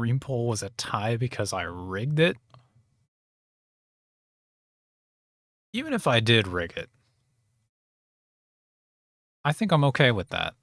Stream poll was a tie because I rigged it? Even if I did rig it, I think I'm okay with that.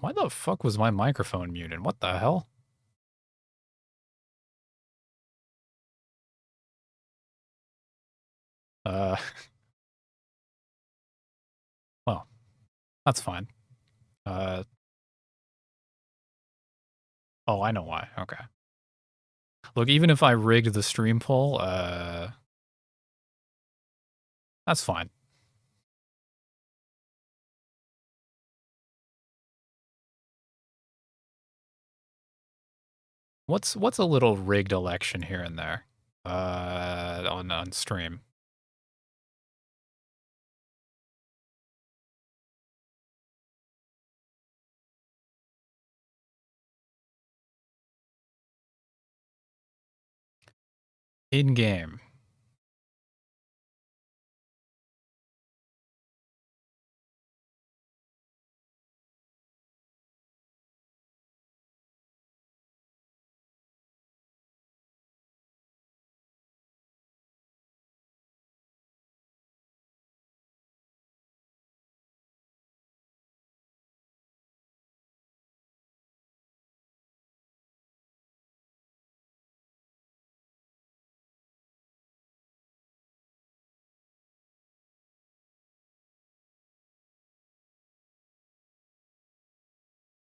Why the fuck was my microphone muted? What the hell? Uh, well, that's fine. Oh, I know why. Okay. Look, even if I rigged the stream poll, that's fine. What's a little rigged election here and there? On stream. In game.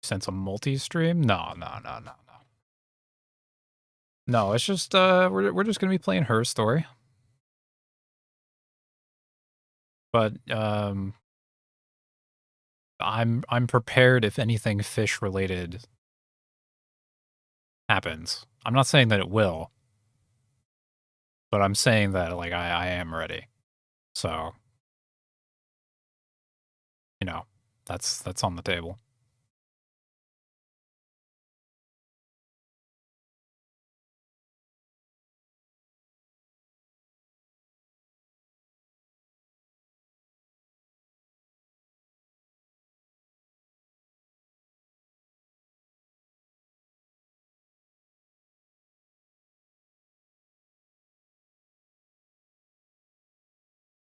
Since a multi-stream? No. No, it's just we're just gonna be playing her story. But I'm prepared if anything fish related happens. I'm not saying that it will, but I'm saying that like I am ready. So, you know, that's on the table.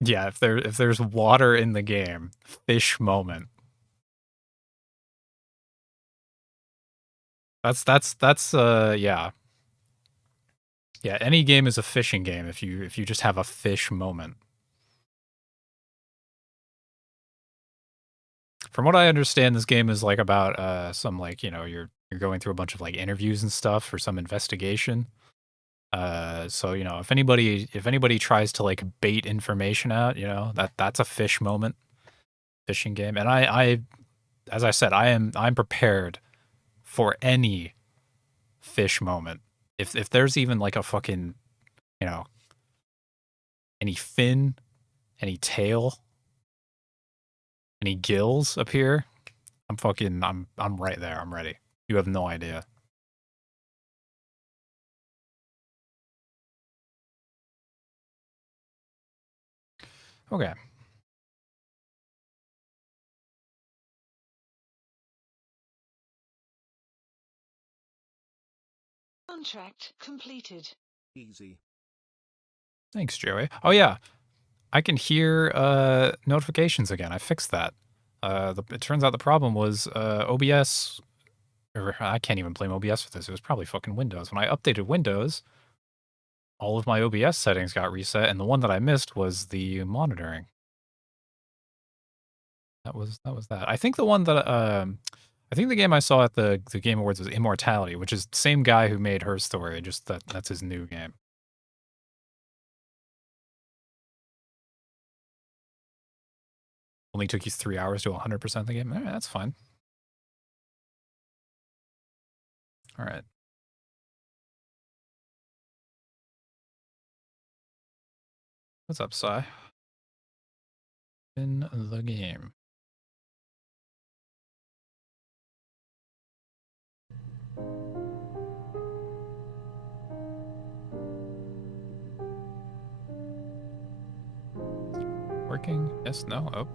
Yeah, if there's water in the game, fish moment. That's yeah. Yeah, any game is a fishing game if you just have a fish moment. From what I understand, this game is like about some like, you know, you're going through a bunch of like interviews and stuff for some investigation. So, you know, if anybody tries to like bait information out, you know, that's a fish moment, fishing game. And I as I said, I'm prepared for any fish moment. If there's even like a fucking, you know, any fin, any tail, any gills appear, I'm right there. I'm ready. You have no idea. Okay. Contract completed. Easy. Thanks, Joey. Oh yeah, I can hear notifications again. I fixed that. It turns out the problem was OBS. Or I can't even blame OBS for this. It was probably fucking Windows. When I updated Windows, all of my OBS settings got reset, and the one that I missed was the monitoring. That was that. I think the one that I think the game I saw at the Game Awards was Immortality, which is the same guy who made Her Story. Just that's his new game. Only took you 3 hours to 100% the game. All right, that's fine. All right. What's up, Sai? In the game. Working? Yes, no, oh.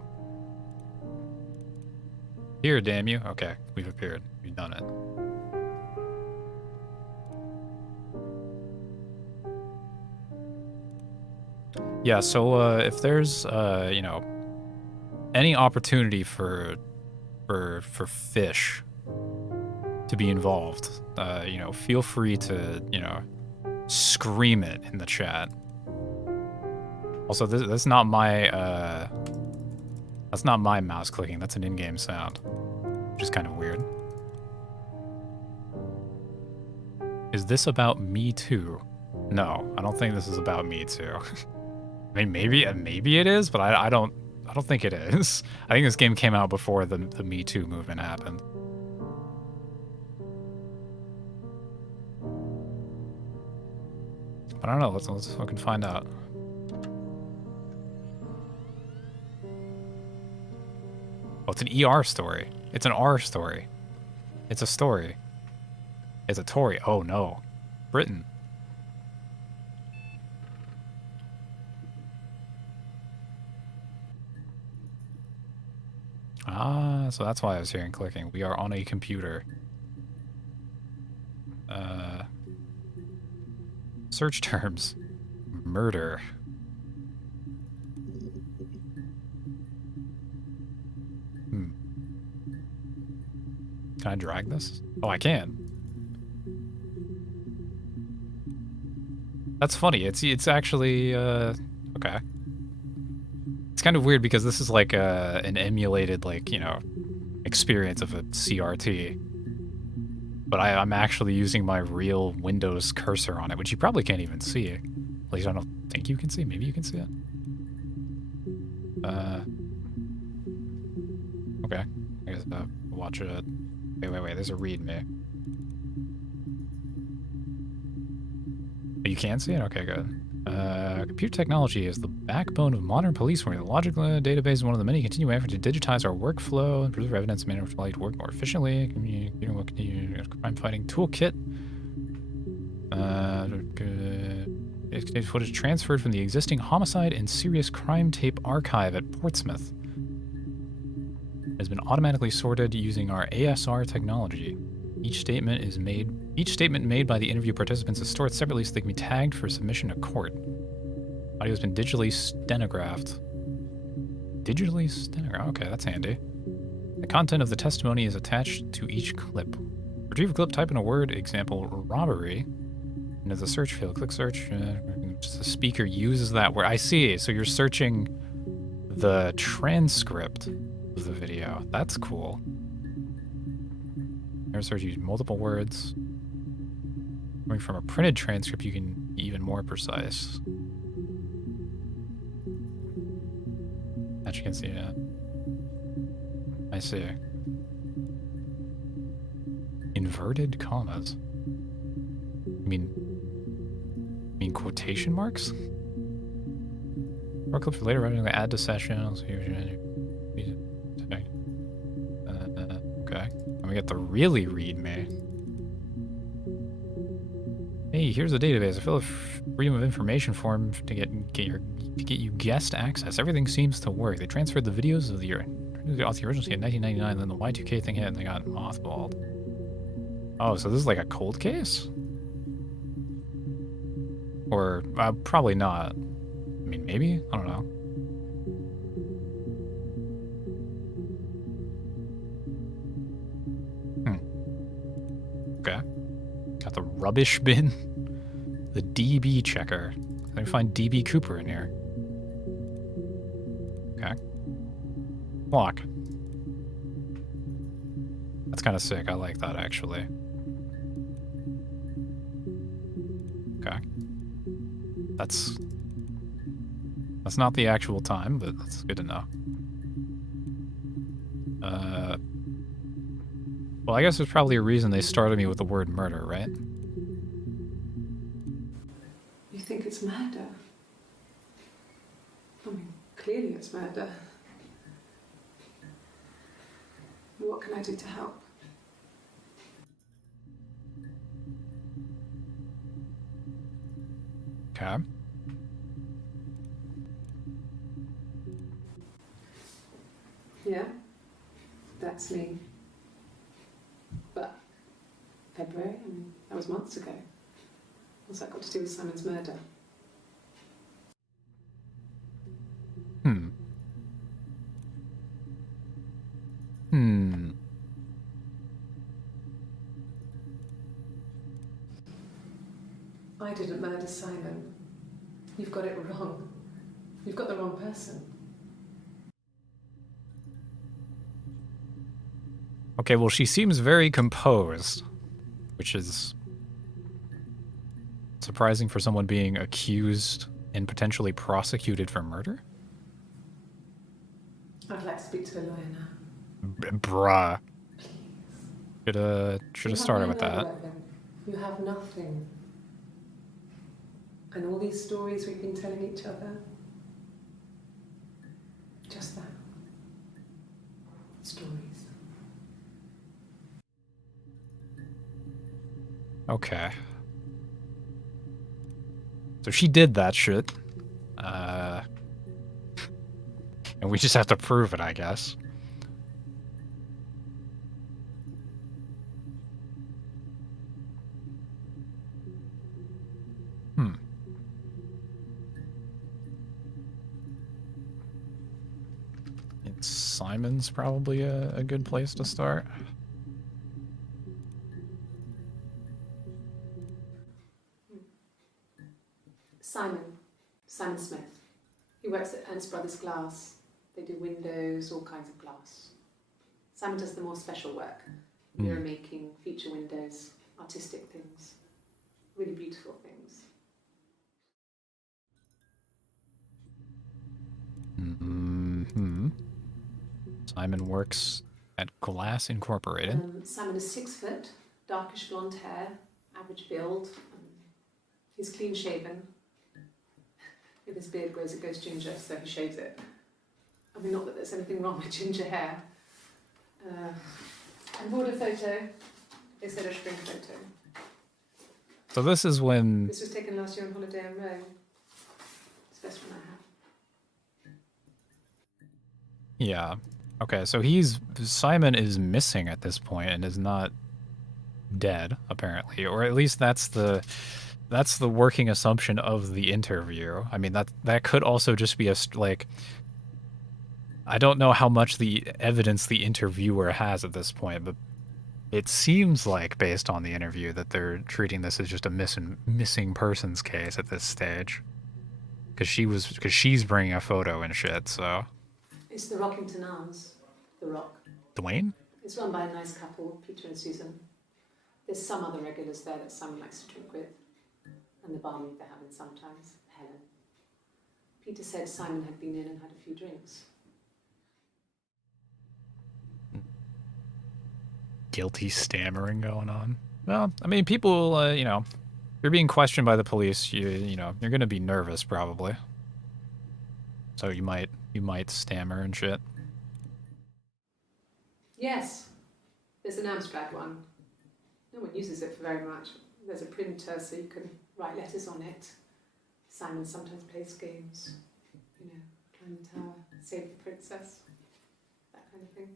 Here, damn you. Okay, we've appeared. We've done it. Yeah, so if there's you know, any opportunity for fish to be involved, you know, feel free to, you know, scream it in the chat. Also, that's not my mouse clicking. That's an in-game sound, which is kind of weird. Is this about Me Too? No, I don't think this is about Me Too. I mean, maybe it is, but I don't think it is. I think this game came out before the Me Too movement happened. But I don't know. Let's fucking find out. Oh, it's an ER story. It's an R story. It's a story. It's a Tory. Oh no, Britain. Ah, so that's why I was hearing clicking. We are on a computer. Search terms. Murder. Can I drag this? Oh, I can. That's funny. It's actually okay. It's kind of weird because this is like an emulated, like, you know, experience of a CRT. But I'm actually using my real Windows cursor on it, which you probably can't even see. At least I don't think you can see. Maybe you can see it. Okay. I guess watch it. Wait. There's a readme. You can see it? Okay, good. Computer technology is the backbone of modern police work. The logical database is one of the many continuing efforts to digitize our workflow and preserve evidence and manipulate work more efficiently. Crime fighting toolkit. Footage transferred from the existing homicide and serious crime tape archive at Portsmouth has been automatically sorted using our ASR technology. Each statement made by the interview participants is stored separately so they can be tagged for submission to court. Audio has been digitally stenographed. Digitally stenographed? Okay, that's handy. The content of the testimony is attached to each clip. Retrieve a clip, type in a word, example, robbery, into the search field. Click search. The speaker uses that word. I see. So you're searching the transcript of the video. That's cool. Search use multiple words. Coming from a printed transcript, you can be even more precise. As you can see that. I see. Inverted commas. I mean quotation marks? More clips for later running the add to sessions. Okay. We get the really readme. Hey, here's a database. I fill a freedom of information form to get you guest access. Everything seems to work. They transferred the videos of the original in 1999, then the Y2K thing hit and they got mothballed. Oh, so this is like a cold case? Or probably not. I mean, maybe? I don't know. Okay. Got the rubbish bin. The DB checker. Let me find DB Cooper in here. Okay. Lock. That's kind of sick. I like that, actually. Okay. That's not the actual time, but that's good to know. Well, I guess there's probably a reason they started me with the word murder, right? You think it's murder? I mean, clearly it's murder. What can I do to help? Okay. Yeah, that's me. But February, I mean, that was months ago. What's that got to do with Simon's murder? I didn't murder Simon. You've got it wrong. You've got the wrong person. Okay, well, she seems very composed, which is surprising for someone being accused and potentially prosecuted for murder. I'd like to speak to a lawyer now. Bruh. Should have started with that. You have nothing. And all these stories we've been telling each other. Just that. Stories. Okay. So she did that shit. And we just have to prove it, I guess. Simon's probably a good place to start. Simon Smith. He works at Ernst Brothers Glass. They do windows, all kinds of glass. Simon does the more special work. Mirror making, feature windows, artistic things. Really beautiful things. Simon works at Glass Incorporated. Simon is 6 foot, darkish blonde hair, average build. He's clean shaven. If his beard grows, it goes ginger, so he shaves it. I mean, not that there's anything wrong with ginger hair. And bought a photo. They said a spring photo. So this is when... This was taken last year on holiday in Rome. It's the best one I have. Yeah. Okay, so Simon is missing at this point and is not dead, apparently. Or at least that's the working assumption of the interview. I mean, that could also just be like... I don't know how much the evidence the interviewer has at this point, but it seems like, based on the interview, that they're treating this as just a missing persons case at this stage. Because she's bringing a photo and shit, so... It's the Rockington Arms, The Rock. Dwayne? It's run by a nice couple, Peter and Susan. There's some other regulars there that Simon likes to drink with. And the barmaid they're having sometimes, Helen. Peter said Simon had been in and had a few drinks. Guilty stammering going on. Well, I mean, people, you know, you're being questioned by the police, you know, you're going to be nervous probably. So you might stammer and shit. Yes. There's an Amstrad one. No one uses it for very much. There's a printer so you can write letters on it. Simon sometimes plays games. You know, climb the tower, save the princess. That kind of thing.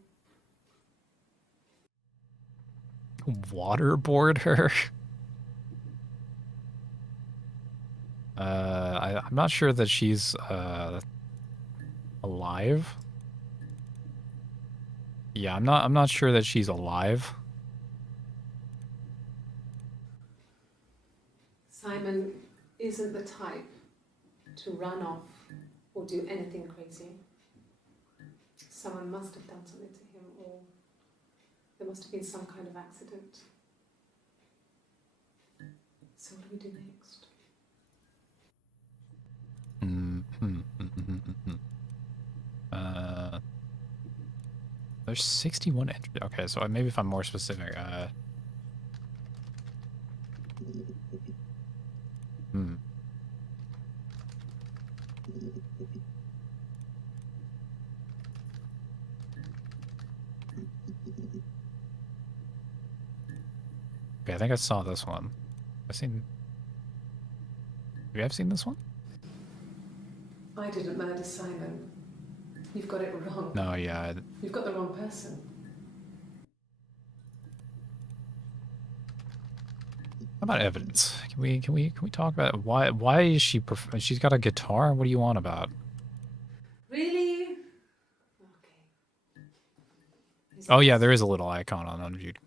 Waterboard her? I'm not sure that she's alive. Yeah, I'm not sure that she's alive. Simon isn't the type to run off or do anything crazy. Someone must have done something to him, or there must have been some kind of accident. So what do we do next? There's 61 entries. Okay, so maybe if I'm more specific, Okay, I think I saw this one. Have you ever seen this one? I didn't murder Simon. You've got it wrong. No, yeah. You've got the wrong person. How about evidence? Can we talk about it? Why is she she's got a guitar? What do you want about? Really? Okay. Oh yeah, there is a little icon on unviewed.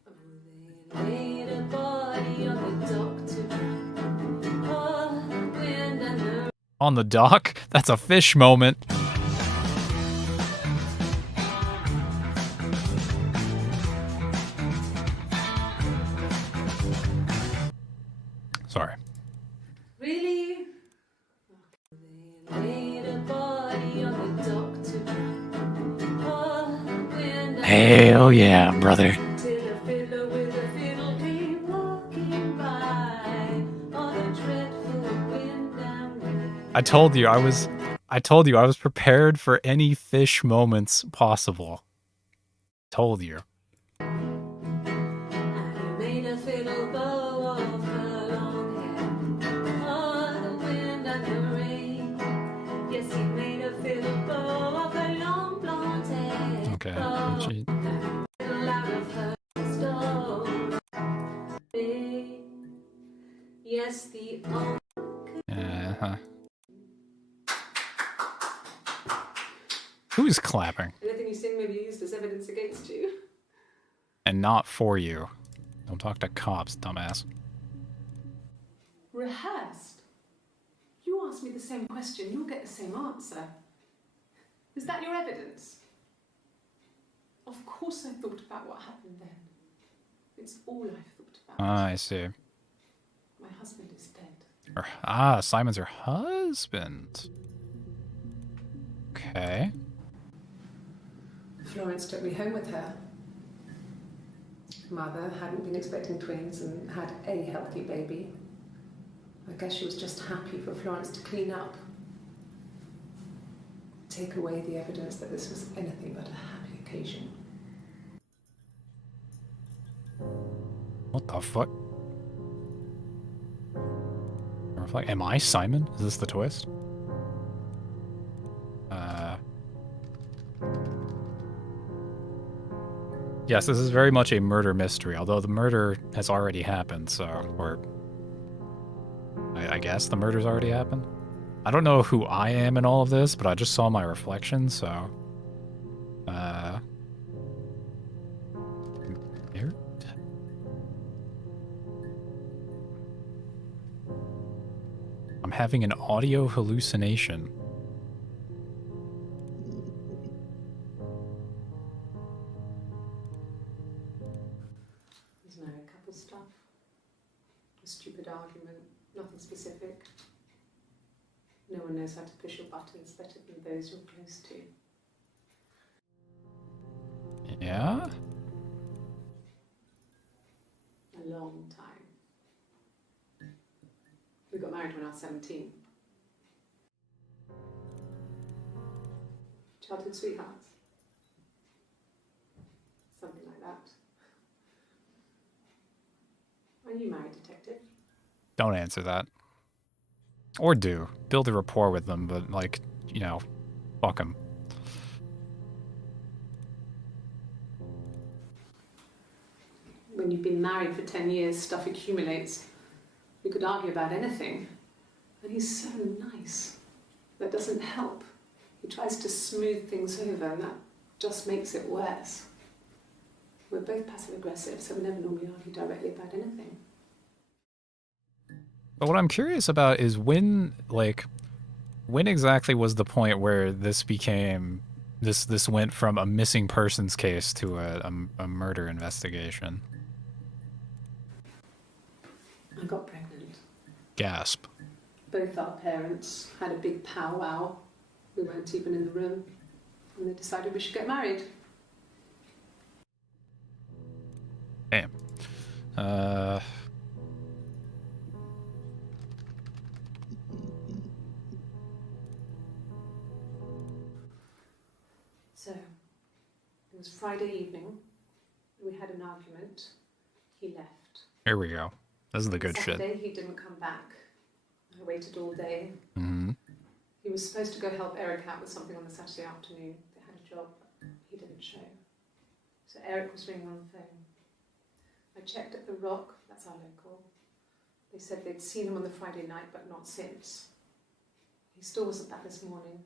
On the dock? That's a fish moment. Sorry. Really? Hell yeah, brother. I told you I was prepared for any fish moments possible. Told you. Okay. Yes, the Who's clapping? Anything you sing may be used as evidence against you. And not for you. Don't talk to cops, dumbass. Rehearsed? You ask me the same question, you'll get the same answer. Is that your evidence? Of course I thought about what happened then. It's all I've thought about. Ah, I see. My husband is dead. Simon's her husband. Okay. Florence took me home with her. Mother hadn't been expecting twins and had a healthy baby. I guess she was just happy for Florence to clean up. Take away the evidence that this was anything but a happy occasion. What the fuck? Am I Simon? Is this the twist? Yes, this is very much a murder mystery, although the murder has already happened, so... Or... I guess the murder's already happened? I don't know who I am in all of this, but I just saw my reflection, so... Here? I'm having an audio hallucination. There's married couple stuff. A stupid argument, nothing specific. No one knows how to push your buttons better than those you're close to. Yeah? A long time. We got married when I was 17. Childhood sweethearts. Something like that. Are you married, detective? Don't answer that. Or do. Build a rapport with them, but, like, you know, fuck them. When you've been married for 10 years, stuff accumulates. We could argue about anything. And he's so nice. That doesn't help. He tries to smooth things over, and that just makes it worse. We're both passive-aggressive, so we never normally argue directly about anything. But what I'm curious about is when exactly was the point where this became, this went from a missing persons case to a murder investigation? I got pregnant. Gasp. Both our parents had a big powwow. We weren't even in the room, and they decided we should get married. Damn. So, it was Friday evening. We had an argument. He left. Here we go. This is the good shit. Saturday, he didn't come back. I waited all day. Mm-hmm. He was supposed to go help Eric out with something on the Saturday afternoon. They had a job, but he didn't show. So Eric was ringing on the phone. I checked at The Rock, that's our local. They said they'd seen him on the Friday night, but not since. He still wasn't back this morning.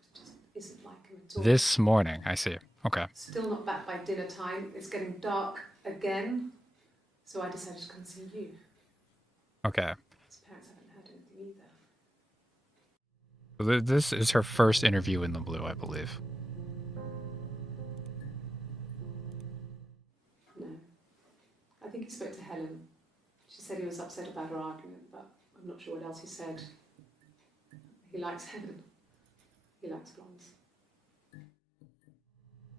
It just isn't like him at all. This morning, I see. Okay. Still not back by dinner time. It's getting dark again. So I decided to come see you. Okay. His parents haven't heard anything either. This is her first interview in the blue, I believe. No. I think he spoke to Helen. She said he was upset about her argument, but I'm not sure what else he said. He likes Helen. He likes blondes.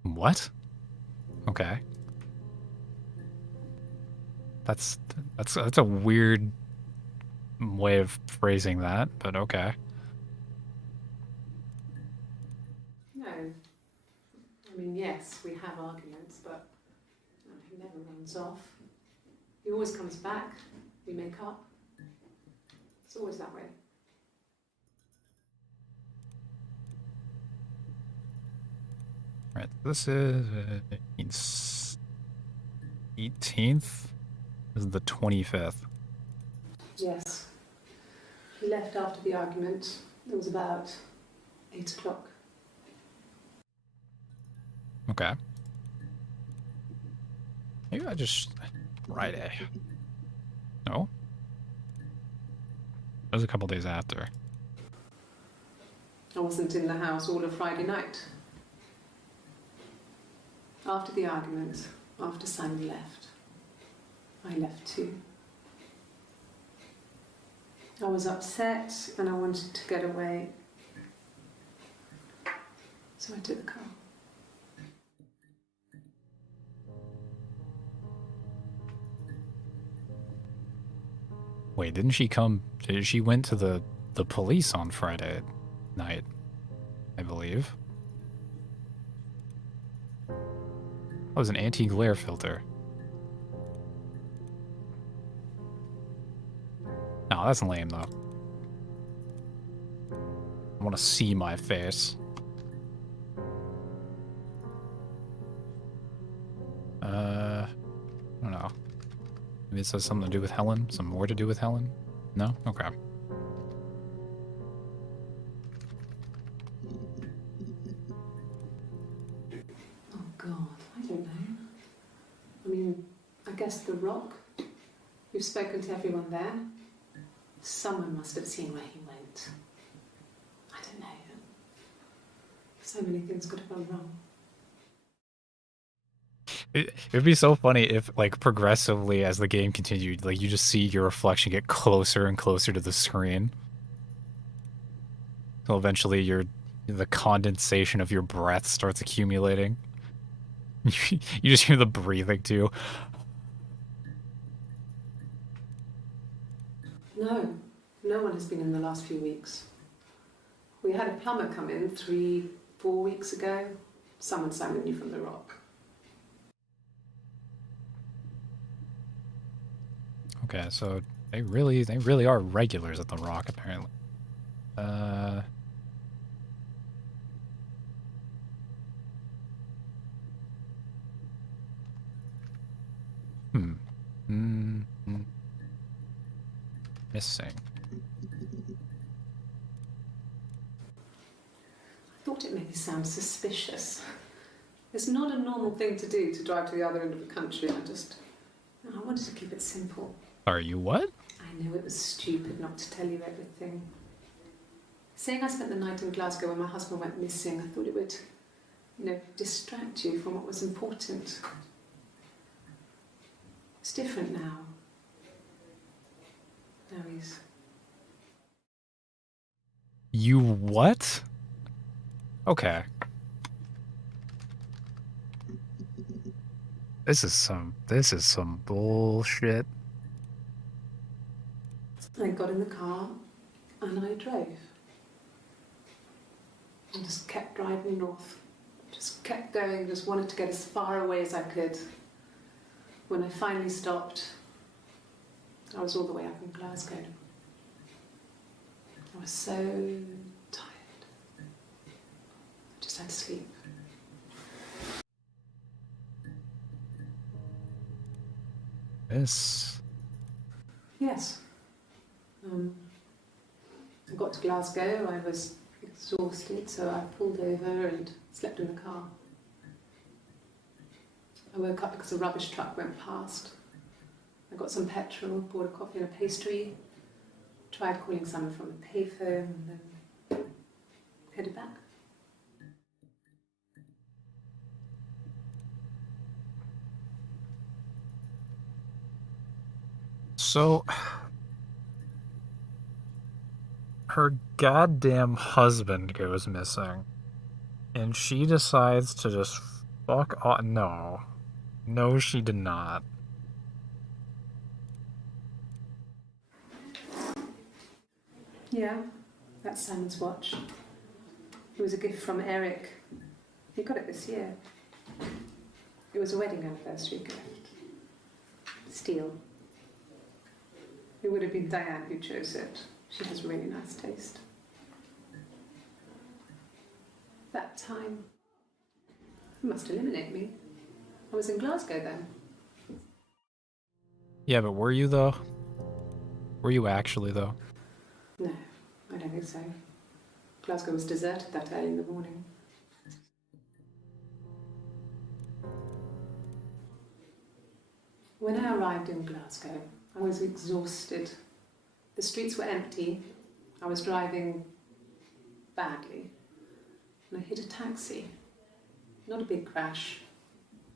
What? Okay. That's a weird way of phrasing that, but okay. No. I mean, yes, we have arguments, but he never runs off. He always comes back. We make up. It's always that way. Right. This is 18th. This is the 25th. Yes. He left after the argument. It was about 8 o'clock. Okay. Maybe I just... Friday. No? That was a couple days after. I wasn't in the house all of Friday night. After the argument, after Simon left, I left too. I was upset and I wanted to get away. So I took the car. Wait, didn't she come... She went to the police on Friday night, I believe. That was an anti-glare filter. No, that's lame, though. I want to see my face. I don't know. Maybe it says something to do with Helen? Some more to do with Helen? No? Okay. Oh God, I don't know. I mean, I guess The Rock. We've spoken to everyone there. Someone must have seen where he went. I don't know. So many things could have gone wrong. It'd be so funny if, like, progressively as the game continued, like, you just see your reflection get closer and closer to the screen. So eventually the condensation of your breath starts accumulating. You just hear the breathing, too. No, no one has been in the last few weeks. We had a plumber come in 3-4 weeks ago. Someone Simon knew from The Rock. Okay, so they really are regulars at The Rock, apparently. Missing. thought it made me sound suspicious. It's not a normal thing to do, to drive to the other end of the country. I wanted to keep it simple. Are you what? I know it was stupid not to tell you everything. Saying I spent the night in Glasgow when my husband went missing, I thought it would, distract you from what was important. It's different now. Now he's... You what? Okay. This is some bullshit. I got in the car and I drove. And just kept driving north. Just kept going, just wanted to get as far away as I could. When I finally stopped, I was all the way up in Glasgow. I was so tired. I just had to sleep. This... Yes. I got to Glasgow, I was exhausted, so I pulled over and slept in the car. I woke up because a rubbish truck went past. I got some petrol, bought a coffee and a pastry, tried calling someone from the payphone, and then headed back. So... her goddamn husband goes missing. And she decides to just fuck off. No. No, she did not. Yeah, that's Simon's watch. It was a gift from Eric. He got it this year. It was a wedding anniversary gift. Steel. It would have been Diane who chose it. She has really nice taste. That time, it must eliminate me. I was in Glasgow then. Yeah, but were you, though? Were you actually, though? No, I don't think so. Glasgow was deserted that early in the morning. When I arrived in Glasgow, I was exhausted. The streets were empty. I was driving badly. And I hit a taxi. Not a big crash,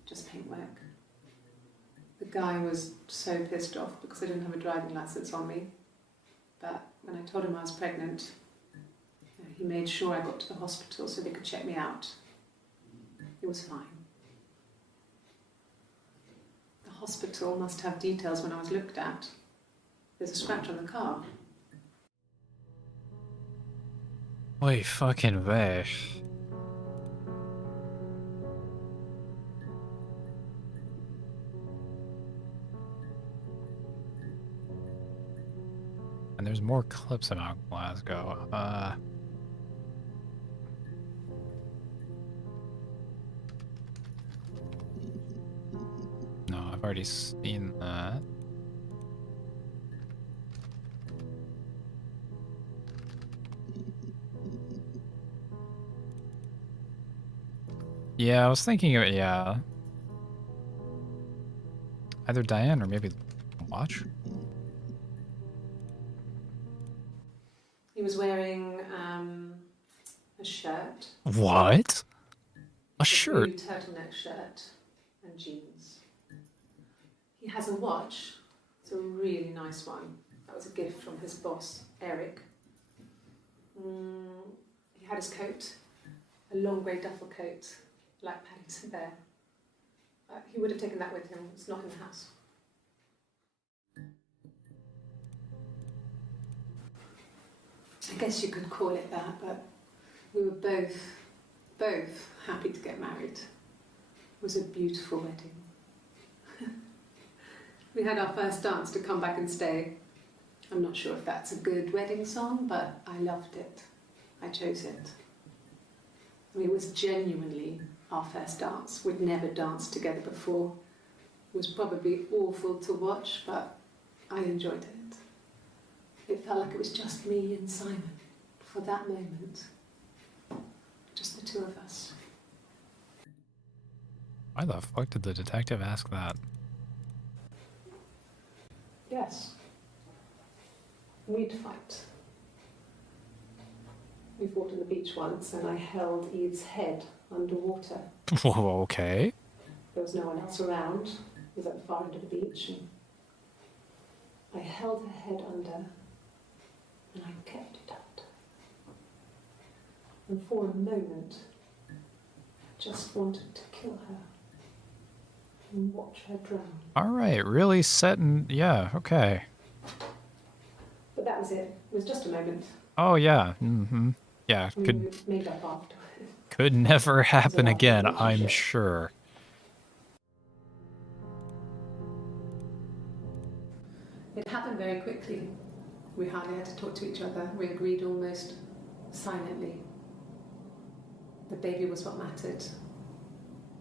just paintwork. The guy was so pissed off because I didn't have a driving license on me. But when I told him I was pregnant, he made sure I got to the hospital so they could check me out. It was fine. The hospital must have details when I was looked at. There's a scratch on the car. Oi, fucking wesh. And there's more clips about Glasgow. No, I've already seen that. Yeah, I was thinking of it, yeah. Either Diane or maybe Watch. He was wearing a shirt. What? A A shirt? blue turtleneck shirt and jeans. He has a watch. It's a really nice one. That was a gift from his boss, Eric. He had his coat, a long grey duffel coat, like Paddington Bear. He would have taken that with him. It's not in the house. I guess you could call it that, but we were both happy to get married. It was a beautiful wedding. We had our first dance to Come Back and Stay. I'm not sure if that's a good wedding song, but I loved it. I chose it. I mean, it was genuinely our first dance. We'd never danced together before. It was probably awful to watch, but I enjoyed it. It felt like it was just me and Simon for that moment. I two of us. Why the fuck did the detective ask that? Yes. We'd fight. We fought on the beach once, and I held Eve's head underwater. Whoa, okay. There was no one else around. It was at the far end of the beach, and I held her head under, and I kept it out. And for a moment, I just wanted to kill her and watch her drown. All right, really setting, yeah, okay. But that was it. It was just a moment. Oh yeah, yeah, We made up afterwards. could never happen again, I'm sure. It happened very quickly. We hardly had to talk to each other. We agreed almost silently. The baby was what mattered.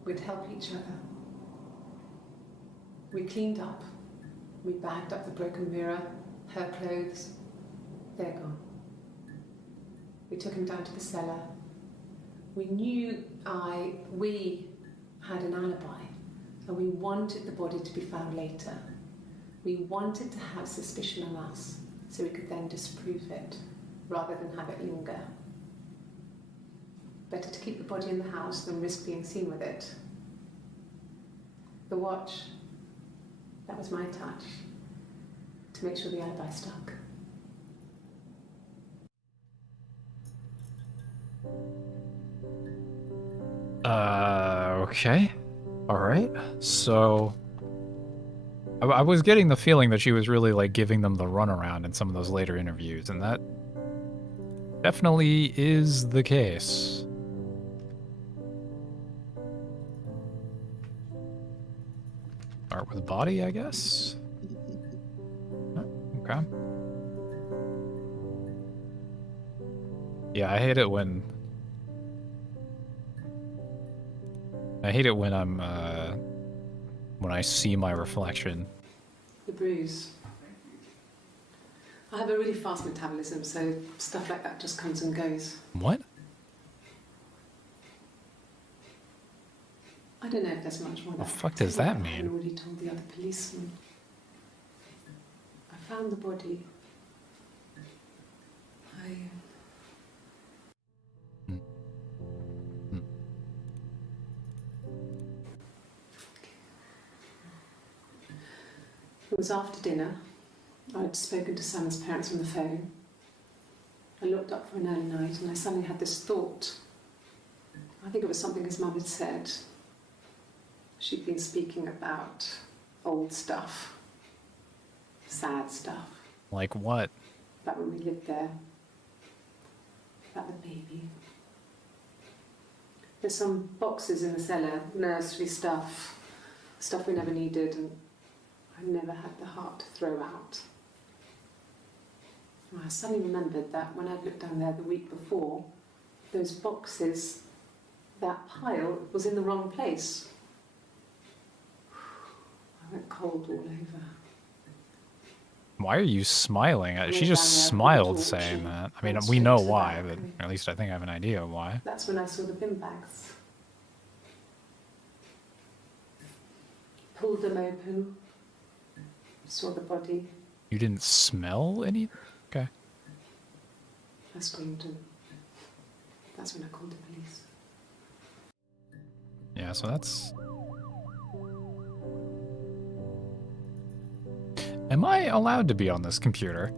We'd help each other. We cleaned up. We bagged up the broken mirror, her clothes. They're gone. We took him down to the cellar. We knew we had an alibi, and we wanted the body to be found later. We wanted to have suspicion on us, so we could then disprove it, rather than have it linger. Better to keep the body in the house than risk being seen with it. The watch, that was my touch, to make sure the alibi stuck. Okay. All right. So I was getting the feeling that she was really like giving them the runaround in some of those later interviews, and that definitely is the case. Start with body, I guess. Oh, okay. Yeah, I hate it when I'm when I see my reflection. The bruise. I have a really fast metabolism, so stuff like that just comes and goes. What? I don't know if there's much more. What the fuck does that mean? I had already told the other policeman. I found the body. It was after dinner. I'd spoken to Sam's parents on the phone. I looked up for an early night and I suddenly had this thought. I think it was something his mum had said. She'd been speaking about old stuff, sad stuff. Like what? About when we lived there. About the baby. There's some boxes in the cellar, nursery stuff we never needed, and I never had the heart to throw out. And I suddenly remembered that when I'd looked down there the week before, those boxes, that pile was in the wrong place. I went cold all over. Why are you smiling? She just smiled saying that. I mean, we know why, but at least I think I have an idea why. That's when I saw the bin bags. Pulled them open, saw the body. You didn't smell any? Okay. I screamed, and that's when I called the police. Yeah, so that's... Am I allowed to be on this computer?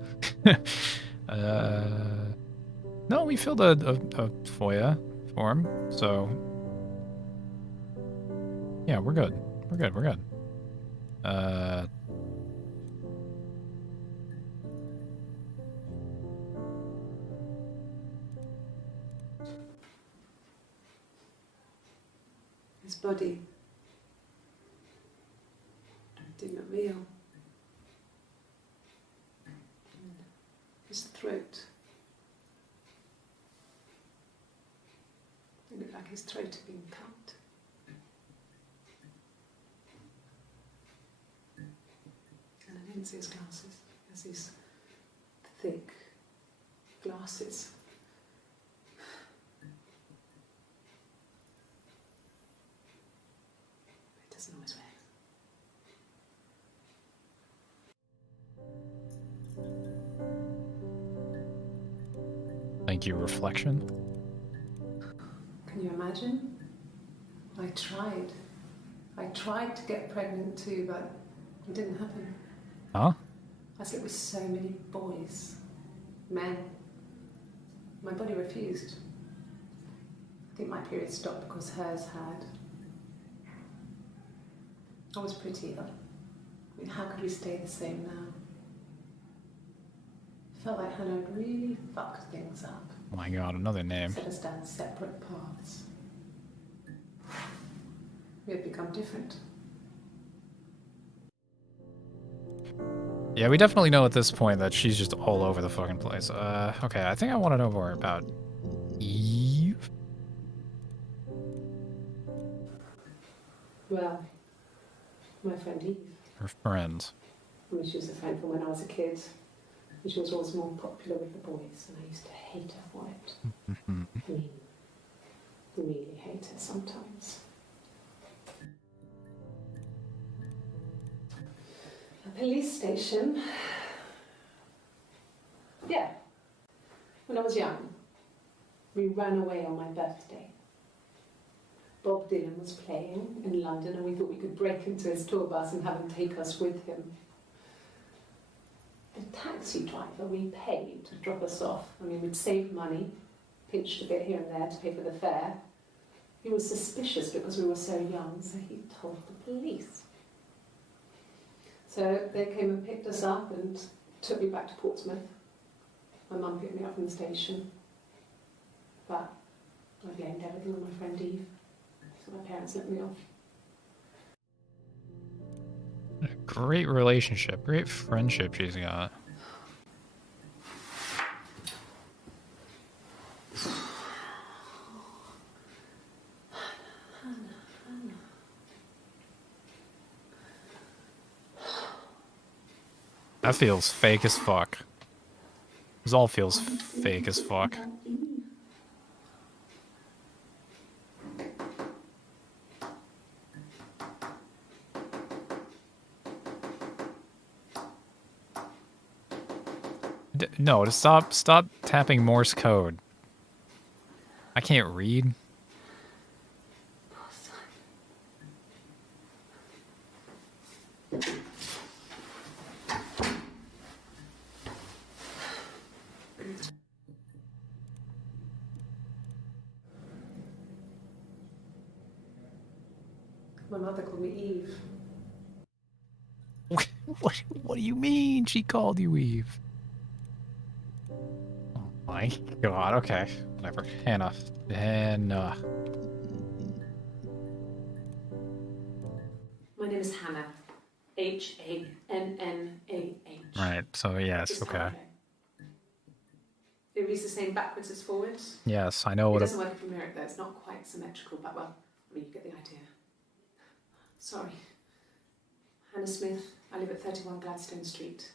No, we filled a FOIA form, so... Yeah, we're good. We're good, we're good. His body didn't look real. And his throat. It looked like his throat had been cut. And I didn't see his glasses. He has these thick glasses. doesn't always work. Thank you, reflection. Can you imagine? I tried. I tried to get pregnant too, but it didn't happen. Huh? I slept with so many boys, men. My body refused. I think my period stopped because hers had. I was prettier. I mean, how could we stay the same now? I felt like Hannah had really fucked things up. Oh my god, another name. Set us down separate paths. We had become different. Yeah, we definitely know at this point that she's just all over the fucking place. Okay, I think I want to know more about Eve. Well, my friend Eve. Her friend. I mean, she was a friend from when I was a kid. And she was always more popular with the boys, and I used to hate her for it. I mean, really hate her sometimes. A police station. Yeah. When I was young, we ran away on my birthday. Bob Dylan was playing in London, and we thought we could break into his tour bus and have him take us with him. The taxi driver we paid to drop us off, I mean, we'd saved money, pinched a bit here and there to pay for the fare. He was suspicious because we were so young, so he told the police. So they came and picked us up and took me back to Portsmouth. My mum picked me up from the station. But I blamed everything on my friend Eve. So my parents let me off. Great relationship, great friendship she's got. That feels fake as fuck. This all feels fake as fuck. No, to stop tapping Morse code. I can't read. My mother called me Eve. What do you mean she called you Eve? Oh my god, okay. Whatever. Hannah. My name is Hannah. Hannah. Right, so yes, okay. It reads the same backwards as forwards. Yes, I know It what doesn't work if you mirror it though, it's not quite symmetrical, but well, I mean, you get the idea. Sorry. Hannah Smith, I live at 31 Gladstone Street.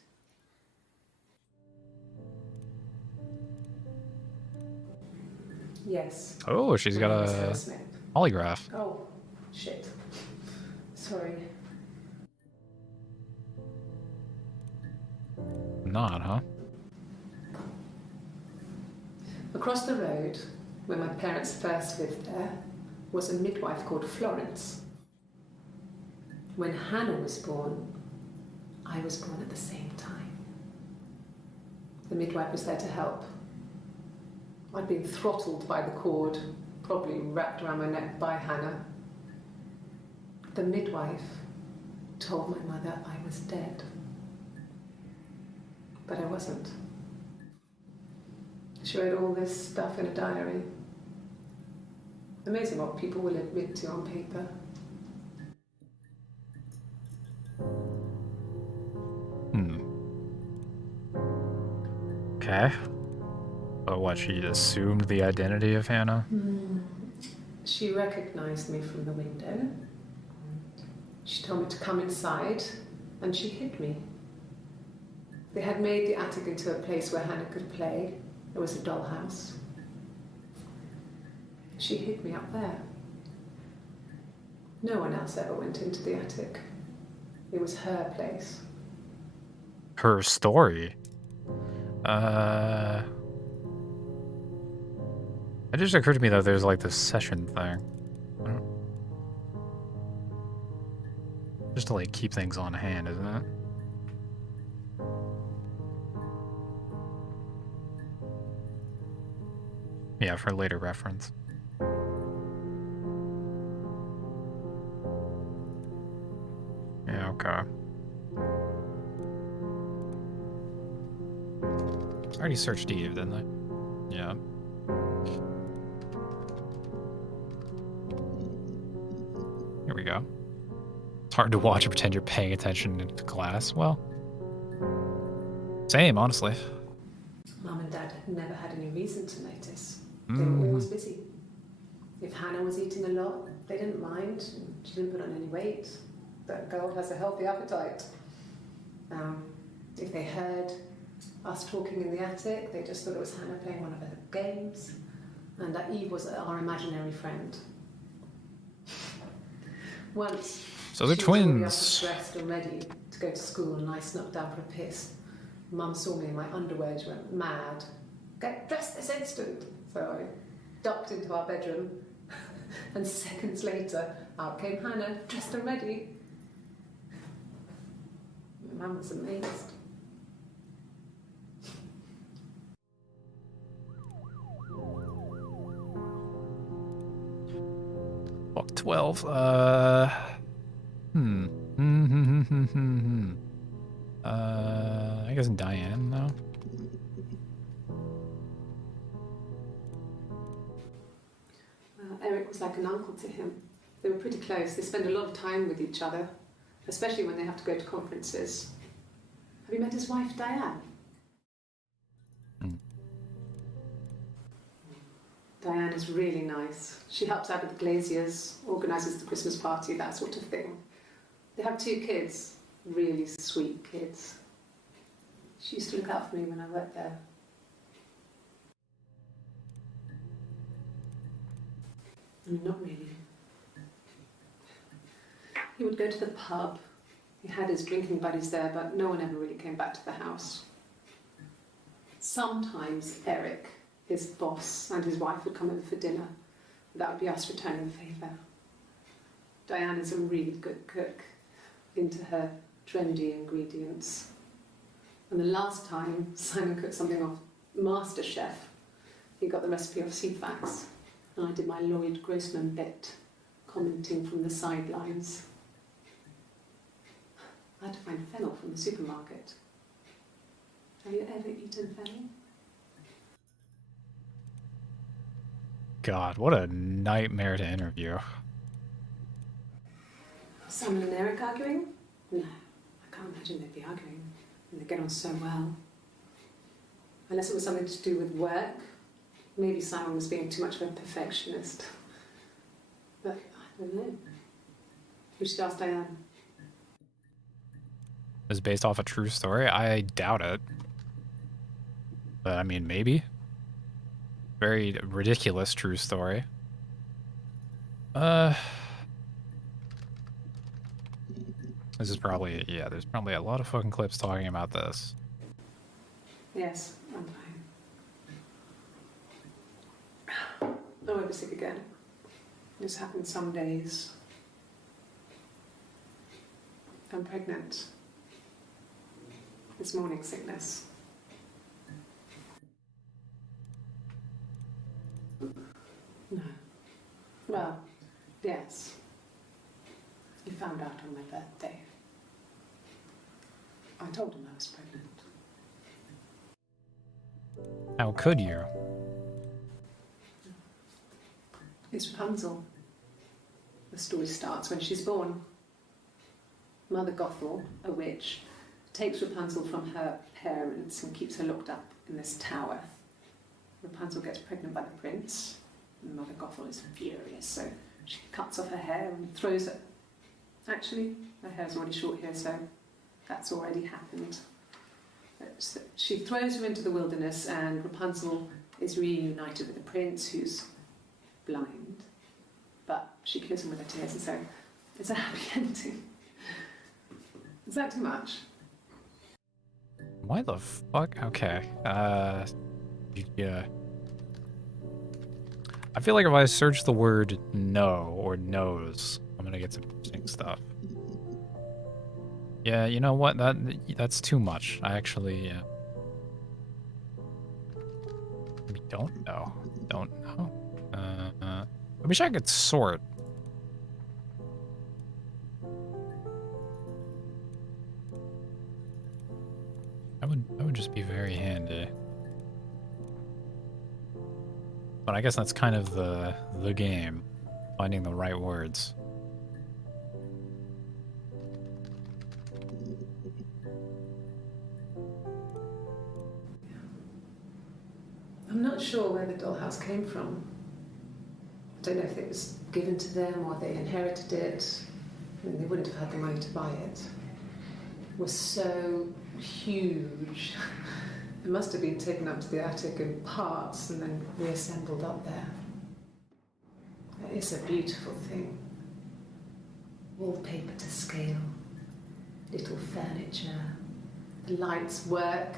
Yes. Oh, she's got My name is a Hannah Smith. polygraph. Oh, shit. Sorry. Not, huh? Across the road, where my parents first lived there, was a midwife called Florence. When Hannah was born, I was born at the same time. The midwife was there to help. I'd been throttled by the cord, probably wrapped around my neck by Hannah. The midwife told my mother I was dead. But I wasn't. She wrote all this stuff in a diary. Amazing what people will admit to on paper. Okay. But what, she assumed the identity of Hannah? She recognized me from the window. She told me to come inside, and she hid me. They had made the attic into a place where Hannah could play. There was a dollhouse. She hid me up there. No one else ever went into the attic. It was her place. Her story. It just occurred to me that there's like this session thing. Just to like keep things on hand, isn't it? Yeah, for later reference. Yeah, okay. I already searched Eve, didn't I? Yeah. Here we go. It's hard to watch and pretend you're paying attention to class. Well, same, honestly. Mum and Dad had never had any reason to notice. They were always busy. If Hannah was eating a lot, they didn't mind. She didn't put on any weight. That girl has a healthy appetite. If they heard us talking in the attic, they just thought it was Hannah playing one of her games, and that Eve was our imaginary friend. Once, so they're twins. Dressed and ready to go to school, and I snuck down for a piss. Mum saw me in my underwear, she went mad. Get dressed this instant! So I ducked into our bedroom, and seconds later, out came Hannah, dressed and ready. My mum was amazed. Fuck 12. I guess Diane, though. Eric was like an uncle to him. They were pretty close. They spend a lot of time with each other, especially when they have to go to conferences. Have you met his wife, Diane? Diane is really nice. She helps out with the glaziers, organises the Christmas party, that sort of thing. They have 2 kids, really sweet kids. She used to look out for me when I worked there. Not really. He would go to the pub. He had his drinking buddies there, but no one ever really came back to the house. Sometimes Eric, his boss, and his wife would come over for dinner. That would be us returning the favour. Diane is a really good cook, into her trendy ingredients. And the last time Simon cooked something off MasterChef, he got the recipe off CFAX, and I did my Lloyd Grossman bit, commenting from the sidelines. I had to find fennel from the supermarket. Have you ever eaten fennel? God, what a nightmare to interview. Simon and Eric arguing? No, I can't imagine they'd be arguing. They get on so well. Unless it was something to do with work. Maybe Simon was being too much of a perfectionist. But I don't know. We should ask Diane. Is based off a true story? I doubt it. But I mean, maybe. Very ridiculous true story. This is probably, yeah, there's probably a lot of fucking clips talking about this. Yes, I'm fine. I won't be sick again. This happens some days. I'm pregnant. It's morning sickness. No. Well, yes. He found out on my birthday. I told him I was pregnant. How could you? It's Rapunzel. The story starts when she's born. Mother Gothel, a witch, takes Rapunzel from her parents and keeps her locked up in this tower. Rapunzel gets pregnant by the prince, and Mother Gothel is furious, so she cuts off her hair and throws it. Actually, her hair's already short here, so that's already happened. So she throws her into the wilderness, and Rapunzel is reunited with the prince, who's blind, but she kills him with her tears, and so It's a happy ending. Is that too much? Why the fuck? Okay. Yeah. I feel like if I search the word no or nose, I'm gonna get some interesting stuff. Yeah, you know what? That's too much. I actually, yeah. We don't know. Don't know. I wish I could sort. That would just be very handy. But I guess that's kind of the game, finding the right words. I'm not sure where the dollhouse came from. I don't know if it was given to them or they inherited it. I mean, they wouldn't have had the money to buy it. It was so huge. It must have been taken up to the attic in parts and then reassembled up there. It's a beautiful thing. Wallpaper to scale, little furniture, the lights work,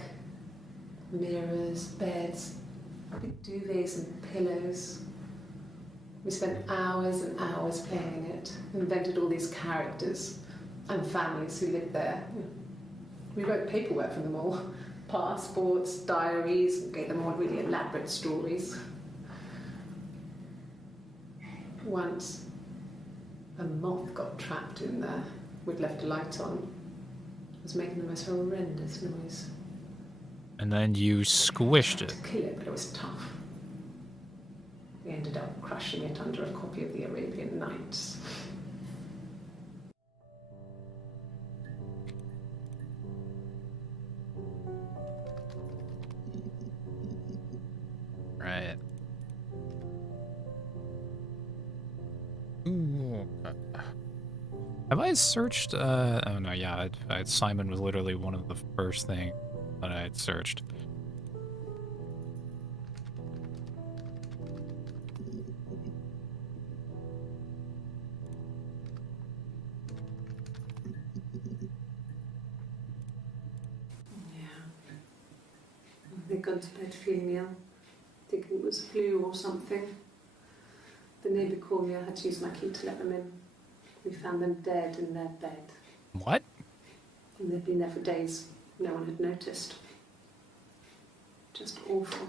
mirrors, beds, big duvets and pillows. We spent hours and hours playing in it, invented all these characters and families who lived there. We wrote paperwork for them all, passports, diaries, gave them all really elaborate stories. Once, a moth got trapped in there. We'd left a light on. It was making the most horrendous noise. And then you squished it. To kill it, but it was tough. We ended up crushing it under a copy of the Arabian Nights. Right. Ooh. Have I searched? Oh no, yeah. Simon was literally one of the first things that I had searched. They'd gone to bed feeling ill, thinking it was flu or something. The neighbour called me, I had to use my key to let them in. We found them dead in their bed. What? And they'd been there for days. No one had noticed. Just awful.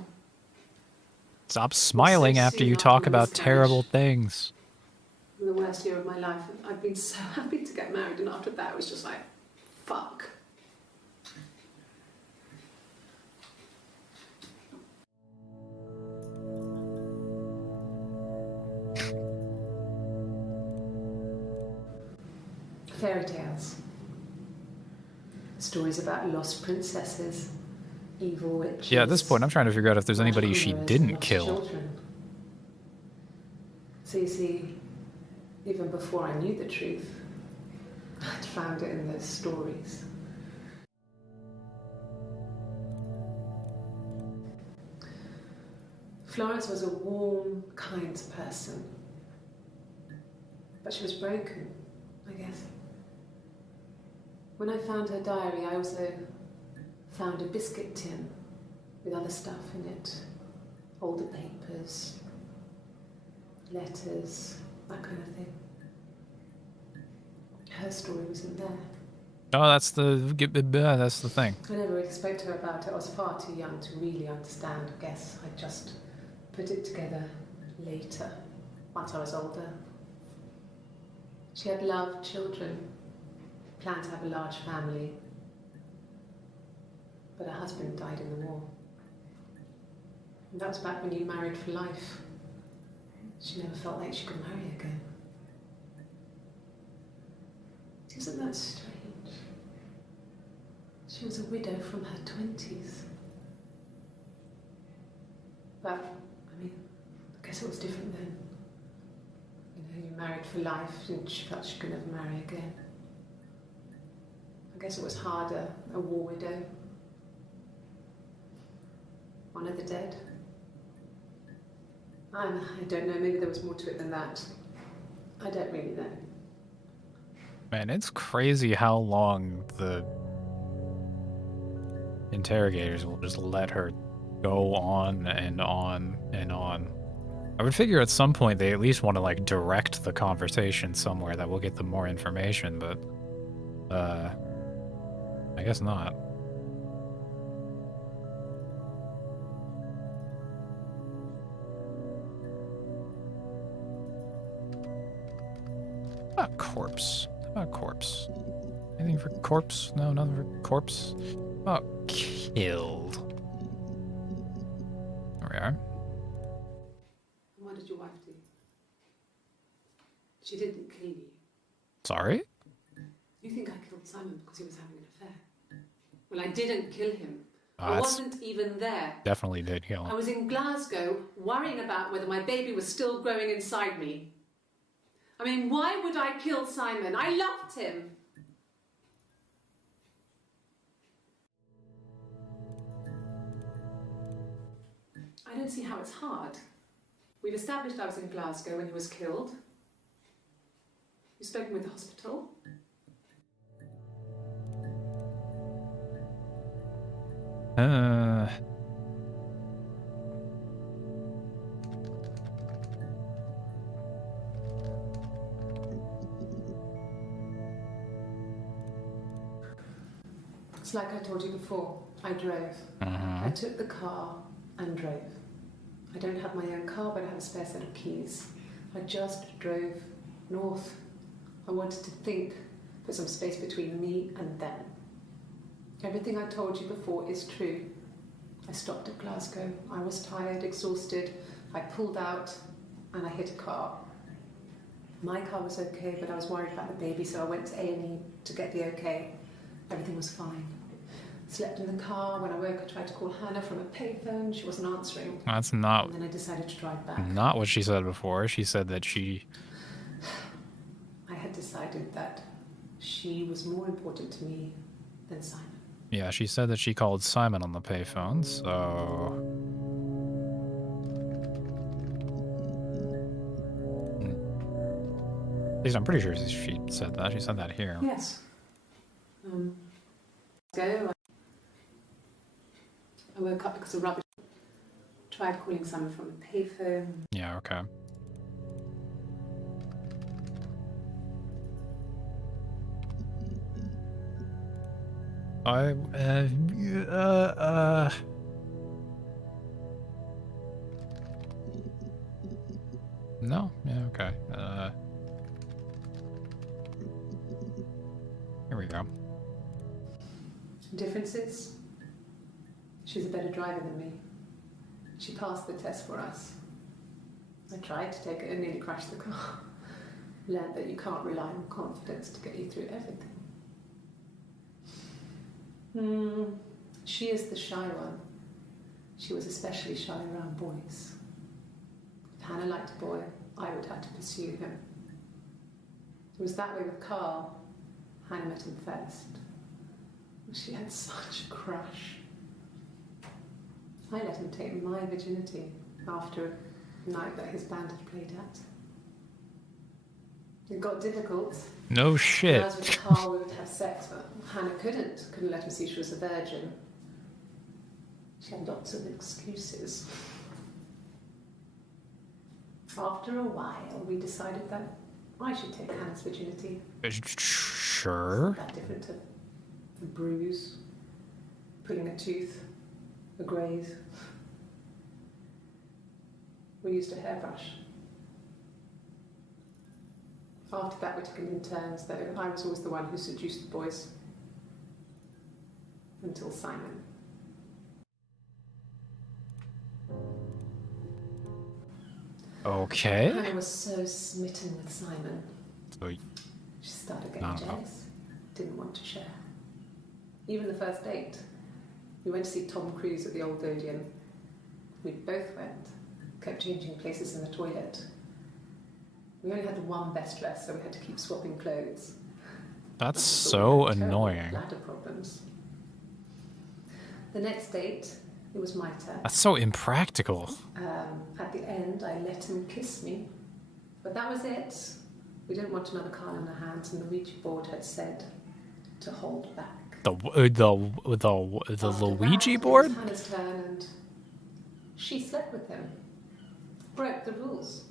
Stop smiling after you talk about terrible things. The worst year of my life. I'd been so happy to get married, and after that it was just like, fuck. Fairy tales. Stories about lost princesses, evil witches. Yeah, at this point I'm trying to figure out if there's anybody she didn't kill. Children. So you see, even before I knew the truth, I'd found it in those stories. Florence was a warm, kind person. But she was broken, I guess. When I found her diary, I also found a biscuit tin with other stuff in it. Older papers, letters, that kind of thing. Her story wasn't there. Oh, that's the thing. I never really spoke to her about it. I was far too young to really understand, I guess. I just put it together later, once I was older. She had loved children, planned to have a large family, but her husband died in the war. And that was back when you married for life. She never felt like she could marry again. Isn't that strange? She was a widow from her 20s. But, I mean, I guess it was different then. You know, you married for life and she felt she could never marry again. I guess it was harder, a war widow. One of the dead. I don't know, maybe there was more to it than that. I don't really know. Man, it's crazy how long the interrogators will just let her go on and on and on. I would figure at some point they at least want to like direct the conversation somewhere that will get them more information, but I guess not. Not corpse. Not corpse. Anything for corpse? No, nothing for corpse. Oh, killed. There we are. What did your wife do? She didn't kill you. Sorry? You think I killed Simon because he was having an affair? Well, I didn't kill him. I I wasn't even there. Definitely did kill him. I was in Glasgow worrying about whether my baby was still growing inside me. I mean, why would I kill Simon? I loved him. I don't see how it's hard. We've established I was in Glasgow when he was killed. You've spoken with the hospital. It's like I told you before, I drove. I took the car and drove. I don't have my own car, but I have a spare set of keys. I just drove north. I wanted to think, put some space between me and them. Everything I told you before is true. I stopped at Glasgow. I was tired, exhausted. I pulled out and I hit a car. My car was okay, but I was worried about the baby, so I went to A&E to get the okay. Everything was fine. Slept in the car. When I woke, I tried to call Hannah from a payphone. She wasn't answering. That's not. And then I decided to drive back. Not what she said before. She said that she. I had decided that she was more important to me than Simon. Yeah, she said that she called Simon on the payphone, so. At least I'm pretty sure she said that. She said that here. Yes. Go. I woke up because of rubbish. Tried calling Simon from a payphone. Yeah, okay. No? Yeah, okay. Here we go. Differences? She's a better driver than me. She passed the test for us. I tried to take it and nearly crashed the car. Learned that you can't rely on confidence to get you through everything. She is the shy one. She was especially shy around boys. If Hannah liked a boy, I would have to pursue him. It was that way with Carl. Hannah met him first. She had such a crush. I let him take my virginity after a night that his band had played at. It got difficult. No shit. When I was with Carl, we would have sex, but Hannah couldn't let him see she was a virgin. She had lots of excuses. After a while, we decided that I should take Hannah's virginity. Sure. It's not that different to a bruise, pulling a tooth, a graze. We used a hairbrush. After that, we took it in turns, though I was always the one who seduced the boys. Until Simon. Okay. Hannah was so smitten with Simon. So, she started getting jealous. Didn't want to share. Even the first date. We went to see Tom Cruise at the Old Odeon. We both went. Kept changing places in the toilet. We only had one best dress, so we had to keep swapping clothes. That's so annoying. Bladder problems. The next date, it was my turn. That's so impractical. At the end, I let him kiss me. But that was it. We didn't want another card in our hands, and the Ouija board had said to hold back. The Luigi board? It was Hannah's turn, and she slept with him. Broke the rules.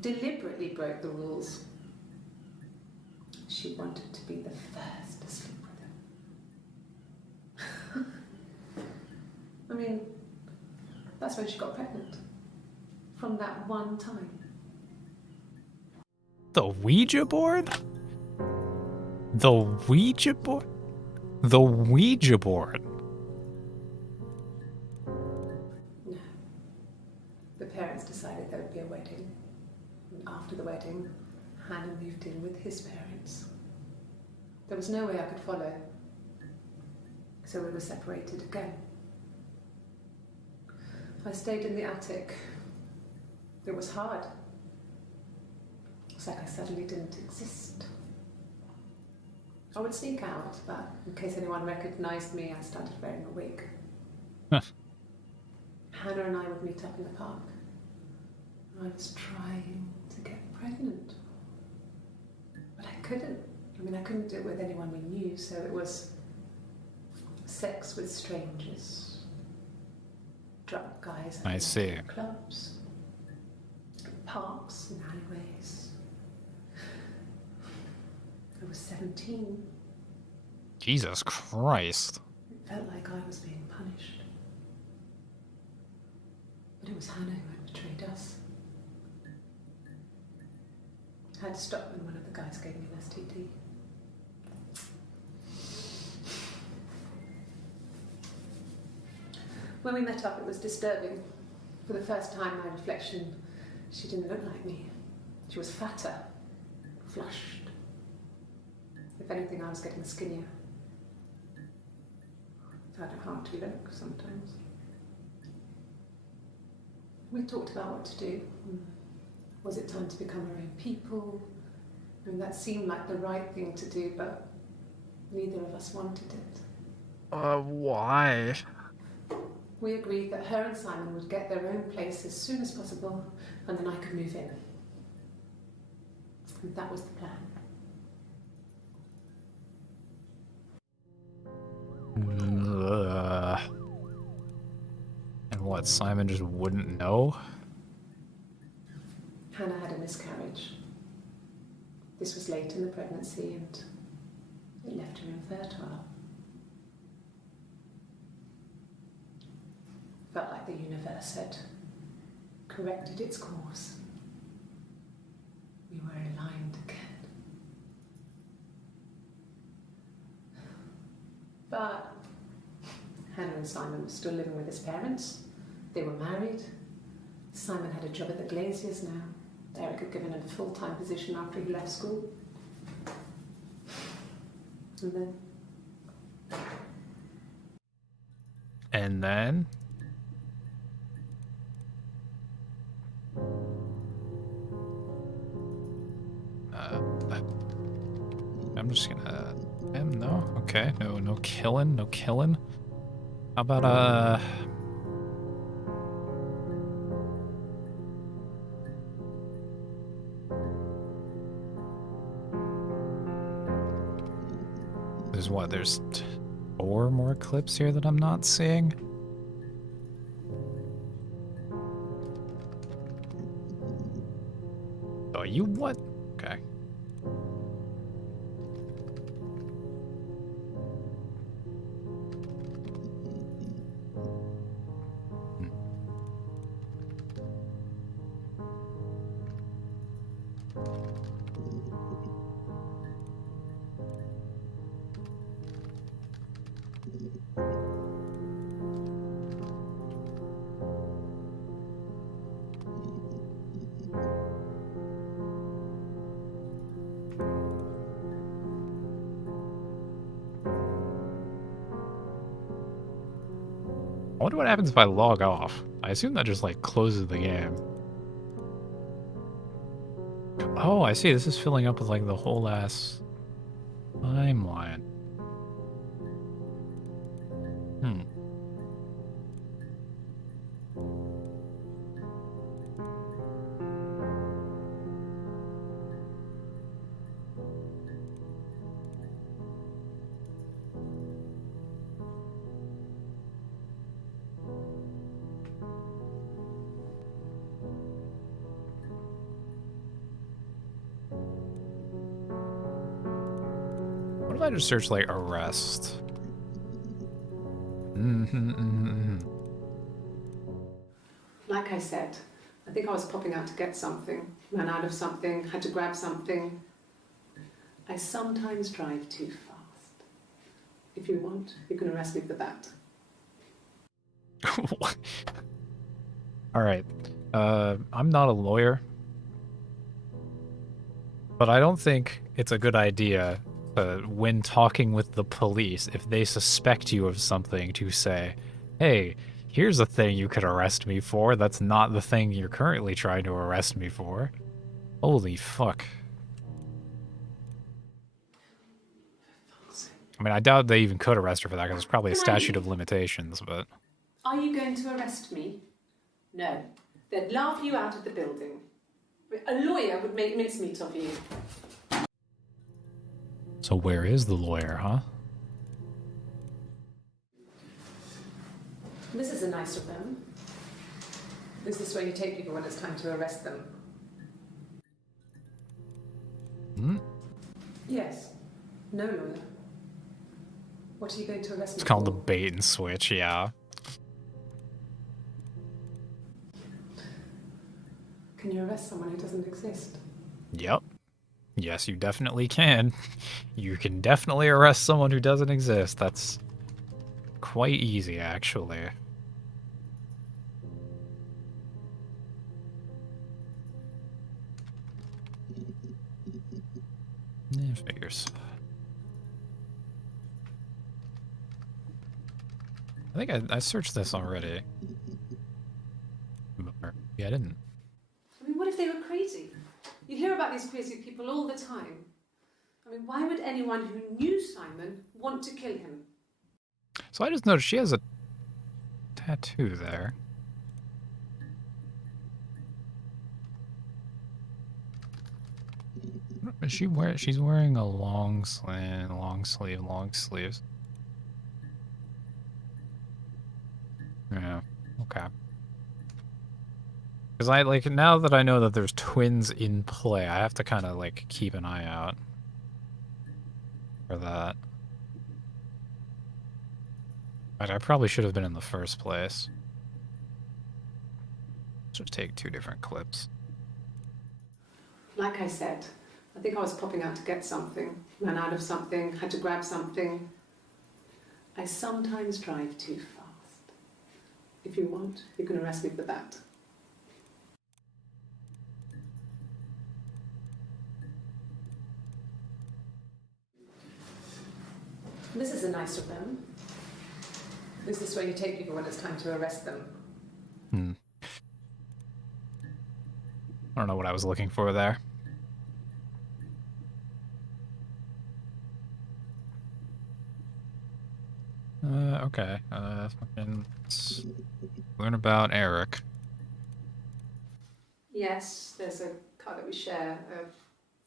Deliberately broke the rules. She wanted to be the first to sleep with him. I mean, that's when she got pregnant. From that one time. The Ouija board? The Ouija board? The Ouija board. No. The parents decided there would be a wedding. And after the wedding, Hannah moved in with his parents. There was no way I could follow. So we were separated again. I stayed in the attic. It was hard. It's like I suddenly didn't exist. I would sneak out, but in case anyone recognized me, I started wearing a wig. Hannah and I would meet up in the park. I was trying to get pregnant. But I couldn't. I mean, I couldn't do it with anyone we knew, so it was sex with strangers. Drunk guys. I see. Clubs. Parks and alleyways. I was 17. Jesus Christ. It felt like I was being punished. But it was Hannah who had betrayed us. I had to stop when one of the guys gave me an STD. When we met up, it was disturbing. For the first time, my reflection, she didn't look like me. She was fatter, flushed. If anything, I was getting skinnier. It's kind of hard to look sometimes. We talked about what to do. Was it time to become our own people? I mean, that seemed like the right thing to do, but neither of us wanted it. Why? We agreed that her and Simon would get their own place as soon as possible, and then I could move in. And that was the plan. And what, Simon just wouldn't know? Hannah had a miscarriage. This was late in the pregnancy, and it left her infertile. Felt like the universe had corrected its course. We were aligned again. But Hannah and Simon were still living with his parents. They were married. Simon had a job at the Glaziers now. Eric had given him a full-time position after he left school. And then? I'm just gonna... no? Okay, no killing, no killing. How about, There's what, there's 4 more clips here that I'm not seeing? Oh, you what? Okay. I wonder what happens if I log off. I assume that just, like, closes the game. Oh, I see. This is filling up with, like, the whole ass timeline. I just search like arrest? Like I said, I think I was popping out to get something, ran out of something, had to grab something. I sometimes drive too fast. If you want, you can arrest me for that. All right. I'm not a lawyer, but I don't think it's a good idea when talking with the police, if they suspect you of something, to say, hey, here's a thing you could arrest me for. That's not the thing you're currently trying to arrest me for. Holy fuck. I mean, I doubt they even could arrest her for that because it's probably a statute of limitations, but... Are you going to arrest me? No. They'd laugh you out of the building. A lawyer would make mincemeat of you. So where is the lawyer, huh? This is a nice of them. This is where you take people when it's time to arrest them. Hmm? Yes. No lawyer. What are you going to arrest me for? It's called the bait and switch, yeah. Can you arrest someone who doesn't exist? Yep. Yes, you definitely can. You can definitely arrest someone who doesn't exist. That's quite easy, actually. Yeah, figures. I think I searched this already. Yeah, I didn't. I mean, what if they were crazy? You hear about these crazy people all the time. I mean, why would anyone who knew Simon want to kill him? So I just noticed she has a tattoo there. Is she wearing? She's wearing a long sleeves. Yeah. Okay. Because I like now that I know that there's twins in play, I have to kind of like keep an eye out for that. But I probably should have been in the first place. Just take 2 different clips. Like I said, I think I was popping out to get something, ran out of something, had to grab something. I sometimes drive too fast. If you want, you can arrest me for that. This is a nice of them. This is where you take people when it's time to arrest them. I don't know what I was looking for there. Okay. Fucking let's learn about Eric. Yes, there's a car that we share, a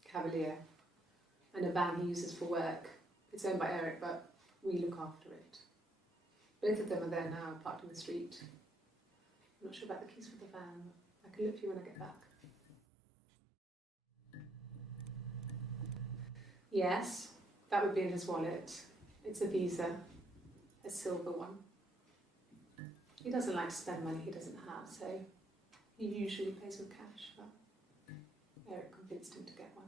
Cavalier, and a van he uses for work. It's owned by Eric, but we look after it. Both of them are there now, parked in the street. I'm not sure about the keys for the van. I can look for you when I get back. Yes, that would be in his wallet. It's a Visa, a silver one. He doesn't like to spend money he doesn't have, so he usually pays with cash, but Eric convinced him to get one.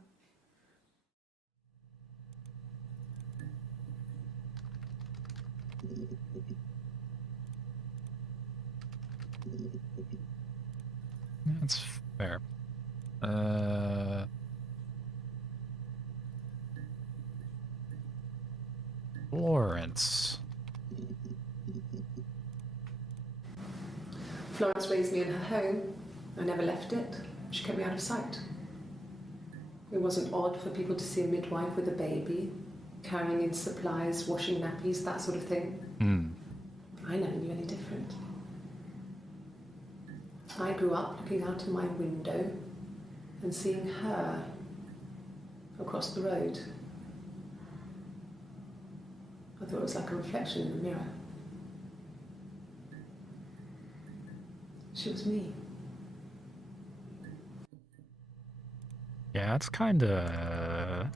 That's fair. Florence. Florence raised me in her home. I never left it. She kept me out of sight. It wasn't odd for people to see a midwife with a baby, carrying in supplies, washing nappies, that sort of thing. I never knew any different. I grew up looking out of my window and seeing her across the road. I thought it was like a reflection in the mirror. She was me. Yeah, it's kinda...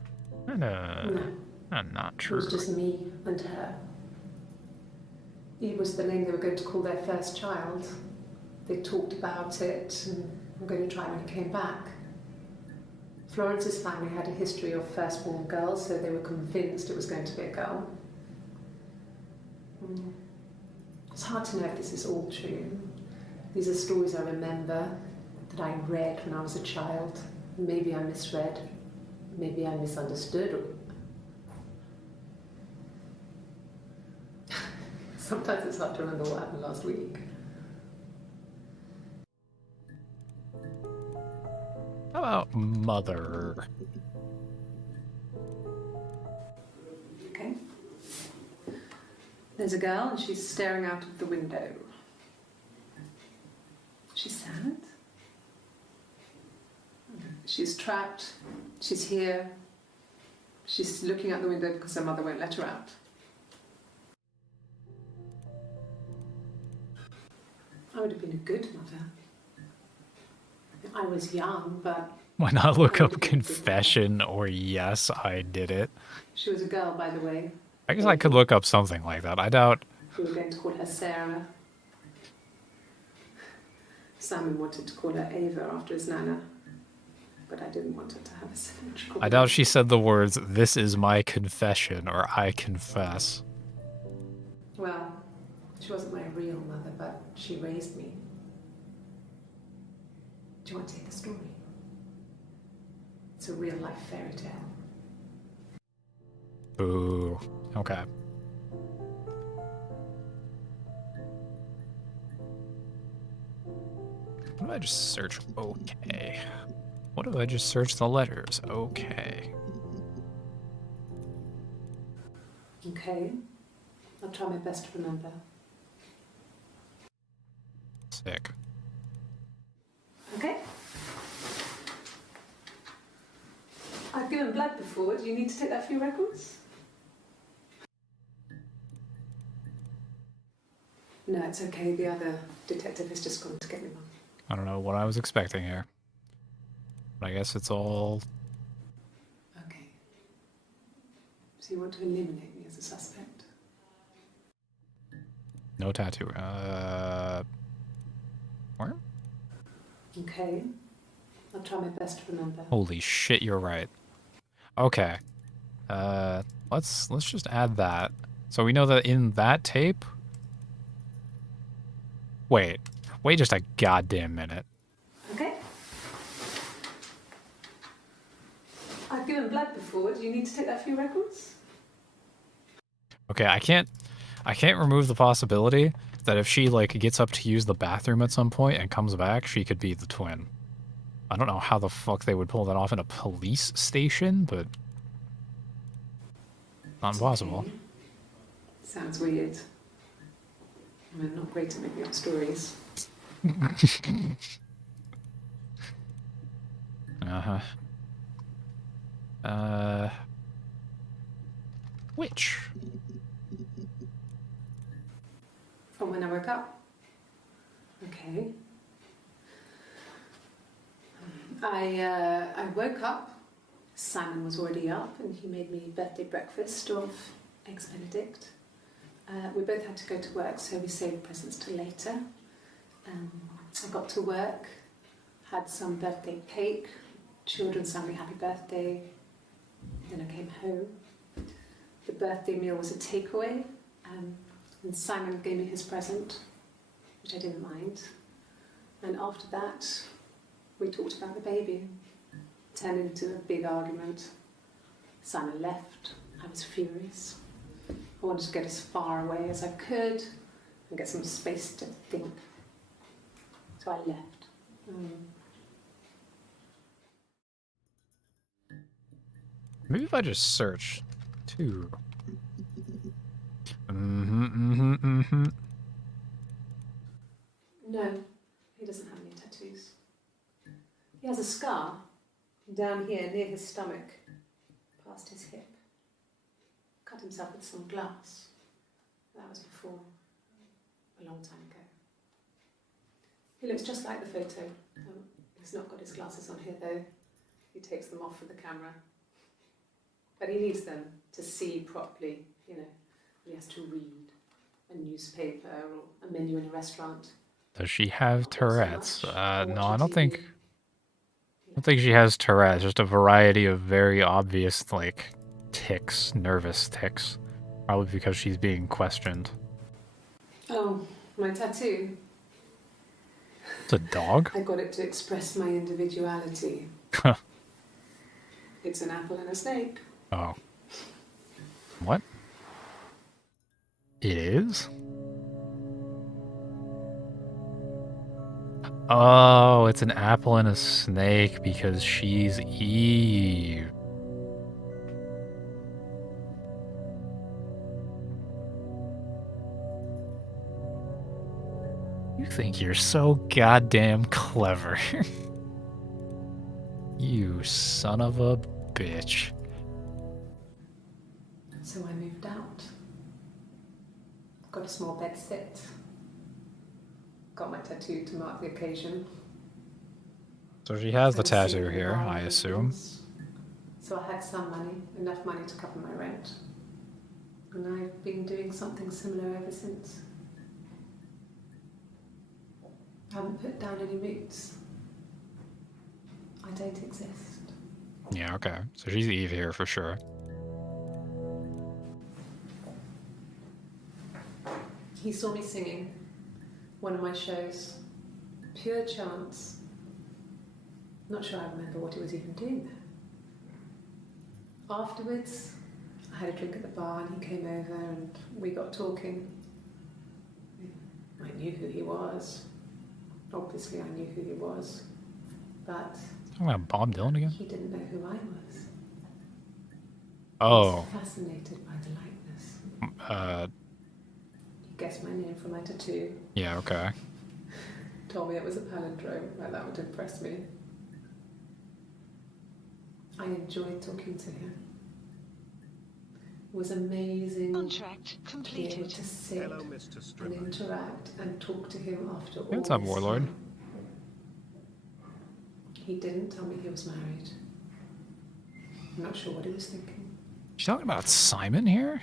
No, Not It was true. just me and her. Eve was the name they were going to call their first child. They talked about it and were going to try when he came back. Florence's family had a history of firstborn girls, so they were convinced it was going to be a girl. It's hard to know if this is all true. These are stories I remember, that I read when I was a child. Maybe I misread, maybe I misunderstood. Sometimes it's hard to remember what happened last week. How about mother? Okay. There's a girl and she's staring out of the window. She's sad. She's trapped. She's here. She's looking out the window because her mother won't let her out. I would have been a good mother. I was young, but... Why not look up confession or yes, I did it? She was a girl, by the way. I guess I could look up something like that. I doubt... We were going to call her Sarah. Simon wanted to call her Ava after his nana, but I didn't want her to have a symmetrical... I doubt she said the words, "This is my confession," or "I confess." Well, she wasn't my real mother, but she raised me. Do you want to hear the story? It's a real-life fairy tale. Boo. Okay. What if I just search okay? What if I just search the letters? Okay. Okay. I'll try my best to remember. Sick. Okay. I've given blood before. Do you need to take that for your records? No, it's okay. The other detective has just gone to get me one. I don't know what I was expecting here. But I guess it's all... Okay. So you want to eliminate me as a suspect? No tattoo. Where? Okay. I'll try my best to remember. Holy shit, you're right. Okay. Let's just add that. So we know that in that tape... Wait just a goddamn minute. Okay. I've given blood before. Do you need to take that for your records? Okay, I can't remove the possibility that if she, like, gets up to use the bathroom at some point and comes back, she could be the twin. I don't know how the fuck they would pull that off in a police station, but... Not impossible. Okay. Sounds weird. I'm not great at making up stories. Which? From when I woke up. Okay. I woke up. Simon was already up, and he made me birthday breakfast of eggs Benedict. We both had to go to work, so we saved presents till later. I got to work, had some birthday cake, children sang me happy birthday, then I came home. The birthday meal was a takeaway, and Simon gave me his present, which I didn't mind. And after that, we talked about the baby. It turned into a big argument. Simon left. I was furious. I wanted to get as far away as I could and get some space to think. So I left. Maybe if I just search, too. No, he doesn't have any tattoos. He has a scar down here near his stomach, past his hip. Cut himself with some glass. That was before, a long time ago. He looks just like the photo. He's not got his glasses on here though. He takes them off with the camera. But he needs them to see properly, you know. He has to read a newspaper or a menu in a restaurant. Does she have Not so Tourette's? much. Or No, watching I don't TV. think. I don't think she has Tourette's. Just a variety of very obvious, like, tics, nervous tics. Probably because she's being questioned. Oh, my tattoo. It's a dog? I got it to express my individuality. It's an apple and a snake. Oh. What? It is? Oh, it's an apple and a snake because she's Eve. You think you're so goddamn clever. You son of a bitch. So I moved out. Got a small bed sit. Got my tattoo to mark the occasion. So she has the I was tattoo seeing here, I the assume. things. So I had some money, enough money to cover my rent. And I've been doing something similar ever since. I haven't put down any roots. I don't exist. Yeah, okay. So she's Eve here for sure. He saw me singing one of my shows. Pure chance. Not sure I remember what he was even doing there. Afterwards, I had a drink at the bar and he came over and we got talking. I knew who he was. Obviously, I knew who he was. But Talking about Bob Dylan again? he didn't know who I was. Oh. He was fascinated by the likeness. He guessed my name from my tattoo. Yeah, okay. Told me it was a palindrome, like that would impress me. I enjoyed talking to him. It was amazing Contract to be able completed. to sit Hello, Mr. and Stripper. interact and talk to him after all What's up, this Warlord? time. He didn't tell me he was married. I'm not sure what he was thinking. You talking about Simon here?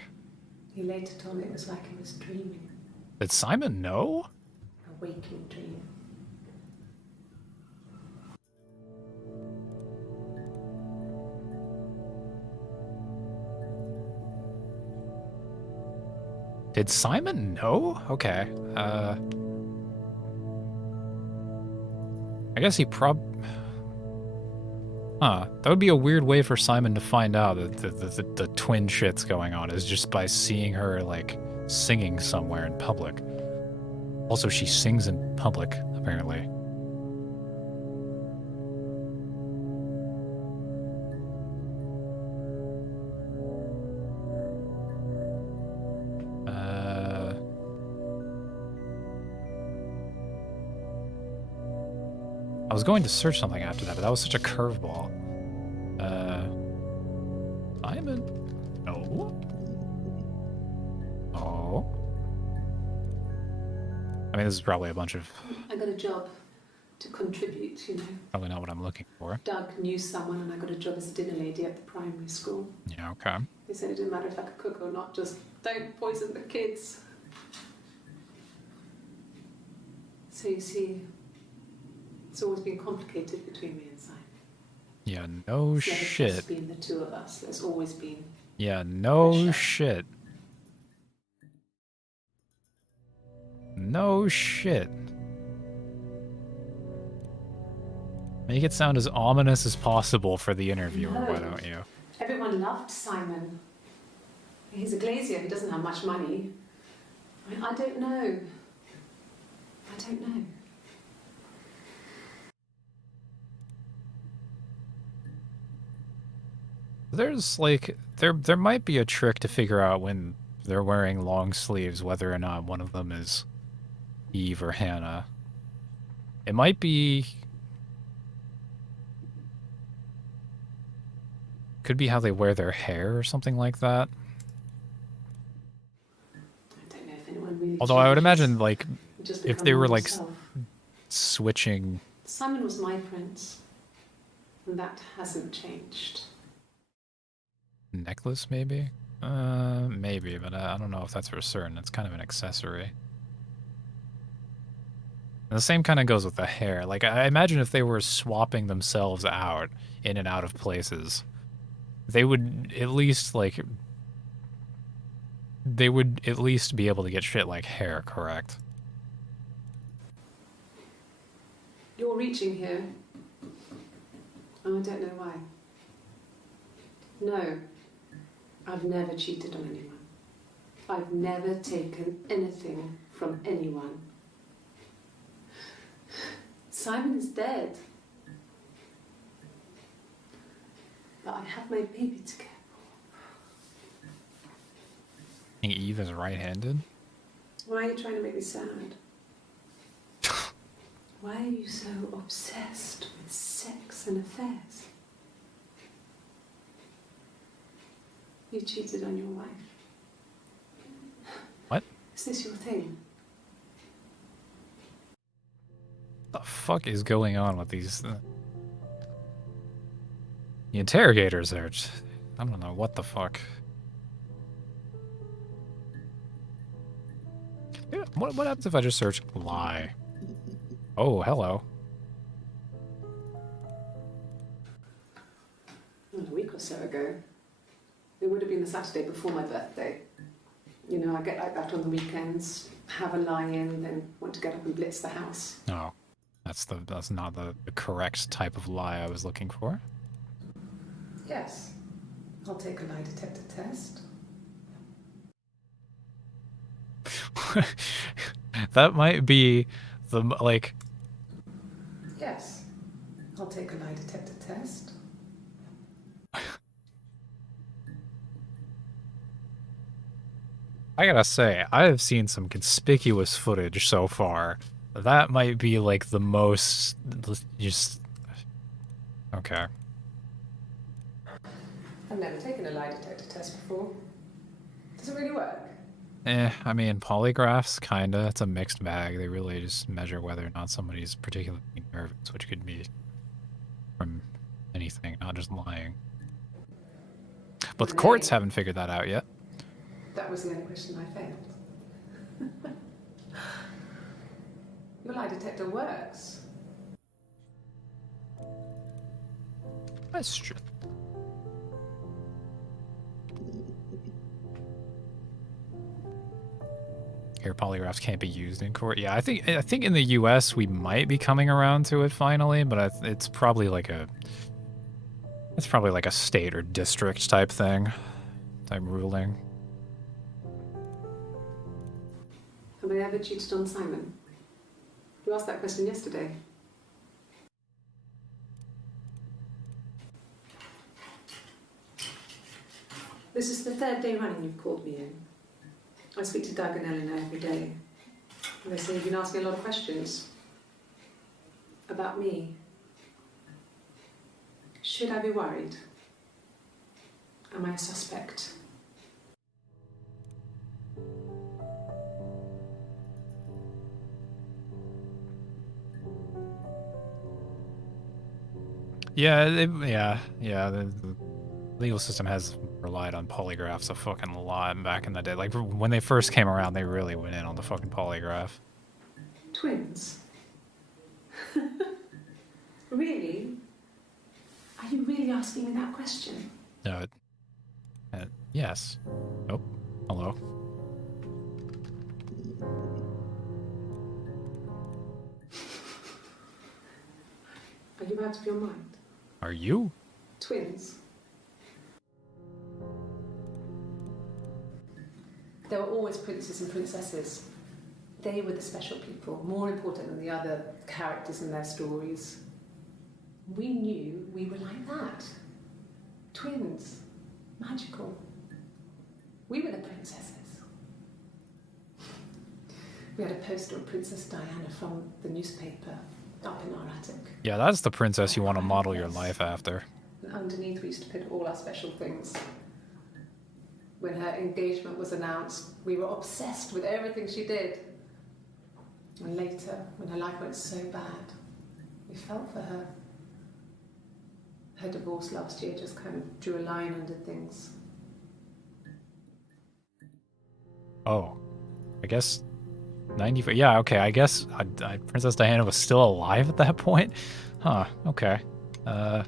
He later told me it was like he was dreaming, Did Simon know? a waking dream. Did Simon know? Okay. I guess he Huh. That would be a weird way for Simon to find out that the twin shit's going on, is just by seeing her, like, singing somewhere in public. Also, she sings in public, apparently. I was going to search something after that, but that was such a curveball. Simon? No. Oh. I mean, this is probably a bunch of... I got a job to contribute, you know. Probably not what I'm looking for. Doug knew someone and I got a job as a dinner lady at the primary school. Yeah, okay. They said it didn't matter if I could cook or not, just don't poison the kids. So you see, it's always been complicated between me and Simon. Yeah, no It's never shit. just been the two of us. There's always been. Yeah, no Pressure. shit. No shit. Make it sound as ominous as possible for the interviewer, No. why don't you? Everyone loved Simon. He's a glazier. He doesn't have much money. I mean, I don't know. I don't know. There's like there might be a trick to figure out when they're wearing long sleeves whether or not one of them is Eve or Hannah. It might be could be how they wear their hair or something like that. I don't know if anyone really. Although I would changes. imagine like Just if become they were like yourself. switching. Simon was my prince, and that hasn't changed. necklace, maybe? Maybe, but I don't know if that's for certain. It's kind of an accessory. And the same kind of goes with the hair. Like, I imagine if they were swapping themselves out in and out of places, they would at least, like... They would at least be able to get shit like hair, correct? You're reaching here. And I don't know why. No, I've never cheated on anyone. I've never taken anything from anyone. Simon is dead. But I have my baby to care I think Eve is right-handed? for. Why are you trying to make me sad? Why are you so obsessed with sex and affairs? You cheated on your wife. What? Is this your thing? What the fuck is going on with these... The interrogators there. I don't know, what the fuck. Yeah, what happens if I just search lie? Oh, hello. Well, a week or so ago. It would have been the Saturday before my birthday. You know, I get like that on the weekends, have a lie-in, then want to get up and blitz the house. Oh, that's not the correct type of lie I was looking for. Yes. I'll take a lie detector test. That might be the, like... Yes. I'll take a lie detector test. I gotta say, I have seen some conspicuous footage so far. That might be like the most... just... Okay. I've never taken a lie detector test before. Does it really work? I mean, polygraphs, kinda. It's a mixed bag. They really just measure whether or not somebody's particularly nervous, which could be from anything, not just lying. But the courts haven't figured that out yet. That was the only question I failed. Your lie detector works. That's true. Here, polygraphs can't be used in court. Yeah, I think in the U.S. we might be coming around to it finally, but it's probably like a state or district type thing, type ruling. Have I ever cheated on Simon? You asked that question yesterday. This is the third day running you've called me in. I speak to Doug and Eleanor every day. And they say you've been asking a lot of questions about me. Should I be worried? Am I a suspect? Yeah, the legal system has relied on polygraphs a fucking lot back in the day. Like, when they first came around, they really went in on the fucking polygraph. Twins? Really? Are you really asking me that question? No, yes. Oh, hello. Are you out of your mind? Are you? Twins. There were always princes and princesses. They were the special people, more important than the other characters in their stories. We knew we were like that. Twins. Magical. We were the princesses. We had a poster of Princess Diana from the newspaper up in our attic. Yeah, that's the princess you want to model your life after. And underneath we used to put all our special things. When her engagement was announced, we were obsessed with everything she did. And later, when her life went so bad, we felt for her. Her divorce last year just kind of drew a line under things. Oh, I guess 95. Yeah, okay. I guess Princess Diana was still alive at that point. Huh. Okay. So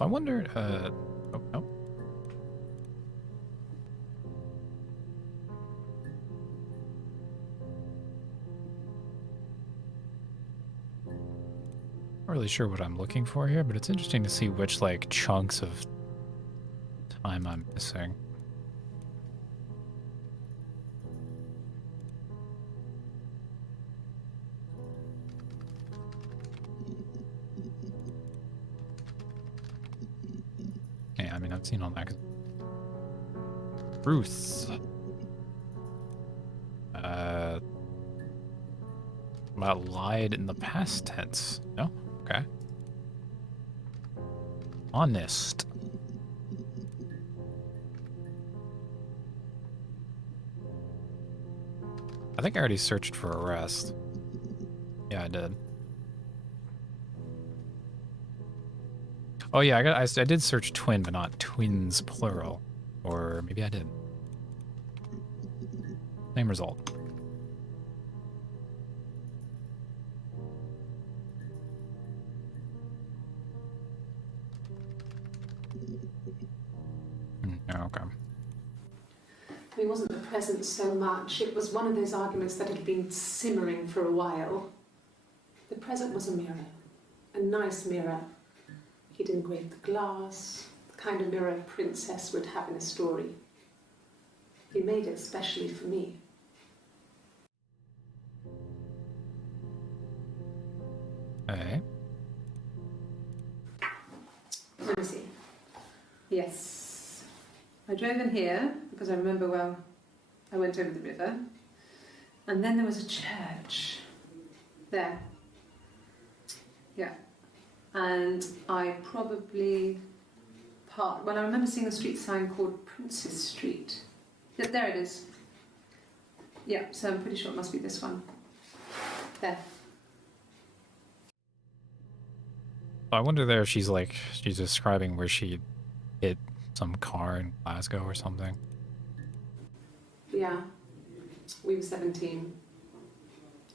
I wonder. Oh no. Not really sure what I'm looking for here, but it's interesting to see which like chunks of time I'm missing. Yeah, I mean I've seen all that. Ruth. About lied in the past tense. No? Okay. Honest. I think I already searched for arrest. Yeah, I did. Oh yeah, I did search twin, but not twins plural. Or maybe I did. Same result. Okay. It wasn't the present so much. It was one of those arguments that had been simmering for a while. The present was a mirror, a nice mirror. He'd engraved the glass, the kind of mirror a princess would have in a story. He made it specially for me. Okay. Let me see. Yes. I drove in here because I remember well I went over the river. And then there was a church there. Yeah. And I probably parked. Well, I remember seeing a street sign called Princess Street. Yeah, there it is. Yeah, so I'm pretty sure it must be this one. There. I wonder there if she's describing where she hit some car in Glasgow or something. Yeah. We were 17.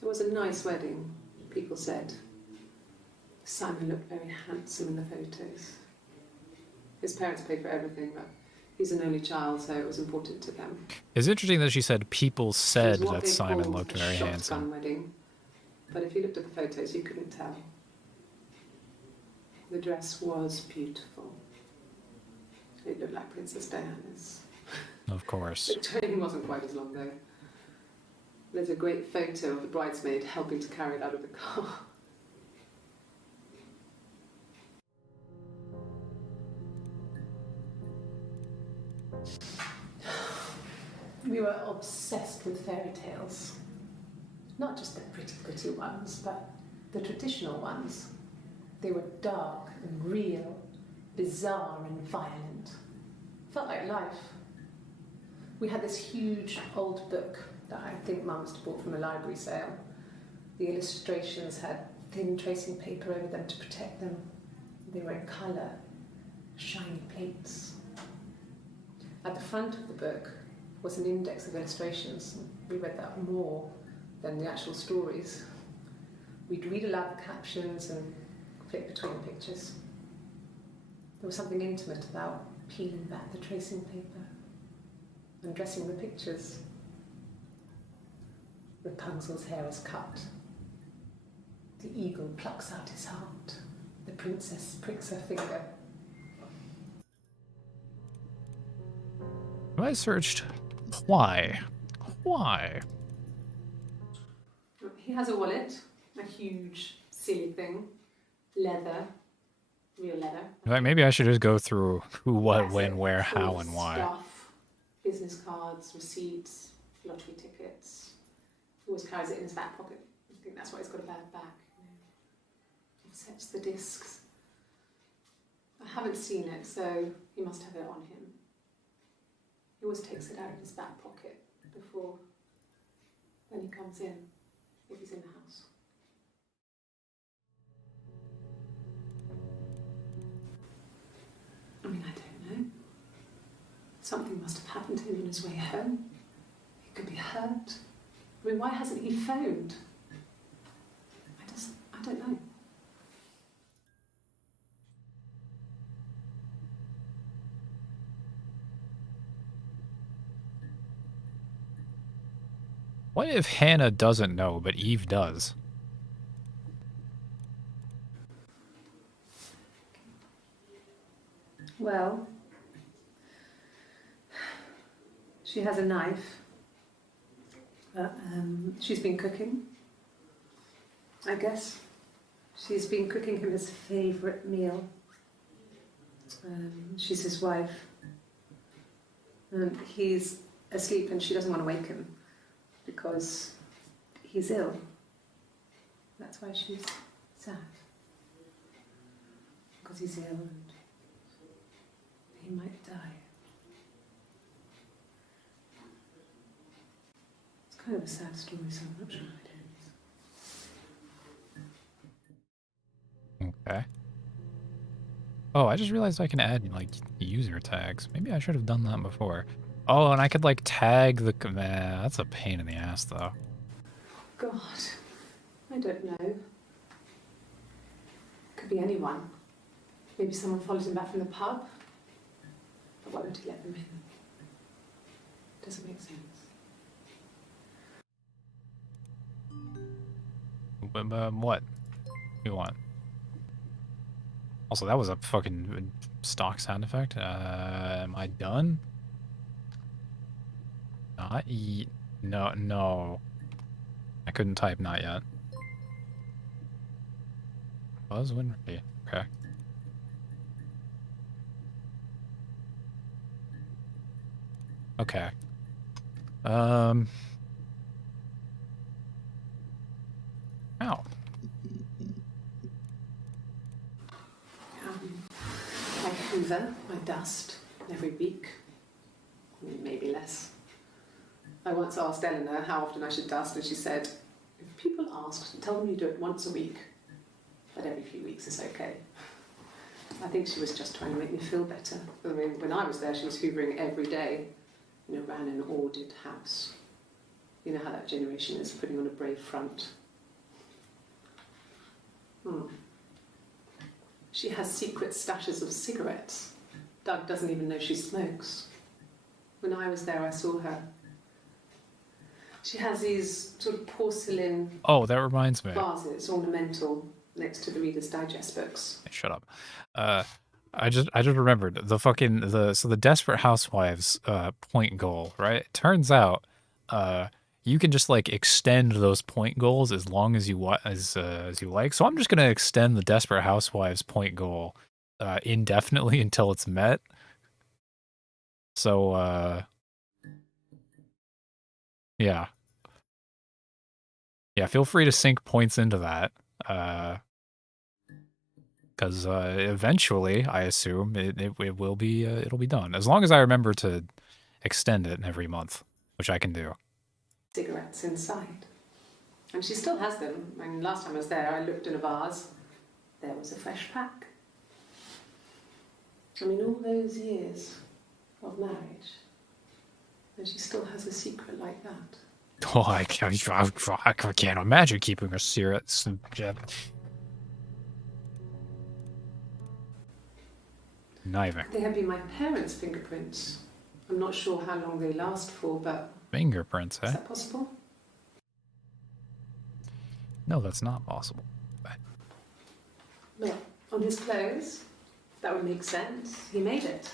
It was a nice wedding, people said. Simon looked very handsome in the photos. His parents paid for everything, but he's an only child, so it was important to them. It's interesting that she said people said that Simon looked very handsome. Wedding, but if you looked at the photos, you couldn't tell. The dress was beautiful. It looked like Princess Diana's. Of course. The train wasn't quite as long, though. There's a great photo of the bridesmaid helping to carry it out of the car. We were obsessed with fairy tales. Not just the pretty, pretty ones, but the traditional ones. They were dark and real, bizarre and violent. Felt like life. We had this huge old book that I think Mum must have bought from a library sale. The illustrations had thin tracing paper over them to protect them. They were in colour, shiny plates. At the front of the book was an index of illustrations. We read that more than the actual stories. We'd read aloud the captions and flip between the pictures. There was something intimate about peeling back the tracing paper and dressing the pictures. Rapunzel's hair is cut. The eagle plucks out his heart. The princess pricks her finger. I searched why. Why? He has a wallet, a huge, silly thing, leather, real leather. Like maybe I should just go through who, what, That's when, it. where, Full how, of and why. Stuff, business cards, receipts, lottery tickets. He always carries it in his back pocket. I think that's why he's got a bad back. Offsets the discs. I haven't seen it, so he must have it on him. He always takes it out of his back pocket before when he comes in, if he's in the house. Something must have happened to him on his way home. He could be hurt. I mean, why hasn't he phoned? I don't know. What if Hannah doesn't know, but Eve does? Well, she has a knife. She's been cooking, I guess. She's been cooking him his favourite meal. She's his wife. And he's asleep and she doesn't want to wake him because he's ill. That's why she's sad. Because he's ill and he might die. It's kind of a sad story, so I'm not sure how it ends. Okay. Oh, I just realized I can add, like, user tags. Maybe I should have done that before. Oh, and I could, like, tag the... Man, that's a pain in the ass, though. God, I don't know. Could be anyone. Maybe someone follows him back from the pub. But why would he let them in? Doesn't make sense. What? You want? Also, that was a fucking stock sound effect. Am I done? Not yet. No. I couldn't type not yet. Buzz when ready. Okay. Okay. Ow. I hoover, I dust every week, maybe less. I once asked Eleanor how often I should dust, and she said, if people ask, tell them you do it once a week, but every few weeks is okay. I think she was just trying to make me feel better. I mean, when I was there, she was hoovering every day, ran an ordered house. You know how that generation is, putting on a brave front. She has secret stashes of cigarettes. Doug doesn't even know she smokes. When I was there, I saw her. She has these sort of porcelain... Oh, that reminds me. ...vases, ornamental, next to the Reader's Digest books. Shut up. I just remembered so the Desperate Housewives point goal, right? It turns out you can just like extend those point goals as long as you as you like. So I'm just gonna extend the Desperate Housewives point goal indefinitely until it's met. So yeah, feel free to sink points into that. Because eventually, I assume it will be it'll be done as long as I remember to extend it every month, which I can do. Cigarettes inside, and she still has them. I mean, last time I was there, I looked in a vase. There was a fresh pack. I mean, all those years of marriage, and she still has a secret like that. Oh, I can't imagine keeping a secret. Neither. They have been my parents' fingerprints. I'm not sure how long they last for, but... Fingerprints, eh? Is that possible? No, that's not possible. No. On his clothes? That would make sense. He made it.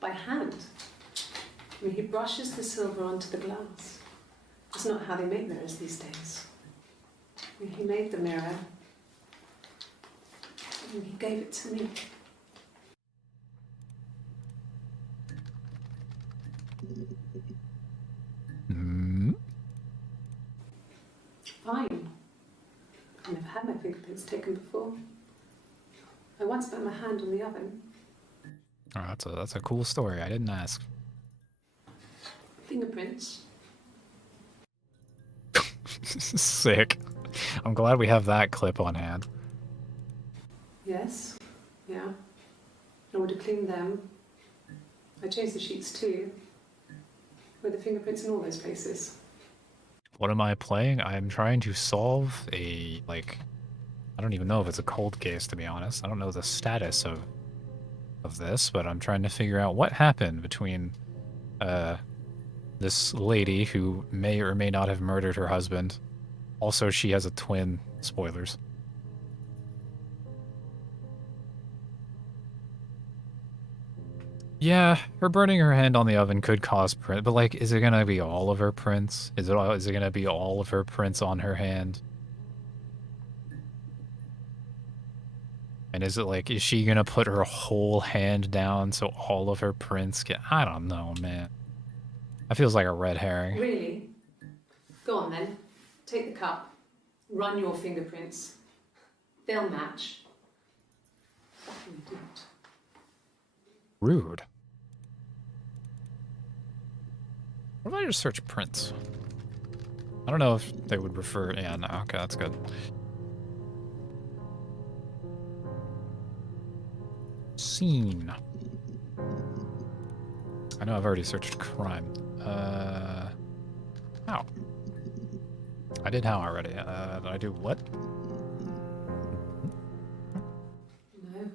By hand. I mean, he brushes the silver onto the glass. That's not how they make mirrors these days. I mean, he made the mirror. And he gave it to me. Fine. I've never had my fingerprints taken before. I once put my hand on the oven. Oh, that's a cool story. I didn't ask. Fingerprints. Sick. I'm glad we have that clip on hand. Yes. Yeah. I would have cleaned them. I changed the sheets too. With the fingerprints in all those places. What am I playing? I'm trying to solve a, like, I don't even know if it's a cold case, to be honest. I don't know the status of this, but I'm trying to figure out what happened between this lady who may or may not have murdered her husband. Also, she has a twin. Spoilers. Yeah, her burning her hand on the oven could cause print, but like, is it gonna be all of her prints? Is it gonna be all of her prints on her hand? And is it like, is she gonna put her whole hand down so all of her prints get? I don't know, man. That feels like a red herring. Really? Go on then. Take the cup. Run your fingerprints. They'll match. Fucking idiot. Rude. What if I just search prints? I don't know if they would refer. Yeah, no. Okay, that's good. Scene. I know I've already searched crime. How? I did how already. Did I do what? No.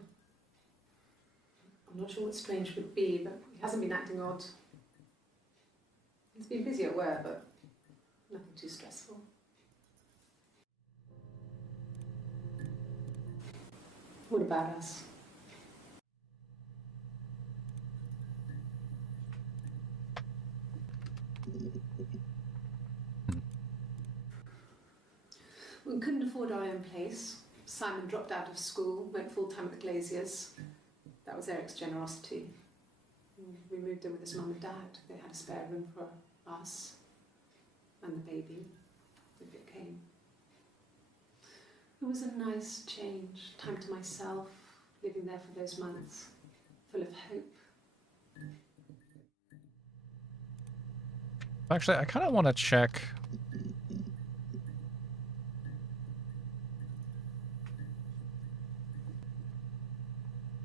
I'm not sure what Strange would be, but he hasn't been acting odd. He's been busy at work, but nothing too stressful. What about us? We couldn't afford our own place. Simon dropped out of school, went full-time at the Glaziers. That was Eric's generosity. We moved in with his mum and dad. They had a spare room for us and the baby, if it came. It was a nice change, time to myself, living there for those months, full of hope. Actually, I kind of want to check.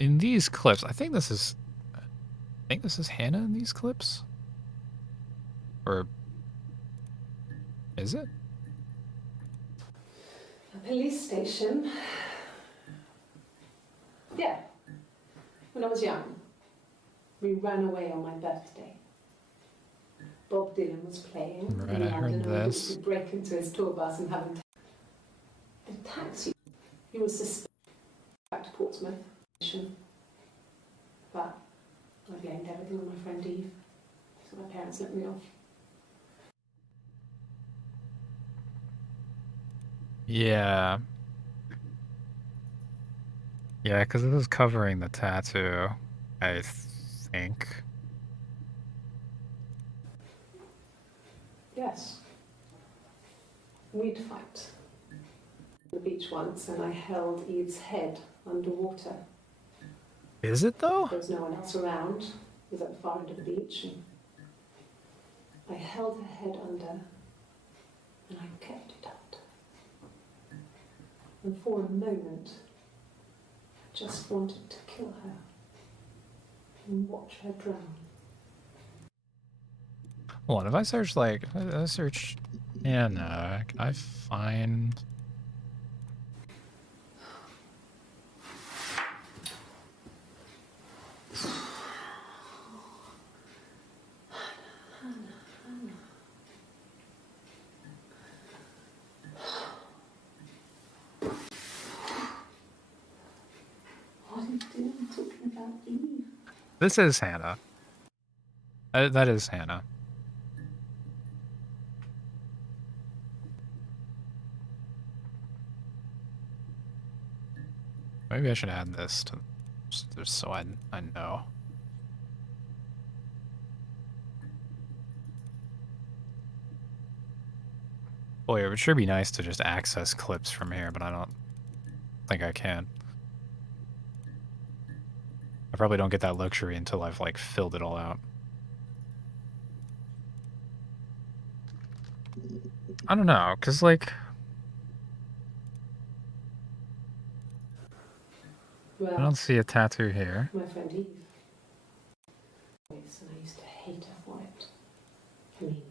In these clips, I think this is Hannah in these clips? Or is it? A police station. Yeah. When I was young, we ran away on my birthday. Bob Dylan was playing Right, in I heard London, and this. we could break into his tour bus and have him the taxi. He was suspected back to Portsmouth, but I blamed everything on my friend Eve, so my parents let me off. Yeah. Yeah, because this is covering the tattoo, I think. Yes. We'd fight on the beach once, and I held Eve's head underwater. Is it though? There was no one else around. It was at the far end of the beach, and I held her head under, and I kept it out. And for a moment, I just wanted to kill her and watch her drown. Hold on, if I search like, I search Hannah, can I find... What are you doing talking about Eve? This is Hannah. That is Hannah. Maybe I should add this to just so I know. Boy, it would sure be nice to just access clips from here, but I don't think I can. I probably don't get that luxury until I've like filled it all out. I don't know, cause like Well, I don't see a tattoo here. my friend Eve. hate her for it. I mean,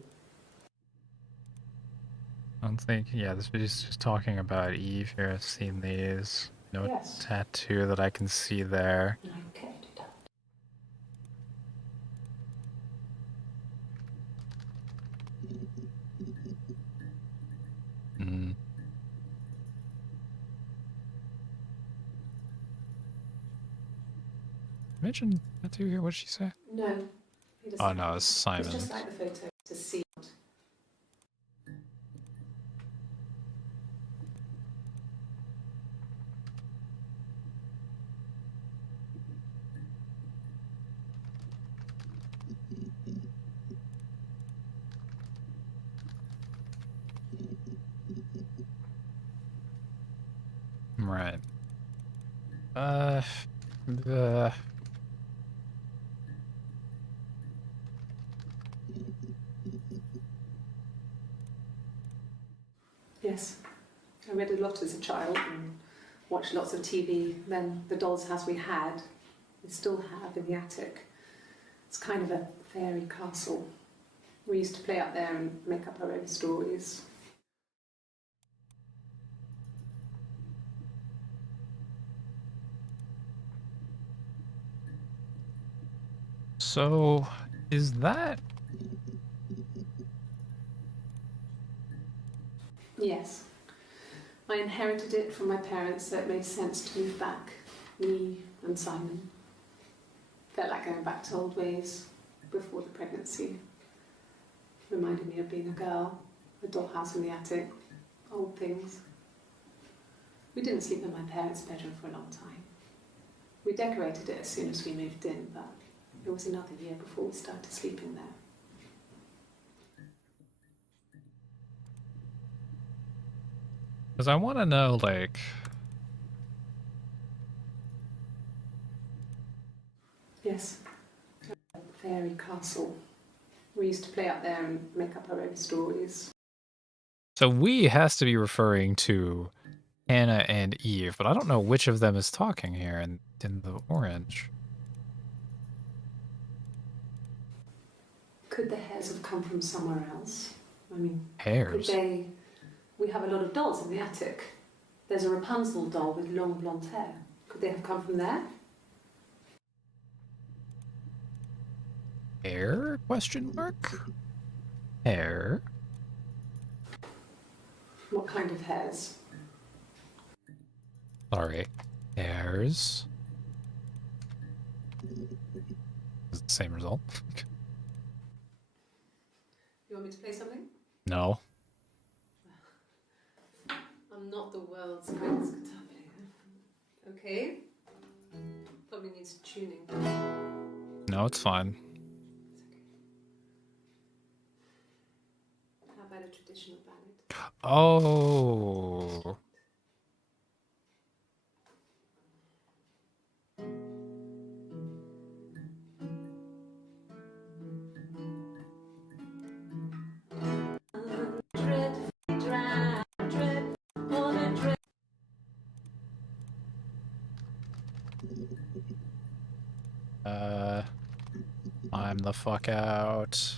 I don't think, yeah, this video's just talking about Eve here. I've seen these. No yes, tattoo that I can see there. and I kept it up. Hmm. Mention tattoo here, what did she say? No, he doesn't. Oh no, it's Simon. It's just like the photo to see. Right. Yes, I read a lot as a child and watched lots of TV. Then the doll's house we had, we still have in the attic. It's kind of a fairy castle. We used to play up there and make up our own stories. So, is that... Yes. I inherited it from my parents, so it made sense to move back. Me and Simon. Felt like going back to old ways before the pregnancy. Reminded me of being a girl, a dollhouse in the attic, old things. We didn't sleep in my parents' bedroom for a long time. We decorated it as soon as we moved in, but it was another year before we started sleeping there. Because I want to know, like... Yes, a fairy castle. We used to play up there and make up our own stories. So we has to be referring to Anna and Eve, but I don't know which of them is talking here in the orange. Could the hairs have come from somewhere else? I mean, Hairs? could they... We have a lot of dolls in the attic. There's a Rapunzel doll with long blonde hair. Could they have come from there? Hair? Question mark? Hair? What kind of hairs? Sorry. Hairs? It's the same result. You want me to play something? No. I'm not the world's greatest guitar player. Okay. Probably needs tuning. No, it's fine. How about a traditional ballad? Oh. I'm the fuck out.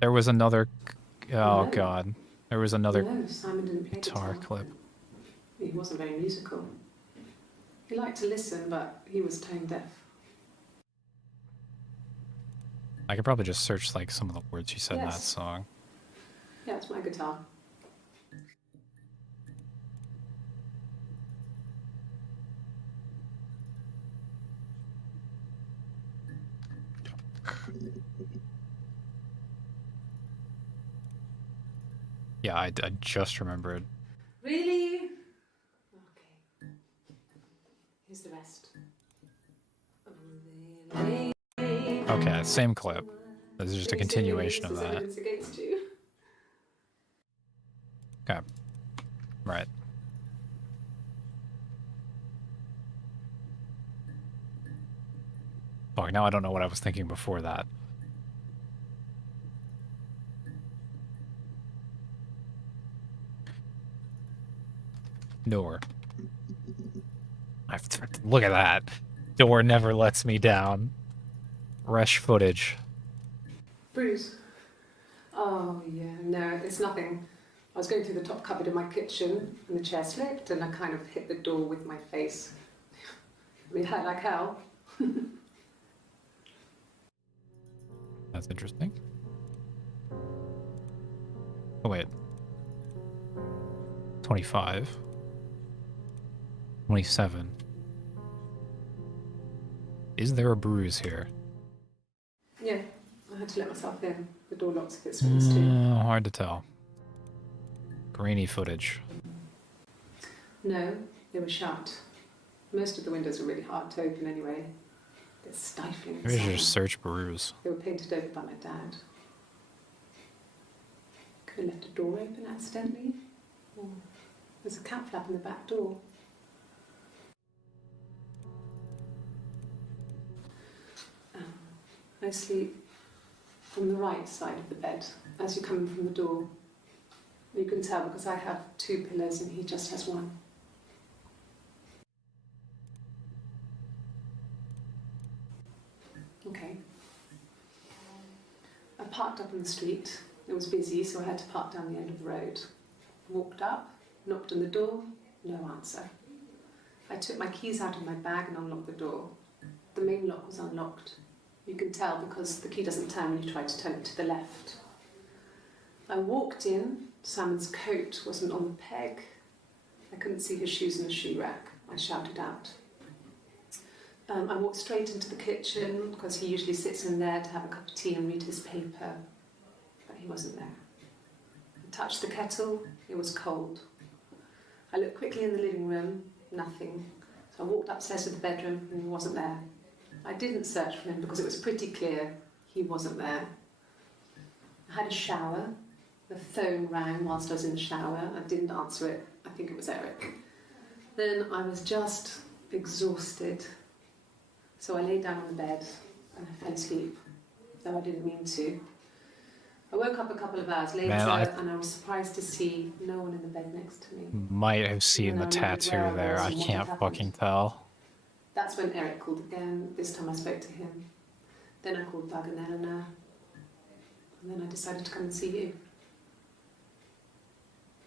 There was another... Oh, No. God. There was another No, Simon didn't play guitar guitar. clip. He wasn't very musical. He liked to listen, but he was tone deaf. I could probably just search, like, some of the words you said in that Yes. song. Yeah, it's my guitar. Yeah, I just remembered. Really? Okay. Here's the rest. Okay, same clip. This is just a continuation of that. Evidence against you. Okay. Right. Oh, now I don't know what I was thinking before that. Nor. Look at that. Door never lets me down. Fresh footage. Bruce. Oh, yeah, no, it's nothing. I was going through the top cupboard in my kitchen and the chair slipped and I kind of hit the door with my face. I mean, it hurt like hell. That's interesting. Oh, wait. 25. 27. Is there a bruise here? Yeah, I had to let myself in. The door locks if it swings too. Hard to tell. Grainy footage. No, they were shut. Most of the windows are really hard to open anyway. They're stifling. Maybe I should just search bruise. They were painted over by my dad. Could have left a door open accidentally. Or there's a cat flap in the back door. I sleep on the right side of the bed as you come in from the door. You can tell because I have 2 pillows and he just has 1. Okay. I parked up on the street. It was busy, so I had to park down the end of the road. Walked up, knocked on the door, no answer. I took my keys out of my bag and unlocked the door. The main lock was unlocked. You can tell because the key doesn't turn when you try to turn it to the left. I walked in. Simon's coat wasn't on the peg. I couldn't see his shoes in the shoe rack. I shouted out. I walked straight into the kitchen because he usually sits in there to have a cup of tea and read his paper, but he wasn't there. I touched the kettle. It was cold. I looked quickly in the living room. Nothing. So I walked upstairs to the bedroom and he wasn't there. I didn't search for him because it was pretty clear he wasn't there. I had a shower. The phone rang whilst I was in the shower. I didn't answer it. I think it was Eric. Then I was just exhausted. So I lay down on the bed and I fell asleep, though I didn't mean to. I woke up a couple of hours later and I was surprised to see no one in the bed next to me. Might have seen the tattoo there. I can't fucking tell. That's when Eric called again. This time I spoke to him. Then I called Doug and Eleanor. And then I decided to come and see you.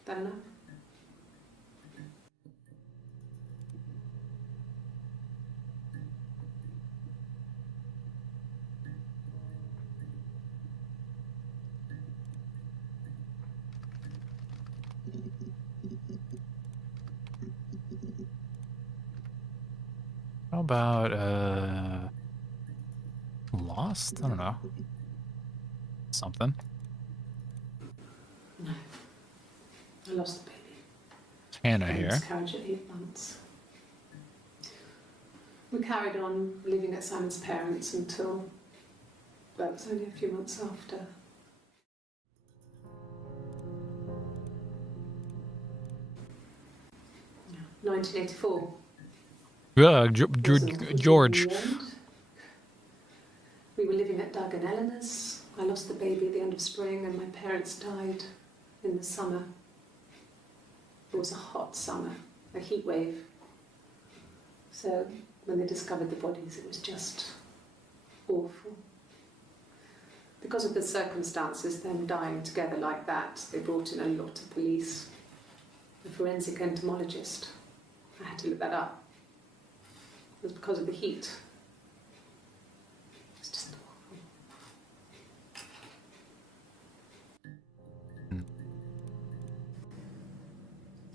That enough? How about, Lost? I don't know. Something. No. I lost the baby. Hannah here. Miscarriage at 8 months. We carried on living at Simon's parents until, well, it was only a few months after. No, 1984. Yeah, George. We were living at Doug and Eleanor's. I lost the baby at the end of spring and my parents died in the summer. It was a hot summer, a heat wave. So when they discovered the bodies, it was just awful. Because of the circumstances, them dying together like that, they brought in a lot of police. A forensic entomologist. I had to look that up. It was because of the heat. It's just awful.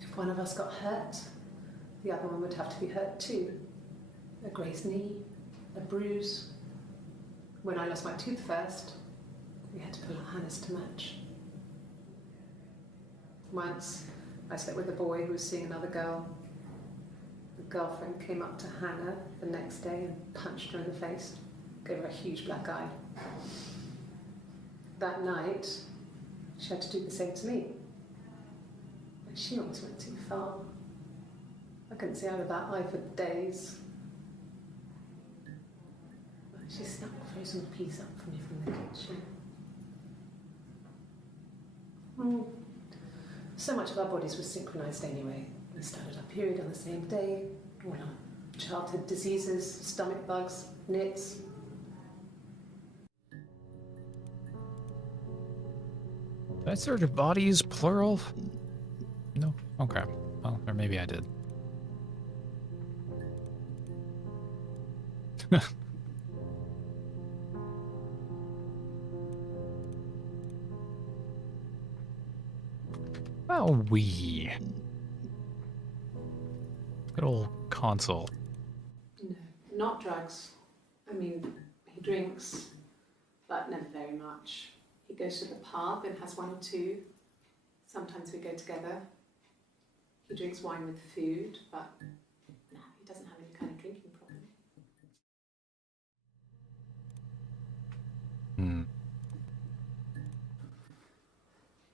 If one of us got hurt, the other one would have to be hurt too. A grazed knee, a bruise. When I lost my tooth first, we had to pull our harness to match. Once, I slept with a boy who was seeing another girl. The girlfriend came up to Hannah the next day and punched her in the face, gave her a huge black eye. That night, she had to do the same to me. But she almost went too far. I couldn't see out of that eye for days. But she snapped a frozen piece up for me from the kitchen. So much of our bodies was synchronised anyway. We started our period on the same day. Well, childhood diseases, stomach bugs, nits. Did I search bodies plural? No. Okay. Well, or maybe I did. Oh, we. Good old console. No, not drugs. I mean, he drinks, but never very much. He goes to the pub and has one or two. Sometimes we go together. He drinks wine with food, but no, he doesn't have any kind of drinking problem. Hmm.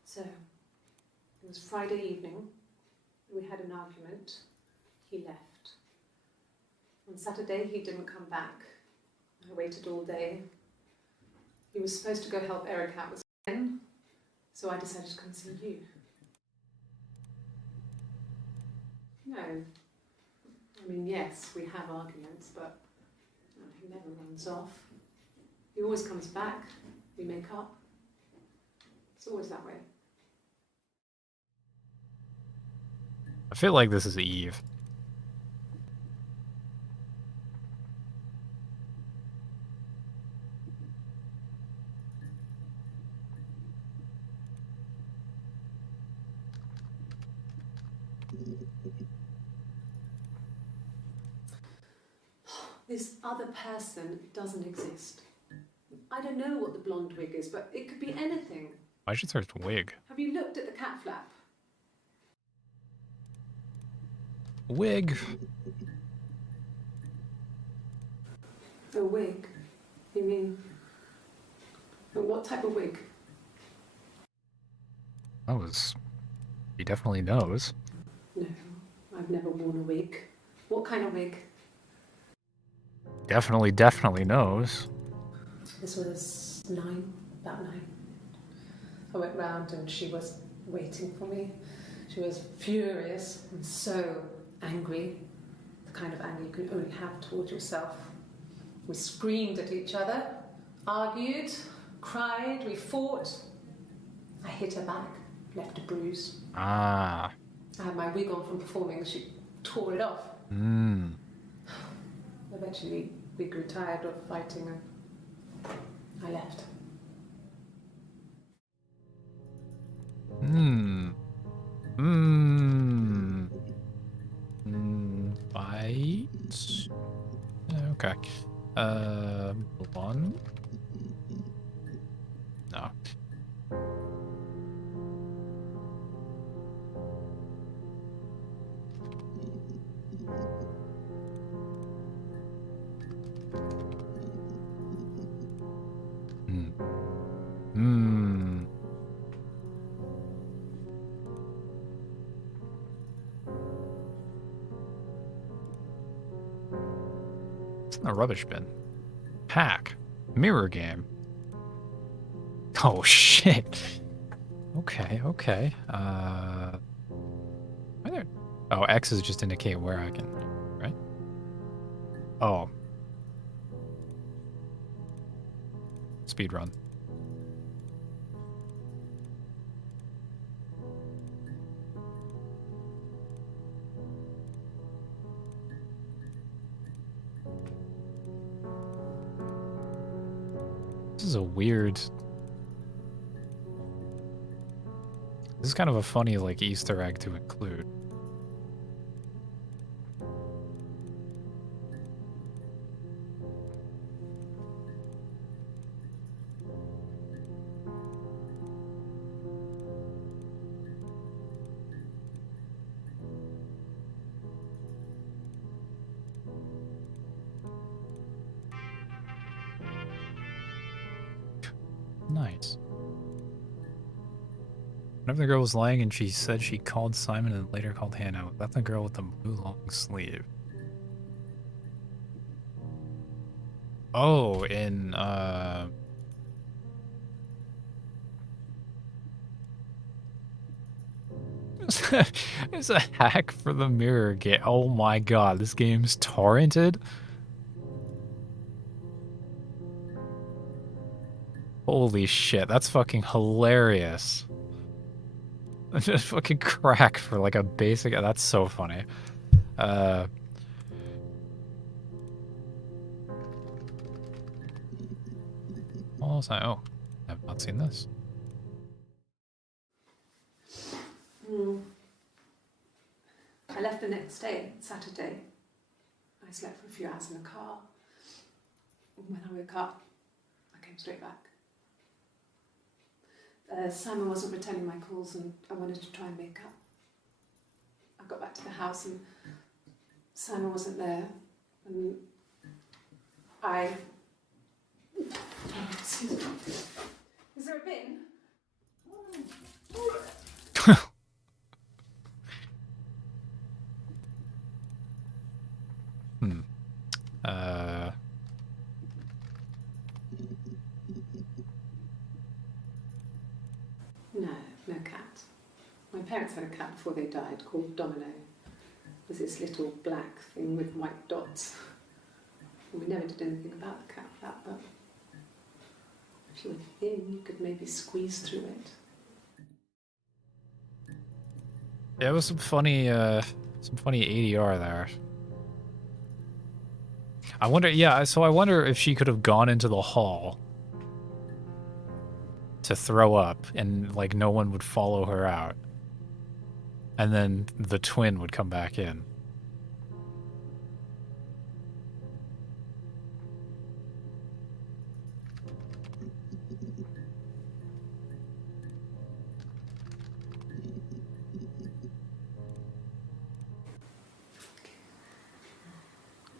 So, it was Friday evening. We had an argument. He left. On Saturday, he didn't come back. I waited all day. He was supposed to go help Eric out with Ken, so I decided to come see you. No. I mean, yes, we have arguments, but he never runs off. He always comes back. We make up. It's always that way. I feel like this is Eve. This other person doesn't exist. I don't know what the blonde wig is, but it could be anything. I should search wig. Have you looked at the cat flap? Wig. A wig? You mean... what type of wig? He definitely knows. No, I've never worn a wig. What kind of wig? Definitely knows. This was about 9. I went round and she was waiting for me. She was furious and so angry, the kind of anger you can only have towards yourself. We screamed at each other, argued, cried, we fought. I hit her back, left a bruise. Ah. I had my wig on from performing and she tore it off. Eventually, we grew tired of fighting and I left. Fight? Okay. Blonde? No. A rubbish bin. Hack. Mirror game. Oh shit. Okay. Why there? Oh, X is just indicate where I can, right? Oh. Speed run. This is a weird... This is kind of a funny, like, Easter egg to include. Nice. Whenever the girl was lying and she said she called Simon and later called Hannah, was that the girl with the blue long sleeve? Oh, in, It's a hack for the mirror game. Oh my god, this game's torrented? Holy shit, that's fucking hilarious. Just fucking crack for like a basic. That's so funny. What was I? Oh, I've not seen this. I left the next day, Saturday. I slept for a few hours in the car. When I woke up, I came straight back. Simon wasn't returning my calls and I wanted to try and make up. I got back to the house and Simon wasn't there. And I... Excuse me. Is there a bin? No cat. My parents had a cat before they died called Domino. It was this little black thing with white dots. And we never did anything about the cat for that, but if you were thin, you could maybe squeeze through it. Yeah, it was some funny ADR there. I wonder, yeah, so I wonder if she could have gone into the hall to throw up and like no one would follow her out. And then the twin would come back in.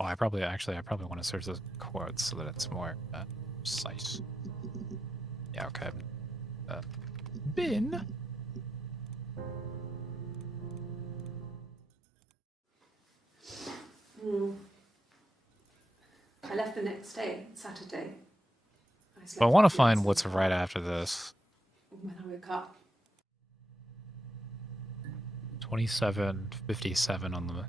Oh, I probably want to search the quotes so that it's more precise. Yeah, okay. Bin. I left the next day, Saturday. Well, I want to find what's right after this. When I woke up. 27:57 on the...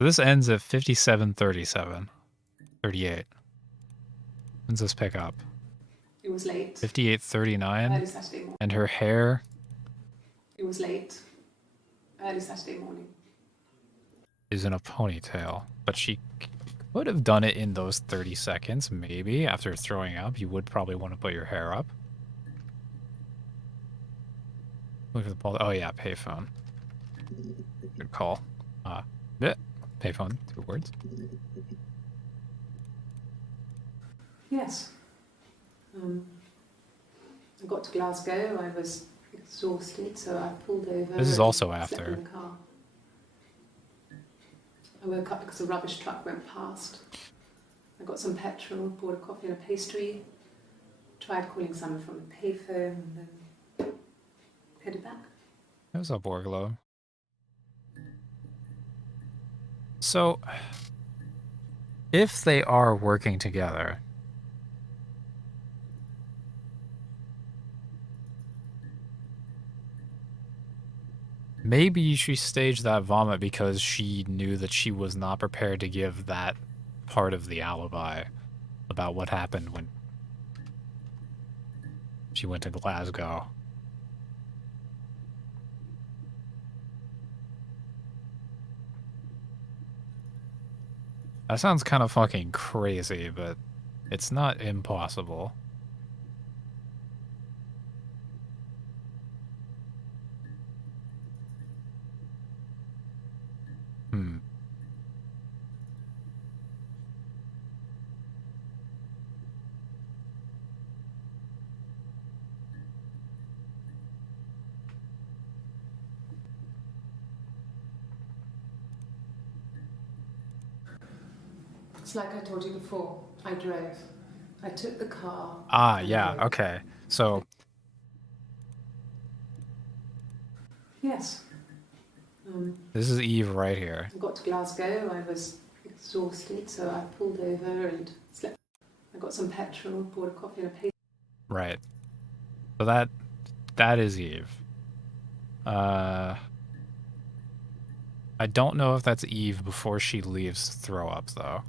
This ends at 57:37. 38. When's this pick up? It was late. 58:39. Early Saturday morning. And her hair? It was late. Early Saturday morning. Is in a ponytail. But she would have done it in those 30 seconds, maybe. After throwing up, you would probably want to put your hair up. Look at the ball. Oh yeah, payphone. Good call. Yeah, payphone, 2 words. Yes. I got to Glasgow. I was exhausted, so I pulled over. This is also and slept after. in the car. I woke up because a rubbish truck went past. I got some petrol, bought a coffee and a pastry, tried calling someone from the payphone, and then headed back. It was up, Borglo. So, if they are working together, maybe she staged that vomit because she knew that she was not prepared to give that part of the alibi about what happened when she went to Glasgow. That sounds kind of fucking crazy, but it's not impossible. It's like I told you before. I drove. I took the car. Ah, and yeah, drove. okay. So, Yes. this is Eve right here. I got to Glasgow. I was exhausted, so I pulled over and slept. I got some petrol, bought a coffee and a pastry. Right. So that is Eve. I don't know if that's Eve before she leaves throw up, though.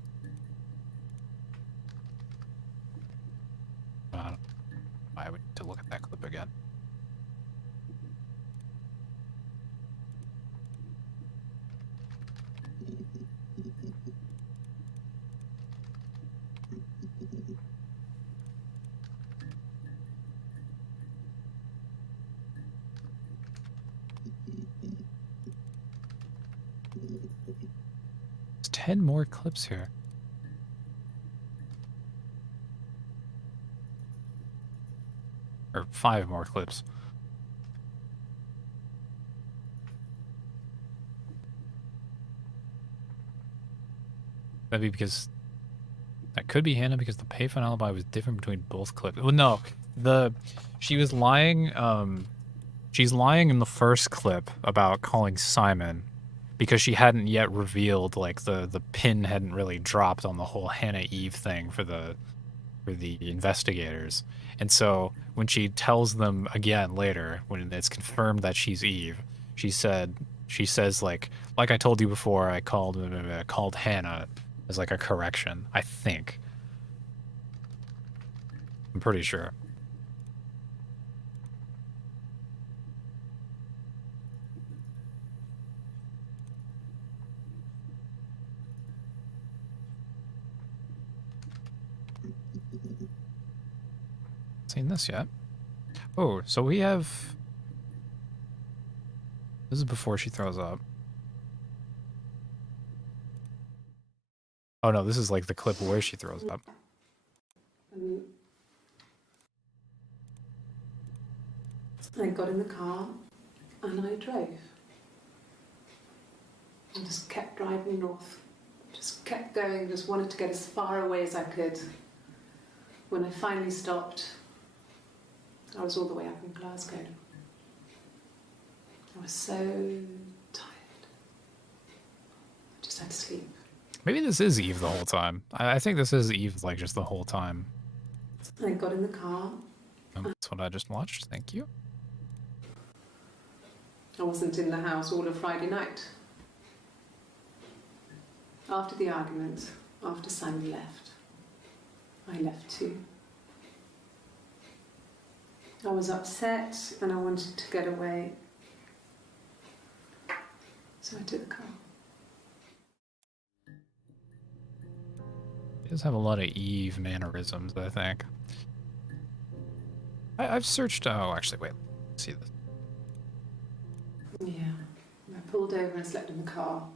I would need to look at that clip again. There's 10 more clips here. Or 5 more clips. Maybe because that could be Hannah because the payphone alibi was different between both clips. Well, no, she was lying. She's lying in the first clip about calling Simon because she hadn't yet revealed, like, the pin hadn't really dropped on the whole Hannah Eve thing for the investigators. And so when she tells them again later, when it's confirmed that she's Eve, she says like I told you before, I called Hannah as like a correction, I think. I'm pretty sure. Seen this yet? Oh, so we have. This is before she throws up. Oh no, this is like the clip where she throws up. I got in the car and I drove. I just kept driving north. Just kept going, just wanted to get as far away as I could. When I finally stopped, I was all the way up in Glasgow. I was so tired. I just had to sleep. Maybe this is Eve the whole time. I think this is Eve, like, just the whole time. I got in the car. Oh, that's what I just watched. Thank you. I wasn't in the house all of Friday night. After the argument, after Simon left, I left too. I was upset and I wanted to get away. So I took the car. She does have a lot of Eve mannerisms, I think. I've searched. Oh, actually, wait. Let's see this. Yeah. I pulled over and slept in the car.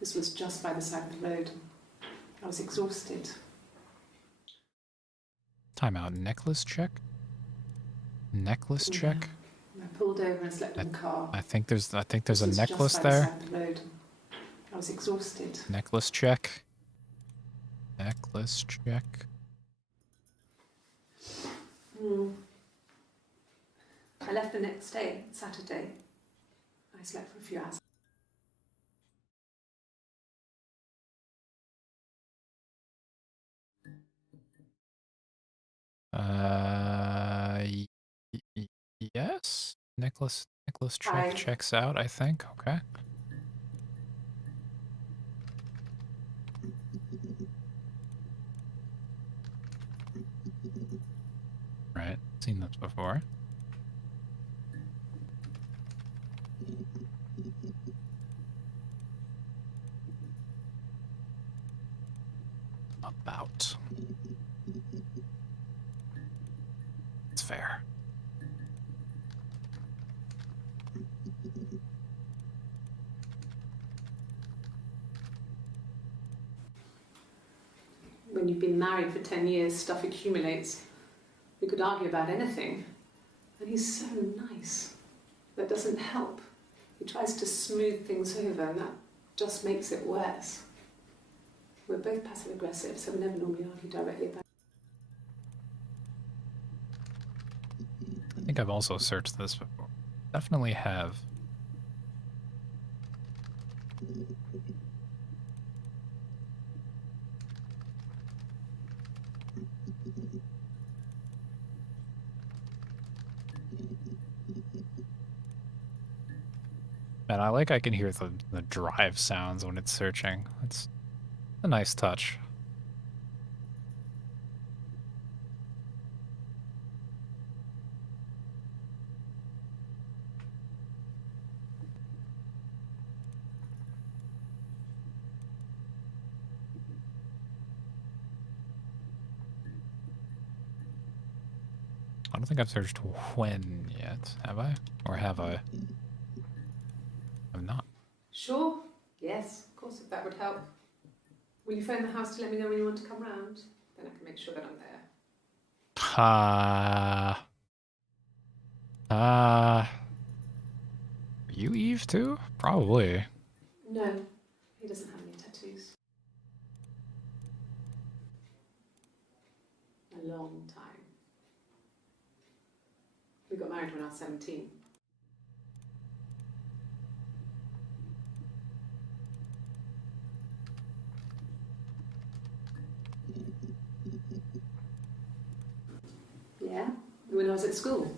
This was just by the side of the road. I was exhausted. Timeout. Necklace check? Necklace check? I pulled over and slept in the car. I think there's a was necklace just by there. The side of the road. I was exhausted. Necklace check. Necklace check. I left the next day, Saturday. I slept for a few hours. Yes. Necklace check checks out, I think. Okay. Right. Seen this before. About. It's fair. When you've been married for 10 years, stuff accumulates. We could argue about anything. And he's so nice. That doesn't help. He tries to smooth things over, and that just makes it worse. We're both passive aggressive, so we never normally argue directly about. I think I've also searched this before. Definitely have. Man, I can hear the drive sounds when it's searching. It's a nice touch. I don't think I've searched when yet, have I? Or have I? I've not. Sure. Yes, of course, if that would help. Will you phone the house to let me know when you want to come round? Then I can make sure that I'm there. Are you Eve too? Probably. No, he doesn't have any tattoos. A long time. We got married when I was 17. Yeah, when I was at school.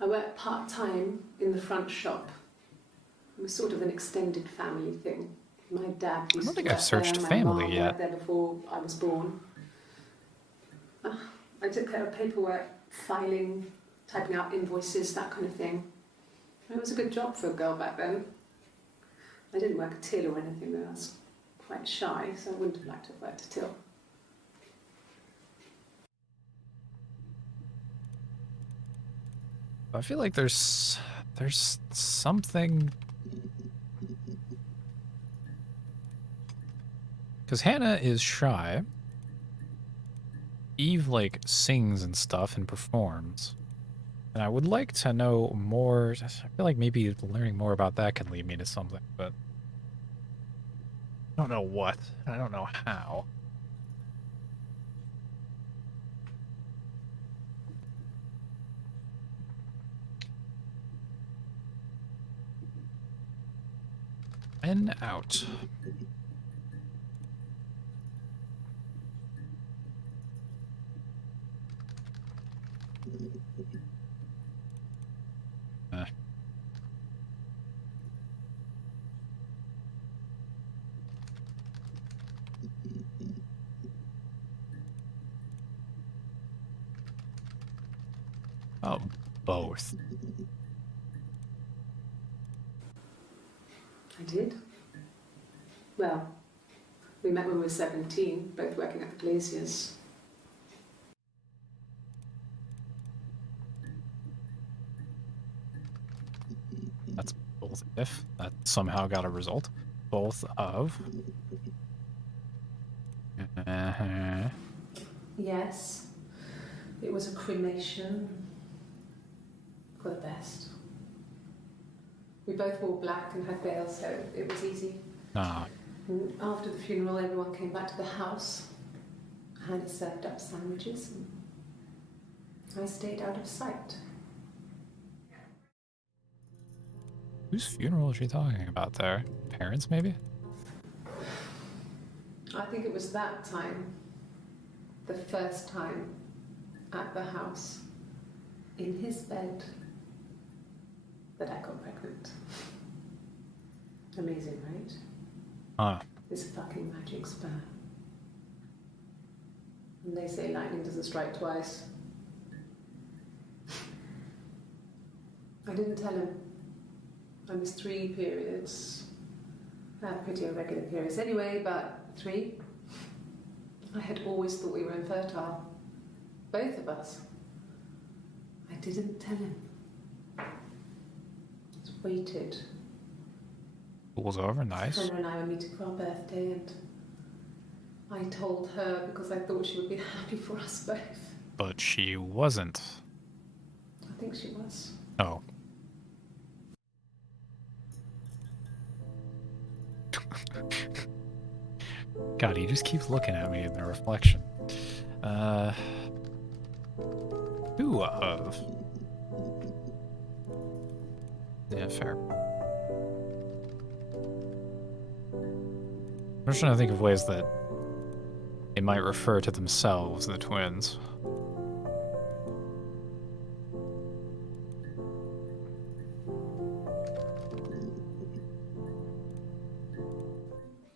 I worked part-time in the front shop. It was sort of an extended family thing. My dad used to work I've searched there, my family mum yet. worked there before I was born. I took care of paperwork, filing, typing out invoices, that kind of thing. It was a good job for a girl back then. I didn't work a till or anything though. I was quite shy, so I wouldn't have liked to have worked a till. I feel like there's something, because Hannah is shy. Eve like sings and stuff and performs, and I would like to know more. I feel like maybe learning more about that can lead me to something, but I don't know what. I don't know how. And out. Oh, both. I did. Well, we met when we were 17, both working at the Glaziers. That's both if that somehow got a result. Both of. Yes, it was a cremation for the best. We both wore black and had veils, so it was easy. Ah. And after the funeral, everyone came back to the house. Hannah served up sandwiches, and I stayed out of sight. Whose funeral is she talking about there? Parents, maybe? I think it was that time, the first time at the house, in his bed, that I got pregnant. Amazing, right? Huh. This fucking magic sperm. And they say lightning doesn't strike twice. I didn't tell him. I missed 3 periods. I had pretty irregular periods anyway, but 3. I had always thought we were infertile. Both of us. I didn't tell him. Just waited. School's over, nice. Hannah and I were meeting for our birthday, and I told her because I thought she would be happy for us both. But she wasn't. I think she was. Oh. God, he just keeps looking at me in the reflection. Two of. Yeah, fair. I'm just trying to think of ways that they might refer to themselves, the twins.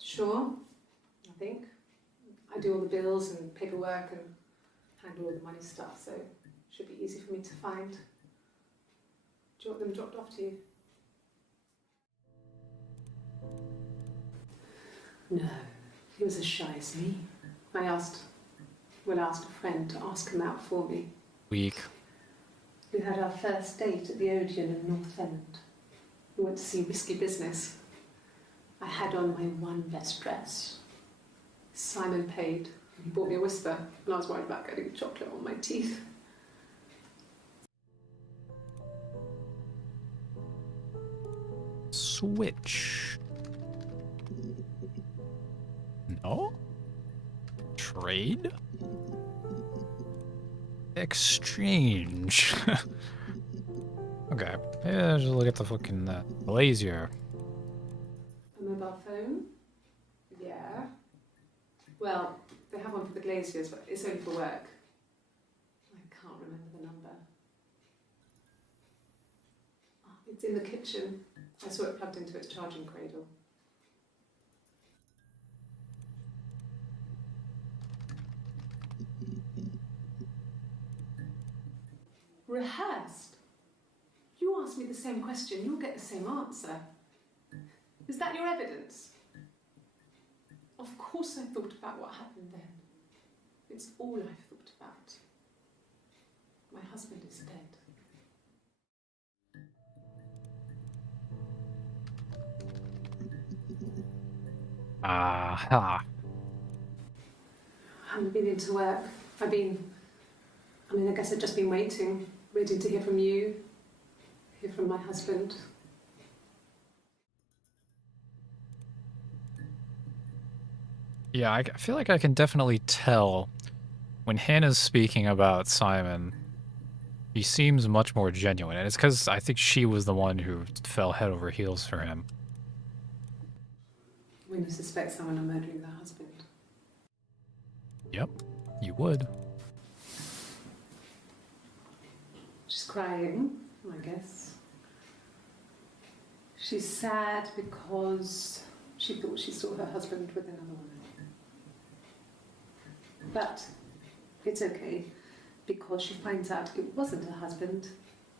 Sure, I think. I do all the bills and paperwork and handle all the money stuff, so it should be easy for me to find. Do you want them dropped off to you? No, he was as shy as me. I asked a friend to ask him out for me. Weak. We had our first date at the Odeon in North End. We went to see Risky Business. I had on my one best dress. Simon paid. He bought me a whisper, and I was worried about getting chocolate on my teeth. Switch. No? Trade? Exchange. Okay. Yeah, just look at the fucking Glazier. A mobile phone? Yeah. Well, they have one for the Glaziers, but it's only for work. I can't remember the number. Oh, it's in the kitchen. I saw it plugged into its charging cradle. Rehearsed? You ask me the same question, you'll get the same answer. Is that your evidence? Of course I thought about what happened then. It's all I've thought about. My husband is dead. Aha. I haven't been into work. I guess I've just been waiting to hear from you, hear from my husband. Yeah, I feel like I can definitely tell when Hannah's speaking about Simon, he seems much more genuine. And it's because I think she was the one who fell head over heels for him. When you suspect someone of murdering their husband. Yep, you would. She's crying, I guess. She's sad because she thought she saw her husband with another woman. But it's okay, because she finds out it wasn't her husband,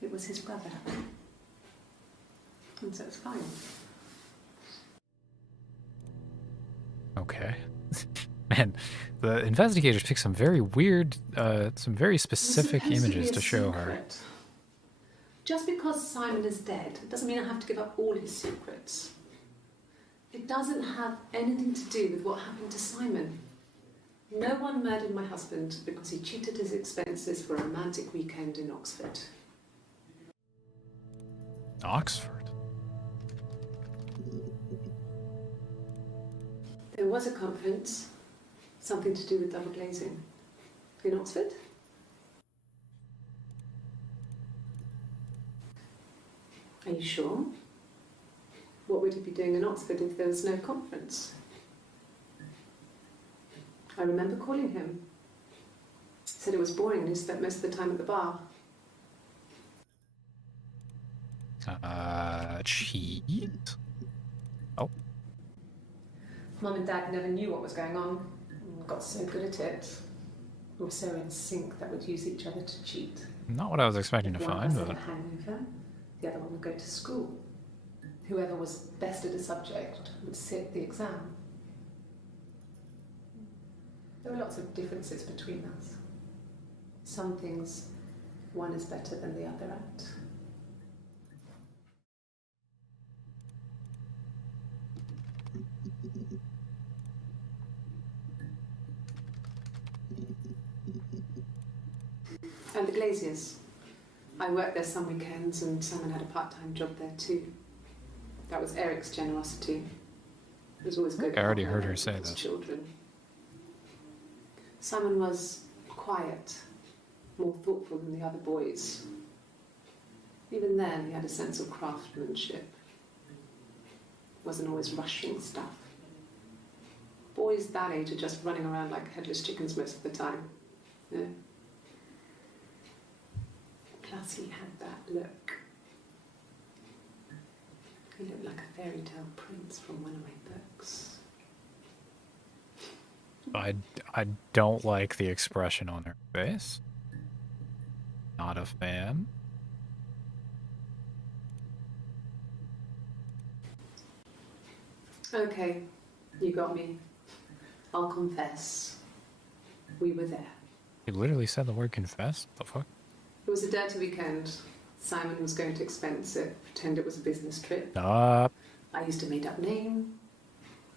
it was his brother. And so it's fine. Okay. Man, the investigators picked some very weird, some very specific images to show her. Just because Simon is dead doesn't mean I have to give up all his secrets. It doesn't have anything to do with what happened to Simon. No one murdered my husband because he cheated his expenses for a romantic weekend in Oxford. Oxford? There was a conference, something to do with double glazing, in Oxford. Are you sure? What would he be doing in Oxford if there was no conference? I remember calling him. He said it was boring and he spent most of the time at the bar. Cheat? Oh. Mum and Dad never knew what was going on and got so good at it. We were so in sync that we'd use each other to cheat. Not what I was expecting to One find, was but... a hangover, the other one would go to school. Whoever was best at a subject would sit the exam. There were lots of differences between us. Some things one is better than the other at. And the Glaziers. I worked there some weekends and Simon had a part-time job there too. That was Eric's generosity. It was always good. I already heard her say as this. children. Simon was quiet, more thoughtful than the other boys. Even then, he had a sense of craftsmanship. Wasn't always rushing stuff. Boys that age are just running around like headless chickens most of the time. Yeah. Plus, he had that look. He looked like a fairy tale prince from one of my books. I don't like the expression on her face. Not a fan. Okay, you got me. I'll confess. We were there. You literally said the word confess? The fuck? It was a dirty weekend. Simon was going to expense it, pretend it was a business trip. Uh, I used a made-up name.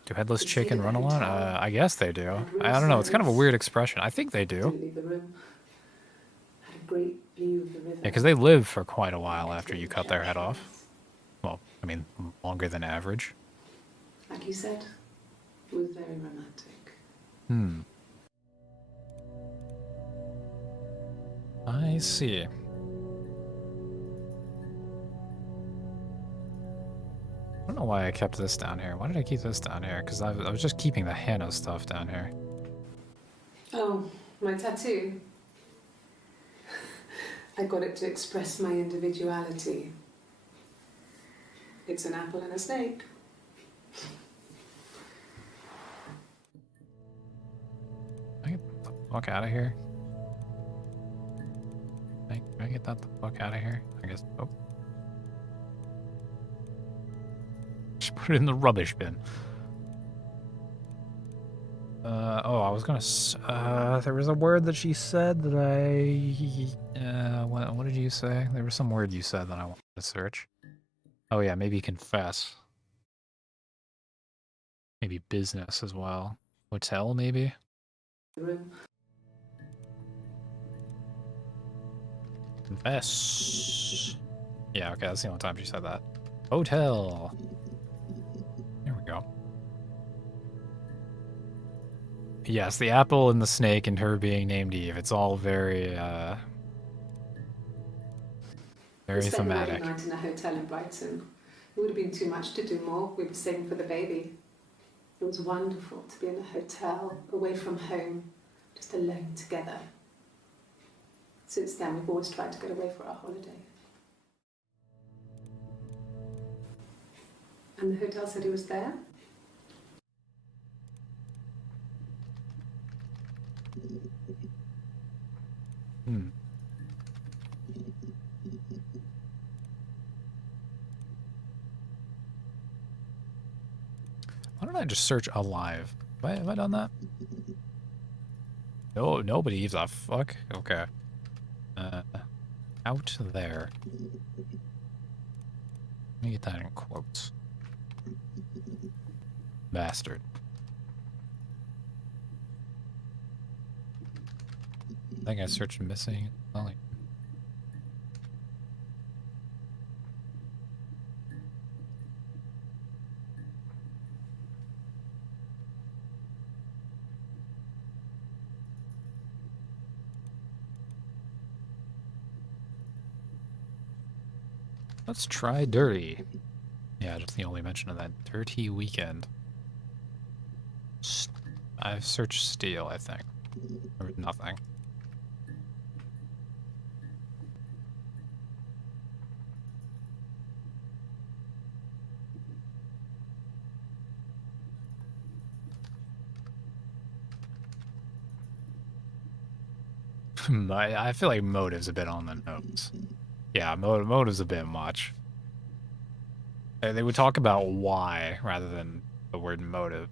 do headless They chicken stayed at run the a lot? hotel. I guess they do. Had room I don't know. It's kind of a service. weird expression. I think they do. Didn't leave the room. Had a great view of the river. Yeah, because they live for quite a while after you cut their head off. Well, I mean, longer than average. Like you said, it was very romantic. Hmm. I see. I don't know why I kept this down here. Why did I keep this down here? Because I was just keeping the Hannah stuff down here. Oh, my tattoo. I got it to express my individuality. It's an apple and a snake. Can I get the fuck out of here? Can I get that the fuck out of here? I guess. Oh. Just put it in the rubbish bin. Oh, I was gonna. There was a word that she said that what did you say? There was some word you said that I wanted to search. Oh yeah, maybe confess. Maybe business as well. Hotel, maybe? Room. Confess. Yeah, okay, that's the only time she said that. Hotel. There we go. Yes, the apple and the snake and her being named Eve. It's all very, very We spent the thematic. night in a hotel in Brighton. It would have been too much to do more. We were saving for the baby. It was wonderful to be in a hotel, away from home, just alone together. Since then, we've always tried to get away for our holiday. And the hotel said he was there. Hmm. Why don't I just search alive? Have I done that? No, nobody gives a fuck. Okay. Out there. Let me get that in quotes. Bastard. I think I searched missing. Only. Let's try dirty. Yeah, just the only mention of that dirty weekend. I've searched steel, I think. Or nothing. I feel like motive's a bit on the nose. Yeah, motive's a bit much. They would talk about why rather than the word motive.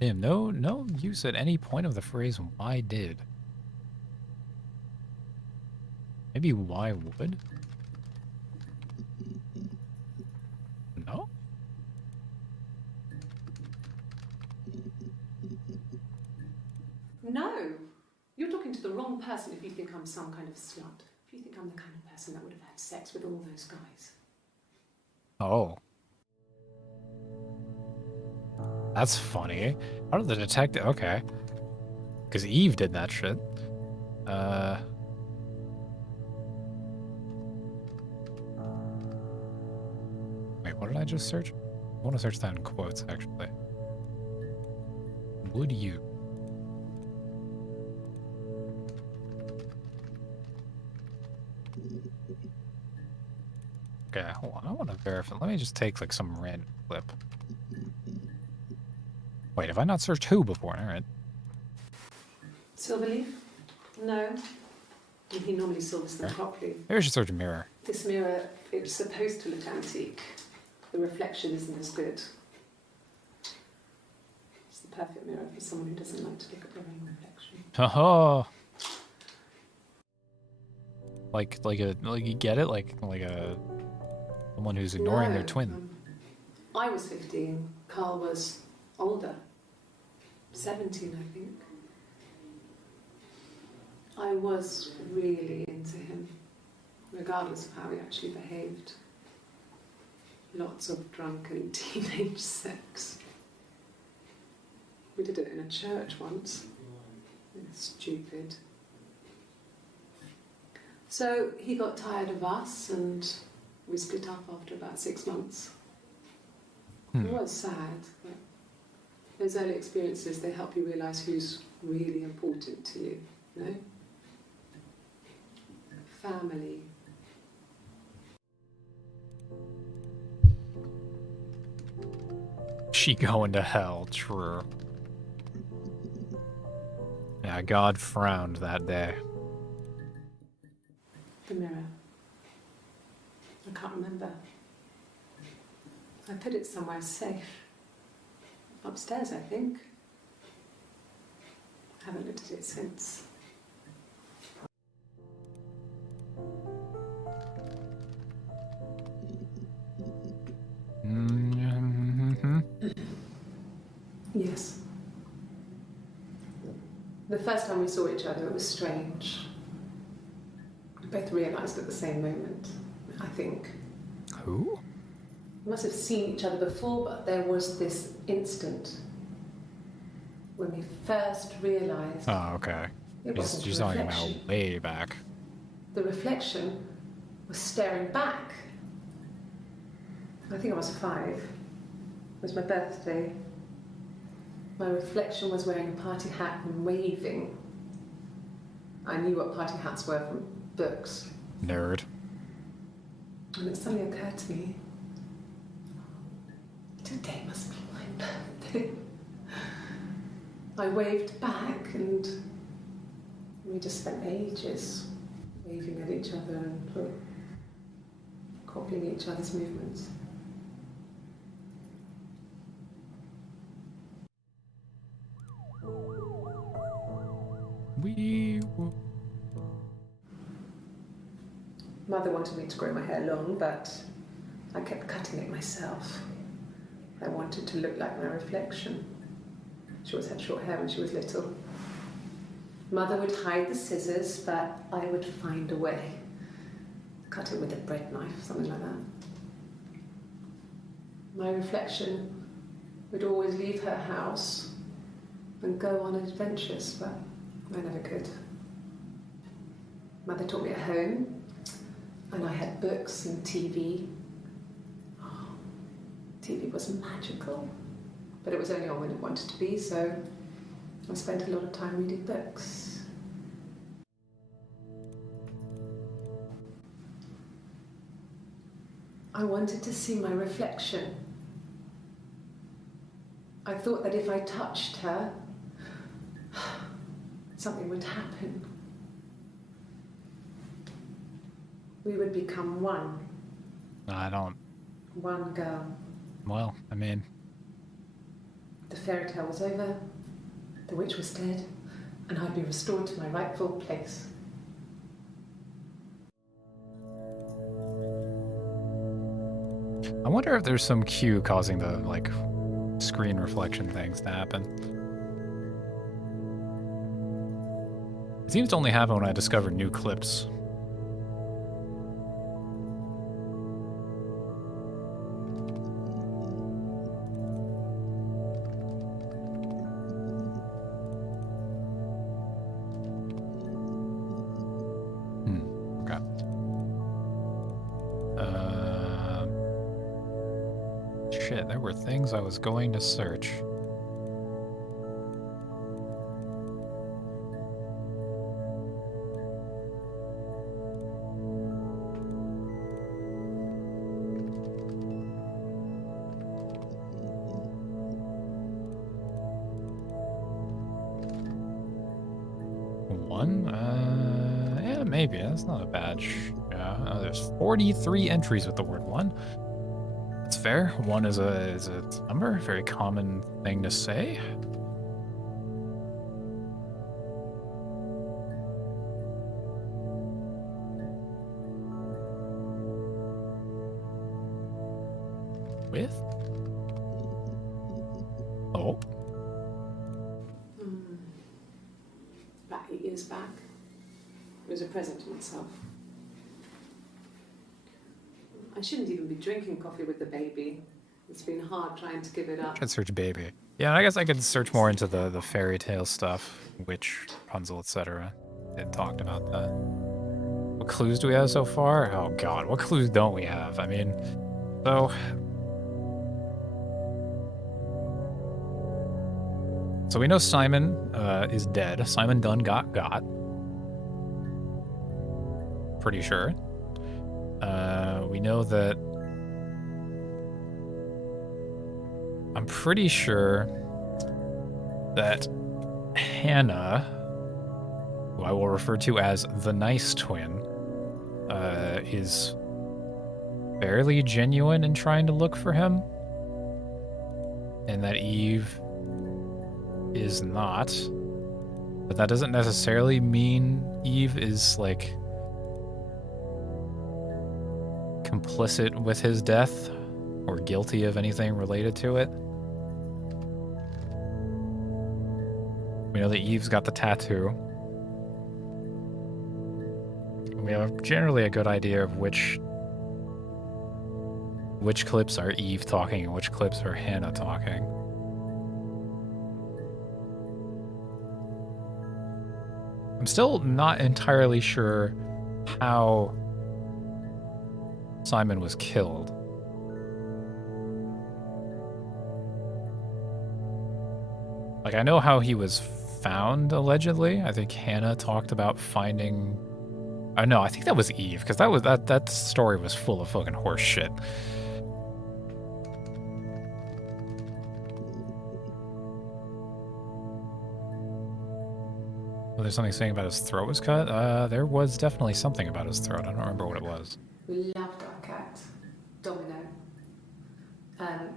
Damn, no use at any point of the phrase why did. Maybe why would? No? No, you're talking to the wrong person if you think I'm some kind of slut. If you think I'm the kind of person that would have had sex with all those guys. Oh. That's funny. How did the detective... Okay. Because Eve did that shit. Wait, what did I just search? I want to search that in quotes, actually. Would you? Okay, hold on. I want to verify. Let me just take like some random clip. Wait, have I not searched who before? All right. Silverleaf? No. He normally silvers them properly. Maybe I should search a mirror. This mirror, it's supposed to look antique. The reflection isn't as good. It's the perfect mirror for someone who doesn't like to look at their own reflection. Haha. Like you get it? Like a someone who's ignoring their twin. I was 15. Carl was older. 17, I think. I was really into him, regardless of how he actually behaved. Lots of drunken teenage sex. We did it in a church once. Stupid. So he got tired of us and we split up after about 6 months. It was sad, but those early experiences, they help you realise who's really important to you, you know? Family. She going to hell, true. Yeah, God frowned that day. The mirror. I can't remember. I put it somewhere safe. Upstairs, I think. I haven't looked at it since. Yes. The first time we saw each other, it was strange. We both realised at the same moment, I think. Who? We must have seen each other before, but there was this instant when we first realised. Oh, okay. She's talking about way back. The reflection was staring back. I think I was 5. It was my birthday. My reflection was wearing a party hat and waving. I knew what party hats were from books. Nerd. And it suddenly occurred to me, today must be my birthday. I waved back and we just spent ages waving at each other and copying each other's movements. Mother wanted me to grow my hair long, but I kept cutting it myself. I wanted to look like my reflection. She always had short hair when she was little. Mother would hide the scissors, but I would find a way. Cut it with a bread knife, something like that. My reflection would always leave her house and go on adventures, but I never could. Mother taught me at home, and I had books and TV. Oh, TV was magical, but it was only on when it wanted to be, so I spent a lot of time reading books. I wanted to see my reflection. I thought that if I touched her, something would happen. We would become one. I don't. One girl. Well, I mean. The fairy tale was over, the witch was dead, and I'd be restored to my rightful place. I wonder if there's some cue causing the, like, screen reflection things to happen. It seems to only happen when I discover new clips. were things I was going to search. One? Yeah, maybe. That's not a bad yeah, there's 43 entries with the word one. That's fair. One is a number, very common thing to say. With? Oh. About 8 years back. It was a present to myself. I shouldn't even be drinking coffee with the baby. It's been hard trying to give it up. Should search baby. Yeah, I guess I could search more into the fairy tale stuff, witch, Rapunzel, etc. It talked about that. What clues do we have so far? Oh god, what clues don't we have? I mean, so we know Simon is dead. Simon Dunn got. Pretty sure. We know that. I'm pretty sure that Hannah, who I will refer to as the nice twin, is fairly genuine in trying to look for him, and that Eve is not. But that doesn't necessarily mean Eve is, like, complicit with his death or guilty of anything related to it. We know that Eve's got the tattoo. We have generally a good idea of which clips are Eve talking and which clips are Hannah talking. I'm still not entirely sure how Simon was killed. Like, I know how he was found, allegedly. I think Hannah talked about finding... Oh, no, I think that was Eve, because that story was full of fucking horse shit. Oh, there's something saying about his throat was cut? There was definitely something about his throat. I don't remember what it was. We loved our cat, Domino.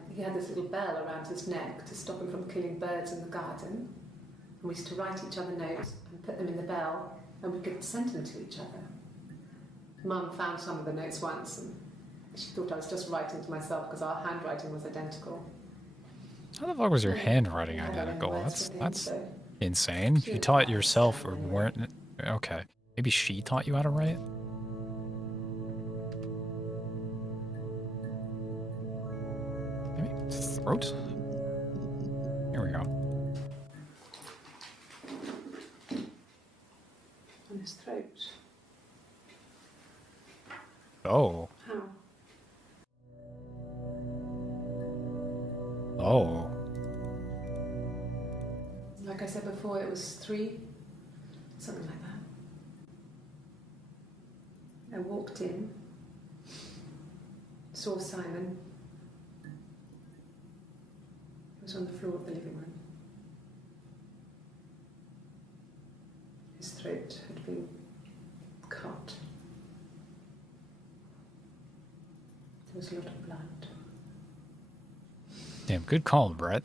He had this little bell around his neck to stop him from killing birds in the garden. And we used to write each other notes and put them in the bell, and we could send them to each other. Mum found some of the notes once, and she thought I was just writing to myself because our handwriting was identical. How the fuck was your handwriting identical? That's insane. You taught yourself or weren't... Okay. Maybe she taught you how to write? Maybe throat? Here we go. On his throat. Oh. How? Oh. Like I said before, it was 3, something like that. I walked in, saw Simon. He was on the floor of the living room. His throat had been cut. There was a lot of blood. Damn, good call, Brett.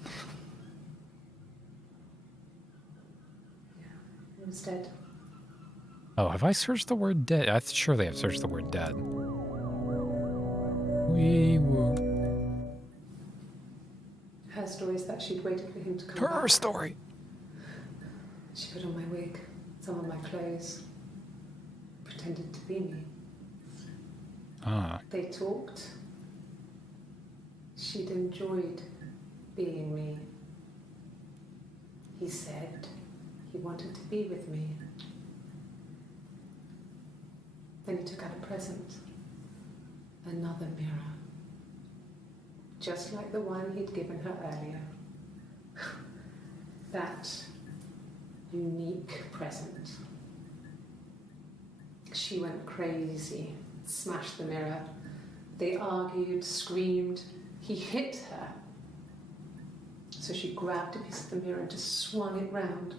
Yeah, he was dead. Oh, have I searched the word dead? I surely have searched the word dead. Wee woo. Her story is that she'd waited for him to come back. Her story. She put on my wig, some of my clothes, pretended to be me. Ah. They talked. She'd enjoyed being me. He said he wanted to be with me. Then he took out a present, another mirror, just like the one he'd given her earlier. That unique present. She went crazy, smashed the mirror. They argued, screamed. He hit her. So she grabbed a piece of the mirror and just swung it round.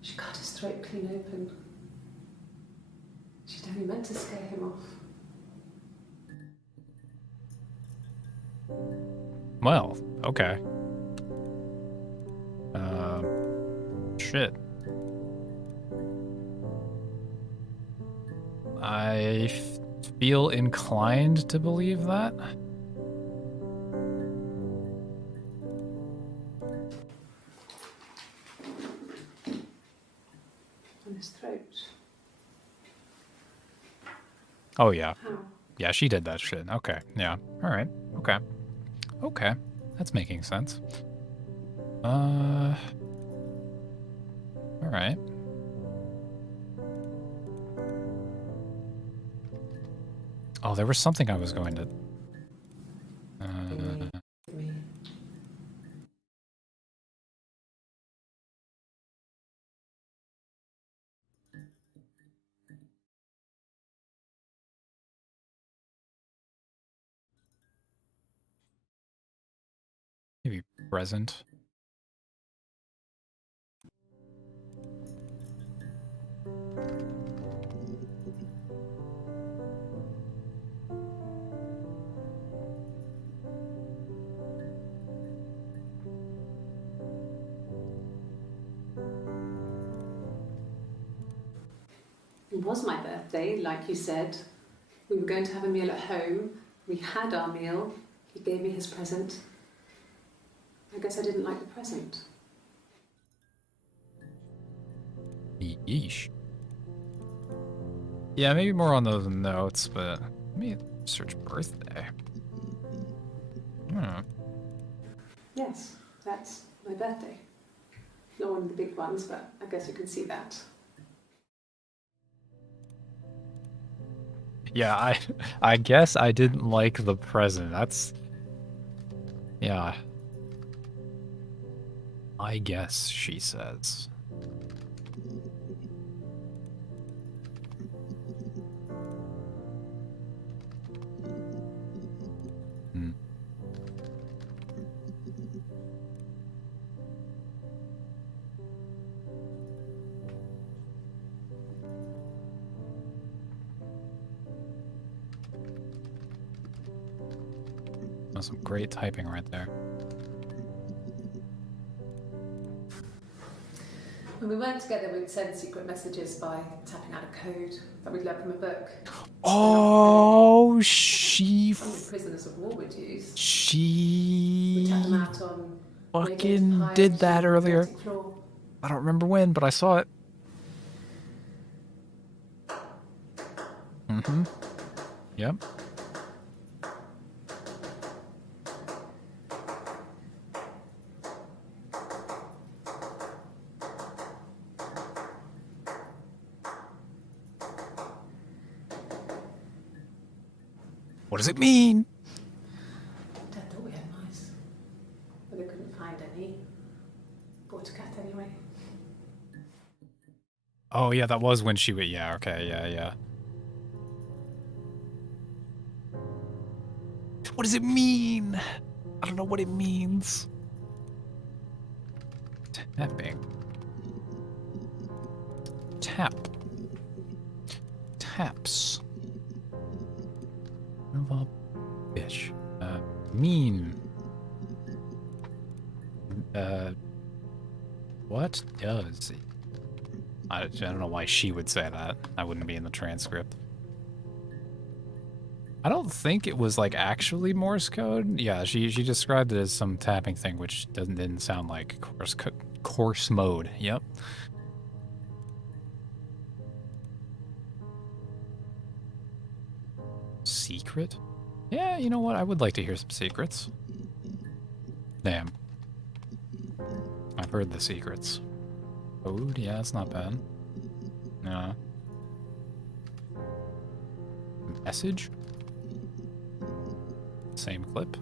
She cut his throat clean open. She'd only meant to scare him off. Well, okay. Shit. I feel inclined to believe that. On his throat. Oh, yeah. How? Yeah, she did that shit. Okay. Yeah. All right. Okay. Okay. That's making sense. All right. Oh, there was something I was going to... Me. Maybe present. It was my birthday, like you said. We were going to have a meal at home. We had our meal. He gave me his present. I guess I didn't like the present. Yeesh. Yeah, maybe more on those notes, but let me search birthday. Hmm. Yes, that's my birthday. Not one of the big ones, but I guess you can see that. Yeah, I guess I didn't like the present. That's... Yeah. I guess, she says. Hmm. That's some great typing right there. When we weren't together, we'd send secret messages by tapping out a code that we'd learned from a book. Oh, she... Some of the prisoners of war would use. We She... tap them out on fucking did that earlier. floor. I don't remember when, but I saw it. Mm-hmm. Yep. What does it mean? Dad thought we had mice, but they couldn't find any. Bought a cat anyway. Oh, yeah, that was when she would... Yeah, okay, yeah. What does it mean? I don't know what it means. Tapping. Tap. Taps. Son of a bitch. Mean. What does it? I don't know why she would say that. That wouldn't be in the transcript. I don't think it was like actually Morse code. Yeah, she described it as some tapping thing, which didn't sound like course mode. Yep. Secret? Yeah, you know what? I would like to hear some secrets. Damn. I've heard the secrets. Code? Yeah, it's not bad. No. Message? Same clip.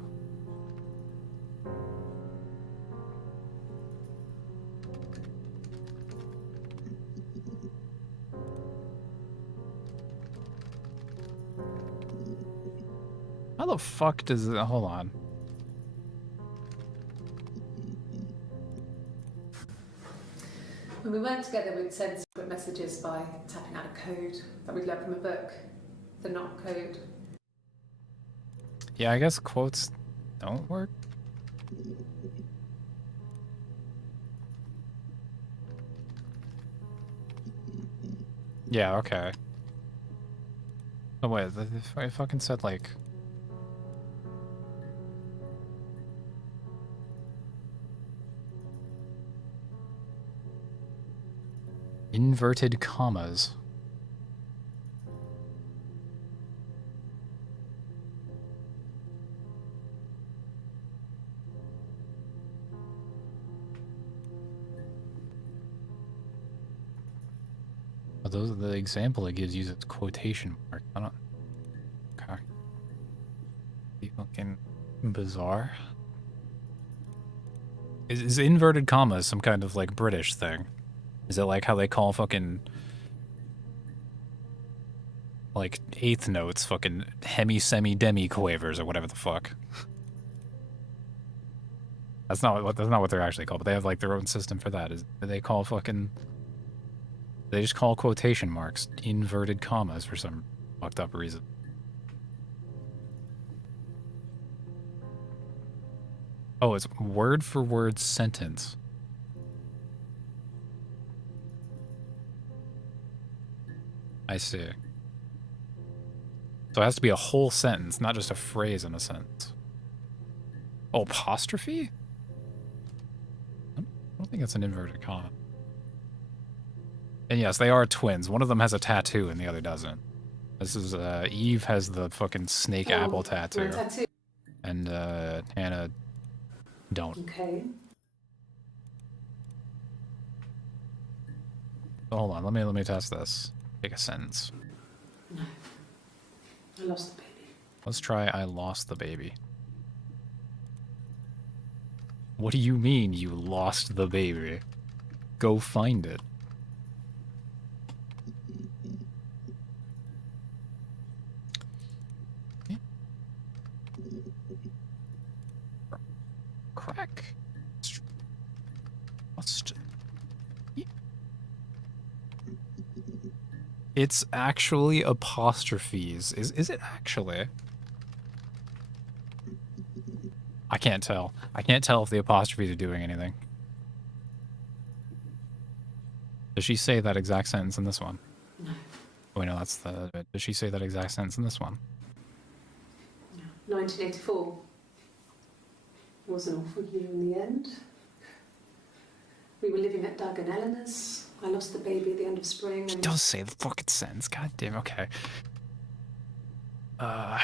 How the fuck does it... Hold on. When we weren't together, we'd send secret messages by tapping out a code that we'd learned from a book. The not code. Yeah, I guess quotes don't work. Yeah, okay. Oh wait, I fucking said like... inverted commas. Oh, those are the example it gives uses quotation mark. I don't... Okay. Be fucking bizarre. Is inverted commas some kind of like British thing? Is it like how they call fucking like eighth notes fucking hemi semi demi quavers or whatever the fuck? That's not what they're actually called, but they have like their own system for that. They call fucking... They just call quotation marks inverted commas for some fucked up reason. Oh, it's word for word sentence. I see. So it has to be a whole sentence, not just a phrase in a sentence. Oh, apostrophe? I don't think it's an inverted comma. And yes, they are twins. One of them has a tattoo and the other doesn't. This is, Eve has the fucking snake apple tattoo. And, Hannah don't. Okay. So hold on, let me test this. Take a sentence. No. I lost the baby. Let's try I lost the baby. What do you mean you lost the baby? Go find it. Crack. Lost. It's actually apostrophes. Is it actually? I can't tell. I can't tell if the apostrophes are doing anything. Does she say that exact sentence in this one? No. Wait, no, that's the... Does she say that exact sentence in this one? No. 1984 was an awful year in the end. We were living at Doug and Eleanor's. I lost the baby at the end of spring. It does say the fucking sentence. God damn. Okay. I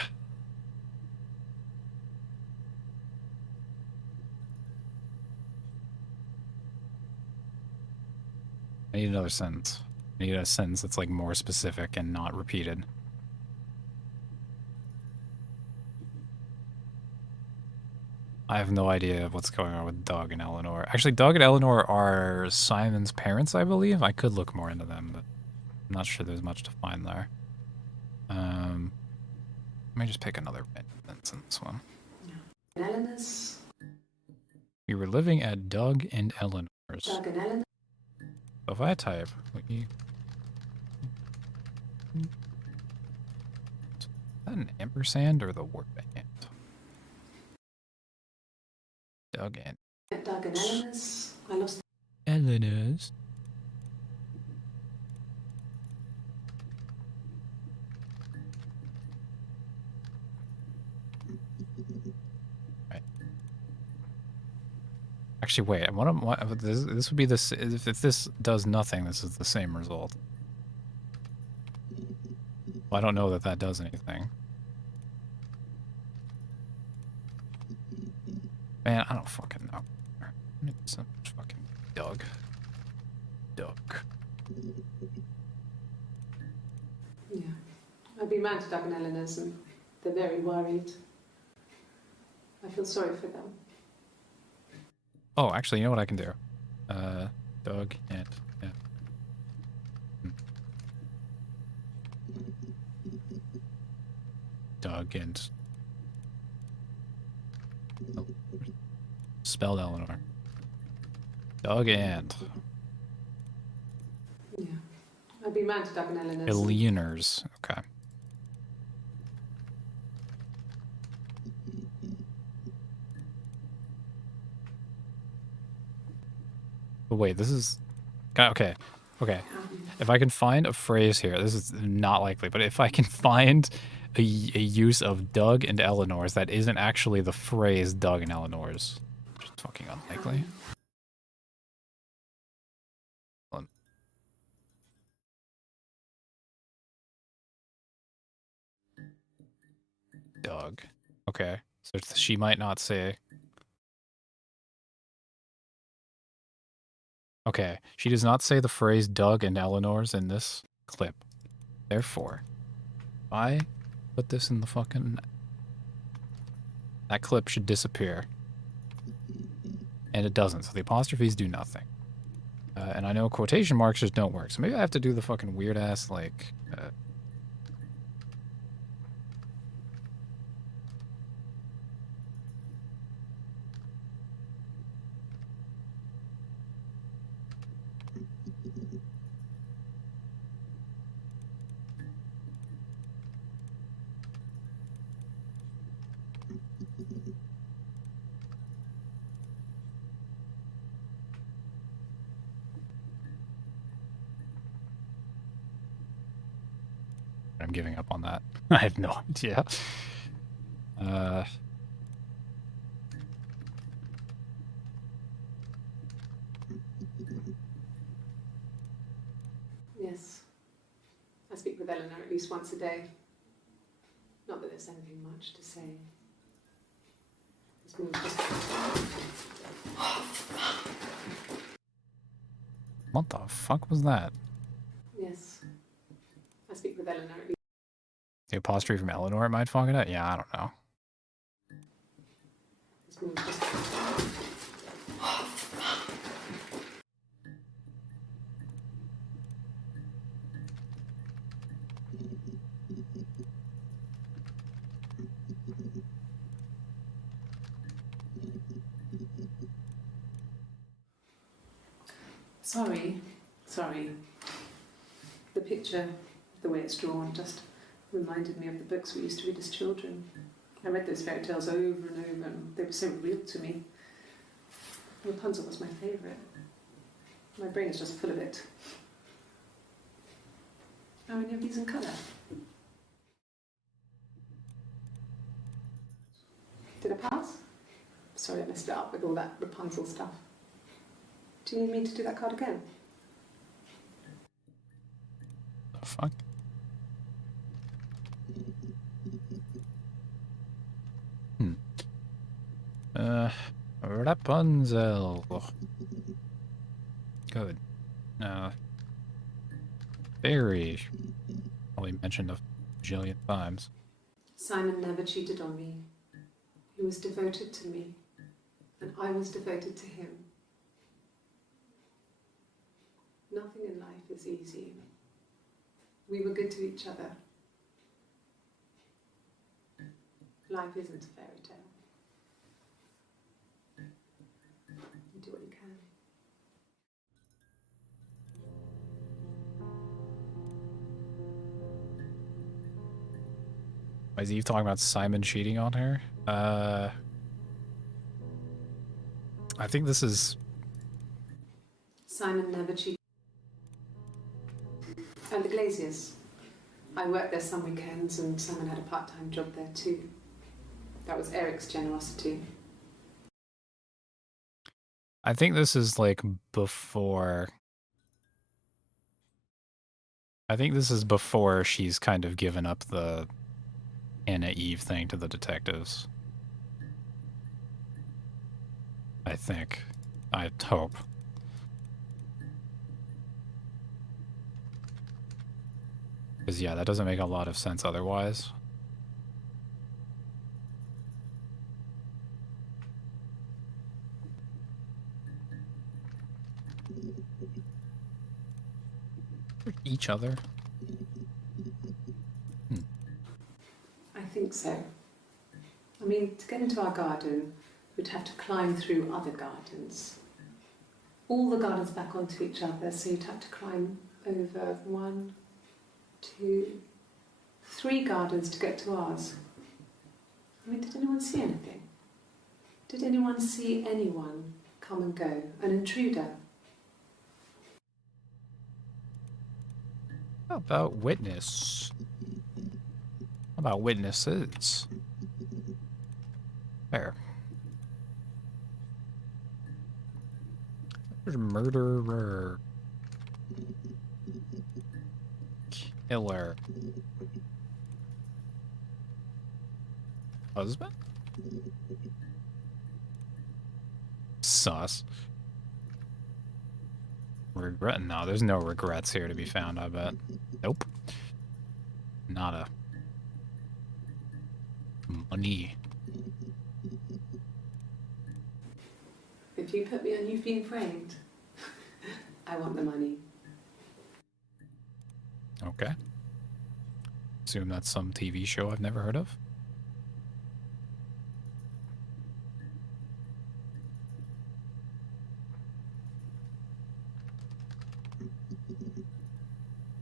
need another sentence. I need a sentence that's like more specific and not repeated. I have no idea what's going on with Doug and Eleanor. Actually, Doug and Eleanor are Simon's parents, I believe. I could look more into them, but I'm not sure there's much to find there. Let me just pick another sentence in this one. Eleanor's. We were living at Doug and Eleanor's. Doug and Eleanor. So if I type, is that an ampersand or the word and? Doug and At Doug and Eleanor's. I lost. Eleanor's. Right. Actually, wait. What this would be this. If this does nothing, this is the same result. Well, I don't know that that does anything. Man, I don't fucking know. Some fucking Doug. Yeah. I've been round to Doug and Eleanor's and they're very worried. I feel sorry for them. Oh, actually, you know what I can do? Doug and... Yeah. Doug and Oh. Spelled Eleanor. Doug and. Yeah. I'd be mad to Doug and Eleanor's. Eleanor's. Okay. But wait, this is... Okay. Okay. If I can find a phrase here, this is not likely, but if I can find a use of Doug and Eleanor's that isn't actually the phrase Doug and Eleanor's, which is fucking unlikely. Doug. Okay. So she might not say... Okay. She does not say the phrase Doug and Eleanor's in this clip. Therefore, if I put this in the fucking... That clip should disappear. And it doesn't, so the apostrophes do nothing. And I know quotation marks just don't work, so maybe I have to do the fucking weird-ass, like... I'm giving up on that. I have no idea. Yes. I speak with Eleanor at least once a day. Not that there's anything much to say. What the fuck was that? Yes. I speak with Eleanor at least. The apostrophe from Eleanor might fuck it up? Yeah, I don't know. Sorry. The picture, the way it's drawn, just reminded me of the books we used to read as children. I read those fairy tales over and over, and they were so real to me. Rapunzel was my favourite. My brain is just full of it. Are any of these in colour? Did I pass? Sorry, I messed it up with all that Rapunzel stuff. Do you need me to do that card again? The fuck? Rapunzel. Good. Fairy. Probably mentioned a bajillion times. Simon never cheated on me. He was devoted to me, and I was devoted to him. Nothing in life is easy. We were good to each other. Life isn't a fairy tale. You do what you can. Why is Eve talking about Simon cheating on her? I think this is... Simon never cheated. And the Glaziers. I worked there some weekends, and Simon had a part-time job there too. That was Eric's generosity. I think this is like before... I think this is before she's kind of given up the Anna Eve thing to the detectives. I think. I'd hope. Because, yeah, that doesn't make a lot of sense otherwise. Each other? I think so. I mean, to get into our garden, You'd have to climb through other gardens. All the gardens back onto each other, so you'd have to climb over 1, 2, 3 gardens to get to ours. I mean, did anyone see anything? Did anyone see anyone come and go? An intruder? How about witness? How about witnesses? There. There's a murderer. Killer. Husband? Sus. Regret? No, there's no regrets here to be found, I bet. Nope. Nada. Money. If you put me on You've Been Framed, I want the money. Okay. Assume that's some TV show I've never heard of.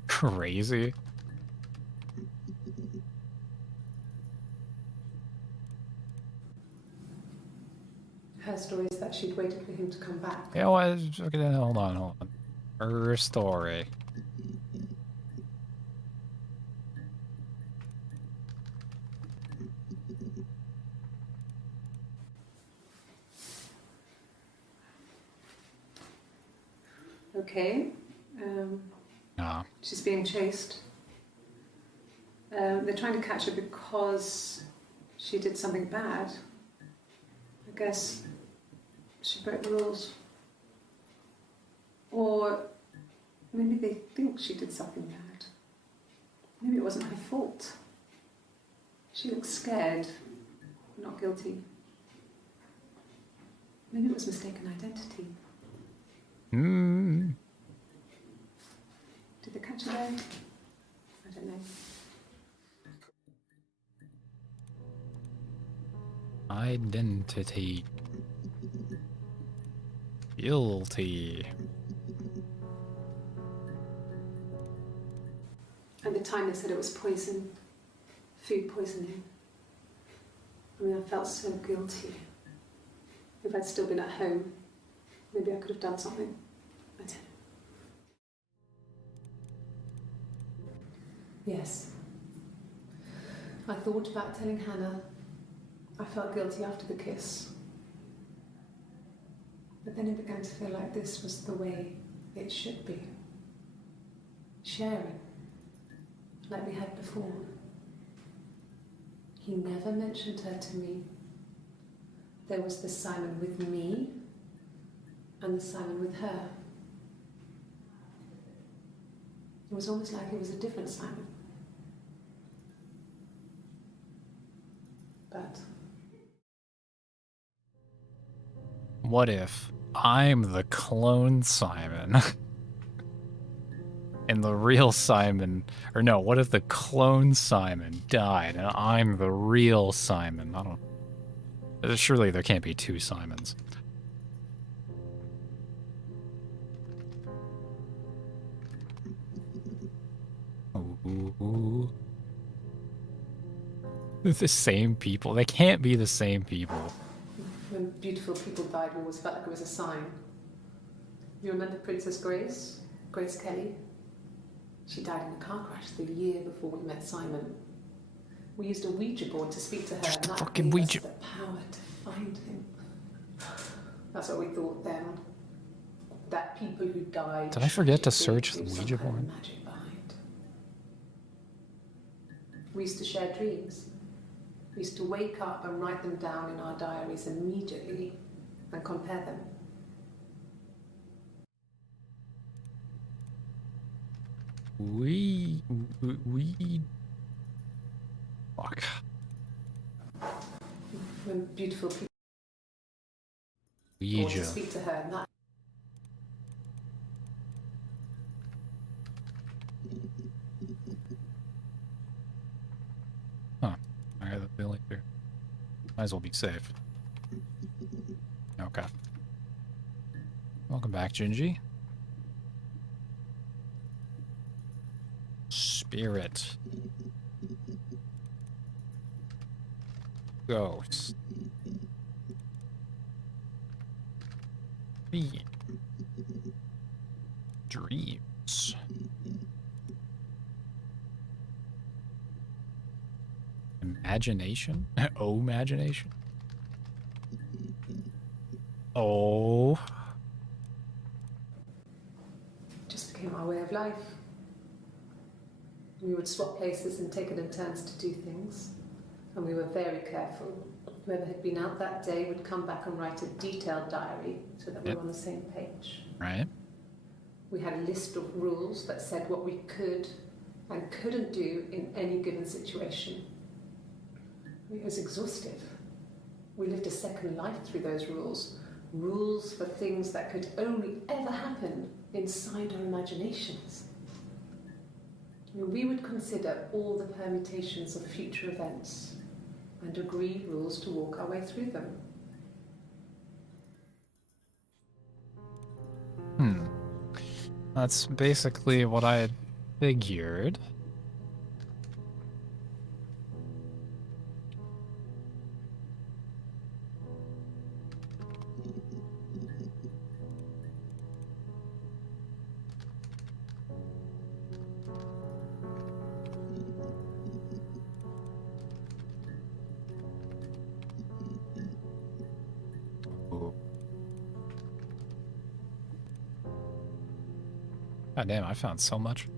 Crazy. Her story is that she'd waited for him to come back. Yeah, well, okay, hold on. Her story. Okay. Nah. She's being chased. They're trying to catch her because she did something bad. I guess she broke the rules. Or maybe they think she did something bad. Maybe it wasn't her fault. She looks scared, not guilty. Maybe it was mistaken identity. Hmm. Did they catch her there? I don't know. Identity. Guilty. At the time they said it was poison, food poisoning. I mean, I felt so guilty. If I'd still been at home, maybe I could have done something. I don't know. Yes. I thought about telling Hannah. I felt guilty after the kiss. But then it began to feel like this was the way it should be. Sharing, like we had before. He never mentioned her to me. There was the Simon with me and the Simon with her. It was almost like it was a different Simon. But What if I'm the clone Simon? And the real Simon, or no, what if the clone Simon died and I'm the real Simon? I don't. Surely there can't be two Simons. Ooh. The same people. They can't be the same people. when beautiful people died, we always felt like it was a sign. You remember Princess Grace? Grace Kelly? She died in a car crash the year before we met Simon. We used a Ouija board to speak to her, Just and that fucking gave Ouija. us the power to find him. That's what we thought then. That people who died. Did I forget to search tragically the leave Ouija some kind board? of magic behind. We used to share dreams. We used to wake up and write them down in our diaries immediately and compare them. We fuck. When beautiful people want Ouija. to speak to her, and that Huh. Alright, the building here. Might as well be safe. Okay. Welcome back, Gingy. Spirit. Ghost. Dreams. Imagination? Oh, imagination? Oh. Just became our way of life. We would swap places and take it in turns to do things. And we were very careful. Whoever had been out that day would come back and write a detailed diary so that we were on the same page. Right. We had a list of rules that said what we could and couldn't do in any given situation. It was exhaustive. We lived a second life through those rules. Rules for things that could only ever happen inside our imaginations. We would consider all the permutations of future events and agree rules to walk our way through them. That's basically what I had figured. God damn, I found so much.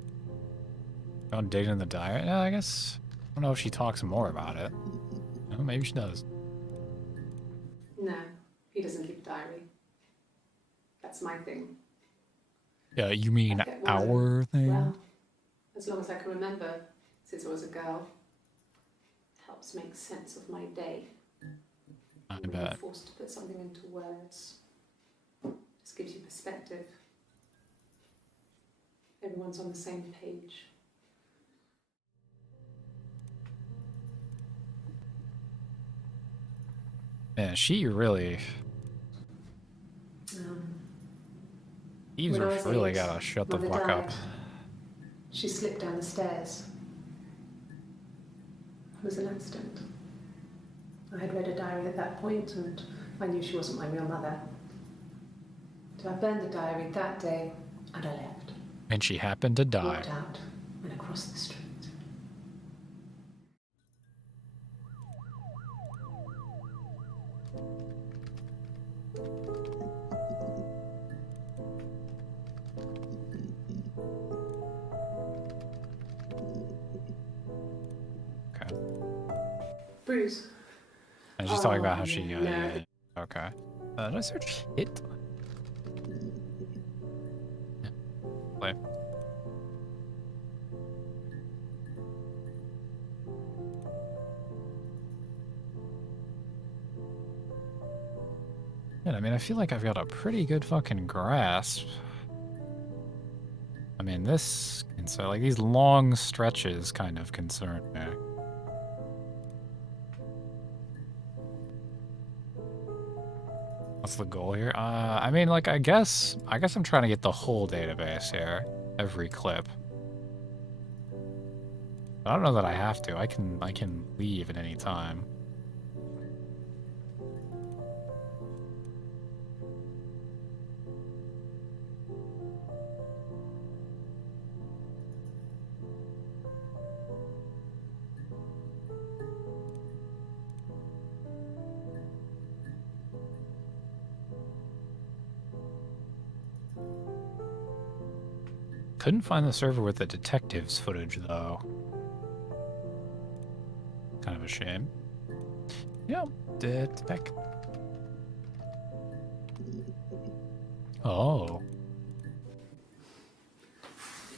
Found data in the diary. Yeah, I guess. I don't know if she talks more about it. No, maybe she does. No, he doesn't keep a diary. That's my thing. Yeah, you mean our thing? Well, as long as I can remember, since I was a girl, it helps make sense of my day. I When you're bet. forced to put something into words. This gives you perspective. Everyone's on the same page. Man, she really... Eve's When I was really 8, gotta shut the Mother fuck up. died. She slipped down the stairs. It was an accident. I had read a diary at that point and I knew she wasn't my real mother. So I burned the diary that day and I left. And she happened to die. Walked out and across the street. Okay. Bruce. And she's talking about how she... no. Okay. Did I search hit? Yeah. Play. Yeah, I mean, I feel like I've got a pretty good fucking grasp. I mean, this... And so, like, these long stretches kind of concern me. What's the goal here? I mean, like, I guess I'm trying to get the whole database here. Every clip. I don't know that I have to. I can leave at any time. Couldn't find the server with the detectives footage, though. Kind of a shame. Yeah, detect. Oh.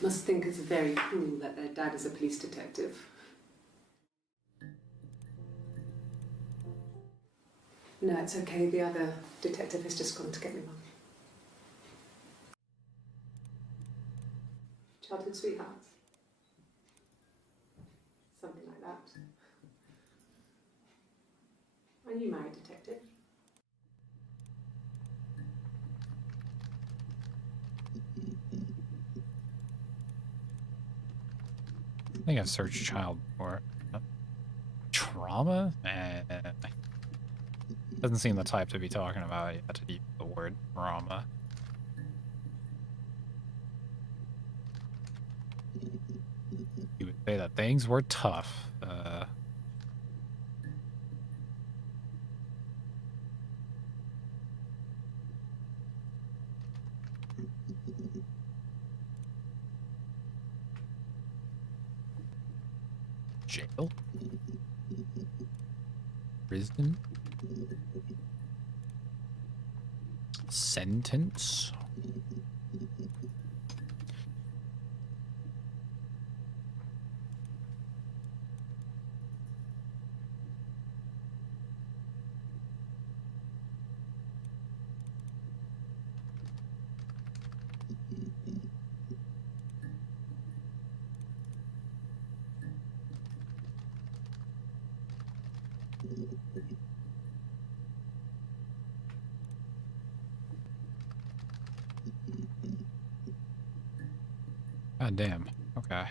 Must think it's very cool that their dad is a police detective. No, it's okay. The other detective has just gone to get me one. Childhood sweethearts. Something like that. Are you married, detective? think I've searched child before. Trauma? Doesn't seem the type to be talking about yet to use the word trauma. You would say that things were tough. Jail? Prison? Sentence? God damn. Okay.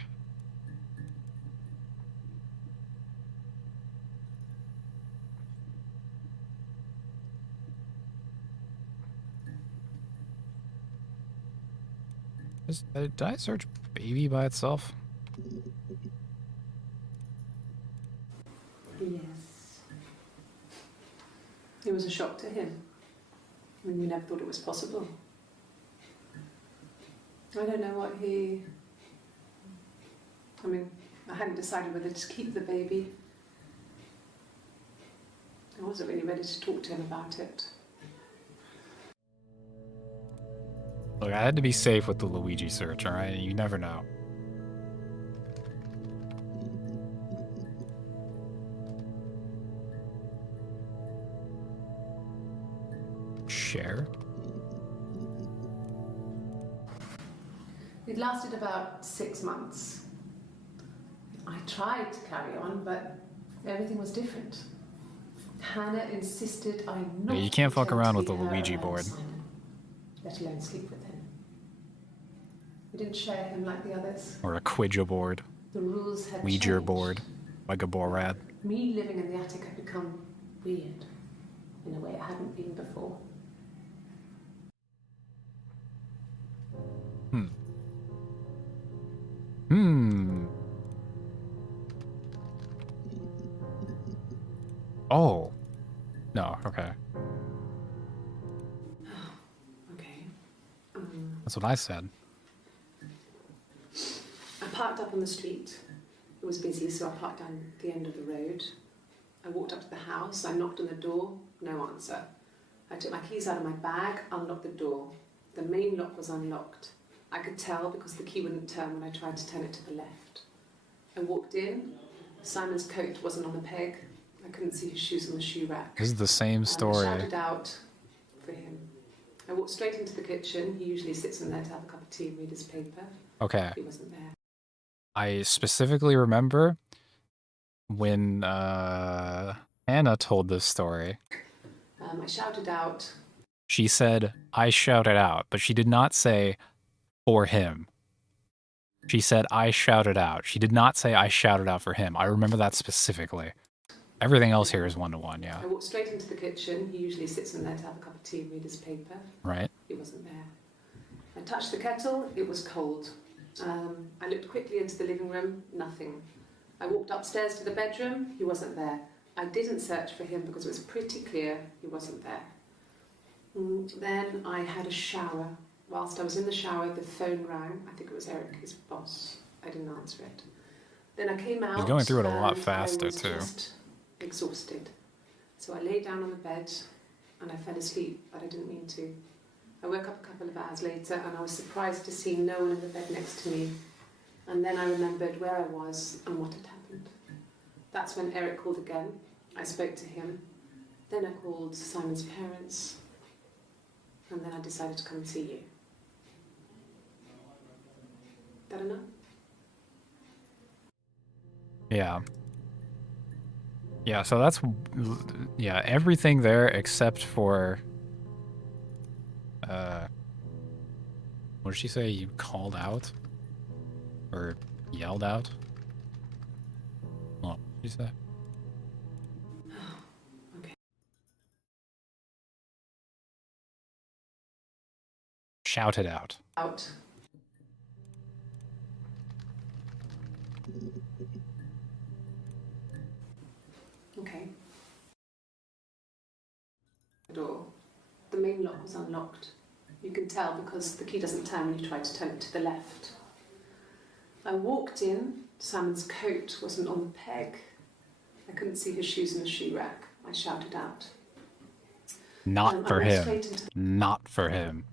Did I search baby by itself? Yes. It was a shock to him. I mean, we never thought it was possible. I don't know what he... I mean, I hadn't decided whether to keep the baby. I wasn't really ready to talk to him about it. Look, I had to be safe with the Luigi search, alright? You never know. Share? It lasted about 6 months. I tried to carry on, but everything was different. Hannah insisted I not... Yeah, you can't fuck pretend around to with the be her Luigi own board. Simon, let alone sleep with him. We didn't share him like the others. Or a Ouija board. The rules had Ouija changed. board. Like a Borad. Me living in the attic had become weird in a way it hadn't been before. Oh. No, okay. Okay. That's what I said. I parked up on the street. It was busy, so I parked down the end of the road. I walked up to the house. I knocked on the door. No answer. I took my keys out of my bag, unlocked the door. The main lock was unlocked. I could tell because the key wouldn't turn when I tried to turn it to the left. I walked in. Simon's coat wasn't on the peg. I couldn't see his shoes on the shoe rack. This is the same story. I shouted out for him. I walked straight into the kitchen. He usually sits in there to have a cup of tea and read his paper. Okay. He wasn't there. I specifically remember when Hannah told this story. I shouted out. She said, I shouted out, but she did not say for him. She said, I shouted out. She did not say I shouted out for him. I remember that specifically. Everything else here is one-to-one, yeah. I walked straight into the kitchen. He usually sits in there to have a cup of tea and read his paper. Right. He wasn't there. I touched the kettle. It was cold. I looked quickly into the living room. Nothing. I walked upstairs to the bedroom. He wasn't there. I didn't search for him because it was pretty clear he wasn't there. Then I had a shower. Whilst I was in the shower, the phone rang. I think it was Eric, his boss. I didn't answer it. Then I came out. He's going through it a lot and faster, I was too. Just exhausted. So I lay down on the bed and I fell asleep, but I didn't mean to. I woke up a couple of hours later and I was surprised to see no one in the bed next to me. And then I remembered where I was and what had happened. That's when Eric called again. I spoke to him. Then I called Simon's parents. And then I decided to come and see you. That enough? Yeah. Yeah, so that's, yeah, everything there except for, what did she say? You called out? Or yelled out? you say? Okay. Shout it out. Out. Okay. The door. The main lock was unlocked. You can tell because the key doesn't turn when you try to turn it to the left. I walked in. Simon's coat wasn't on the peg. I couldn't see his shoes in the shoe rack. I shouted out. Not for I went him. straight into the Not for him.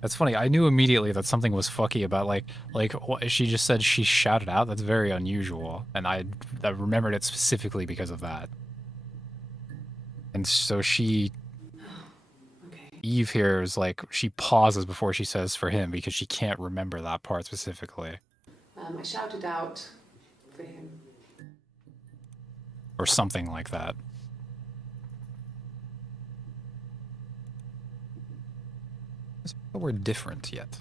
That's funny. I knew immediately that something was fucky about like what, she just said she shouted out. That's very unusual, and I remembered it specifically because of that. And so she, Okay. Eve here is like she pauses before she says for him because she can't remember that part specifically, I shouted out for him. or something like that. But we're different yet.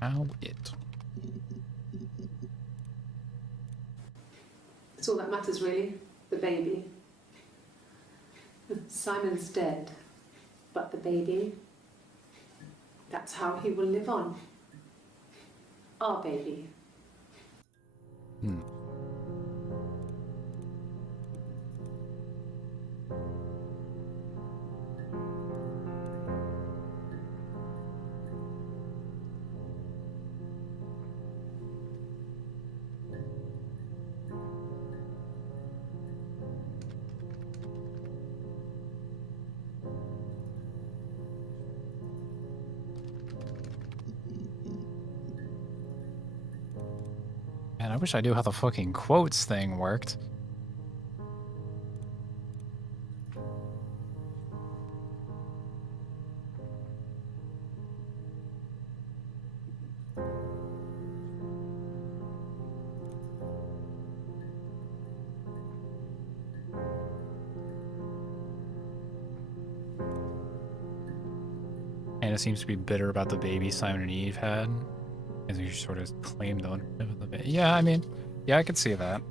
How it. That's all that matters, really. The baby. Simon's dead, but the baby, that's how he will live on. Our baby. Hmm. Man, I wish I knew how the fucking quotes thing worked. Anna seems to be bitter about the baby Simon and Eve had. As you sort of claimed the ownership of the baby. Yeah, I mean, yeah, I could see that.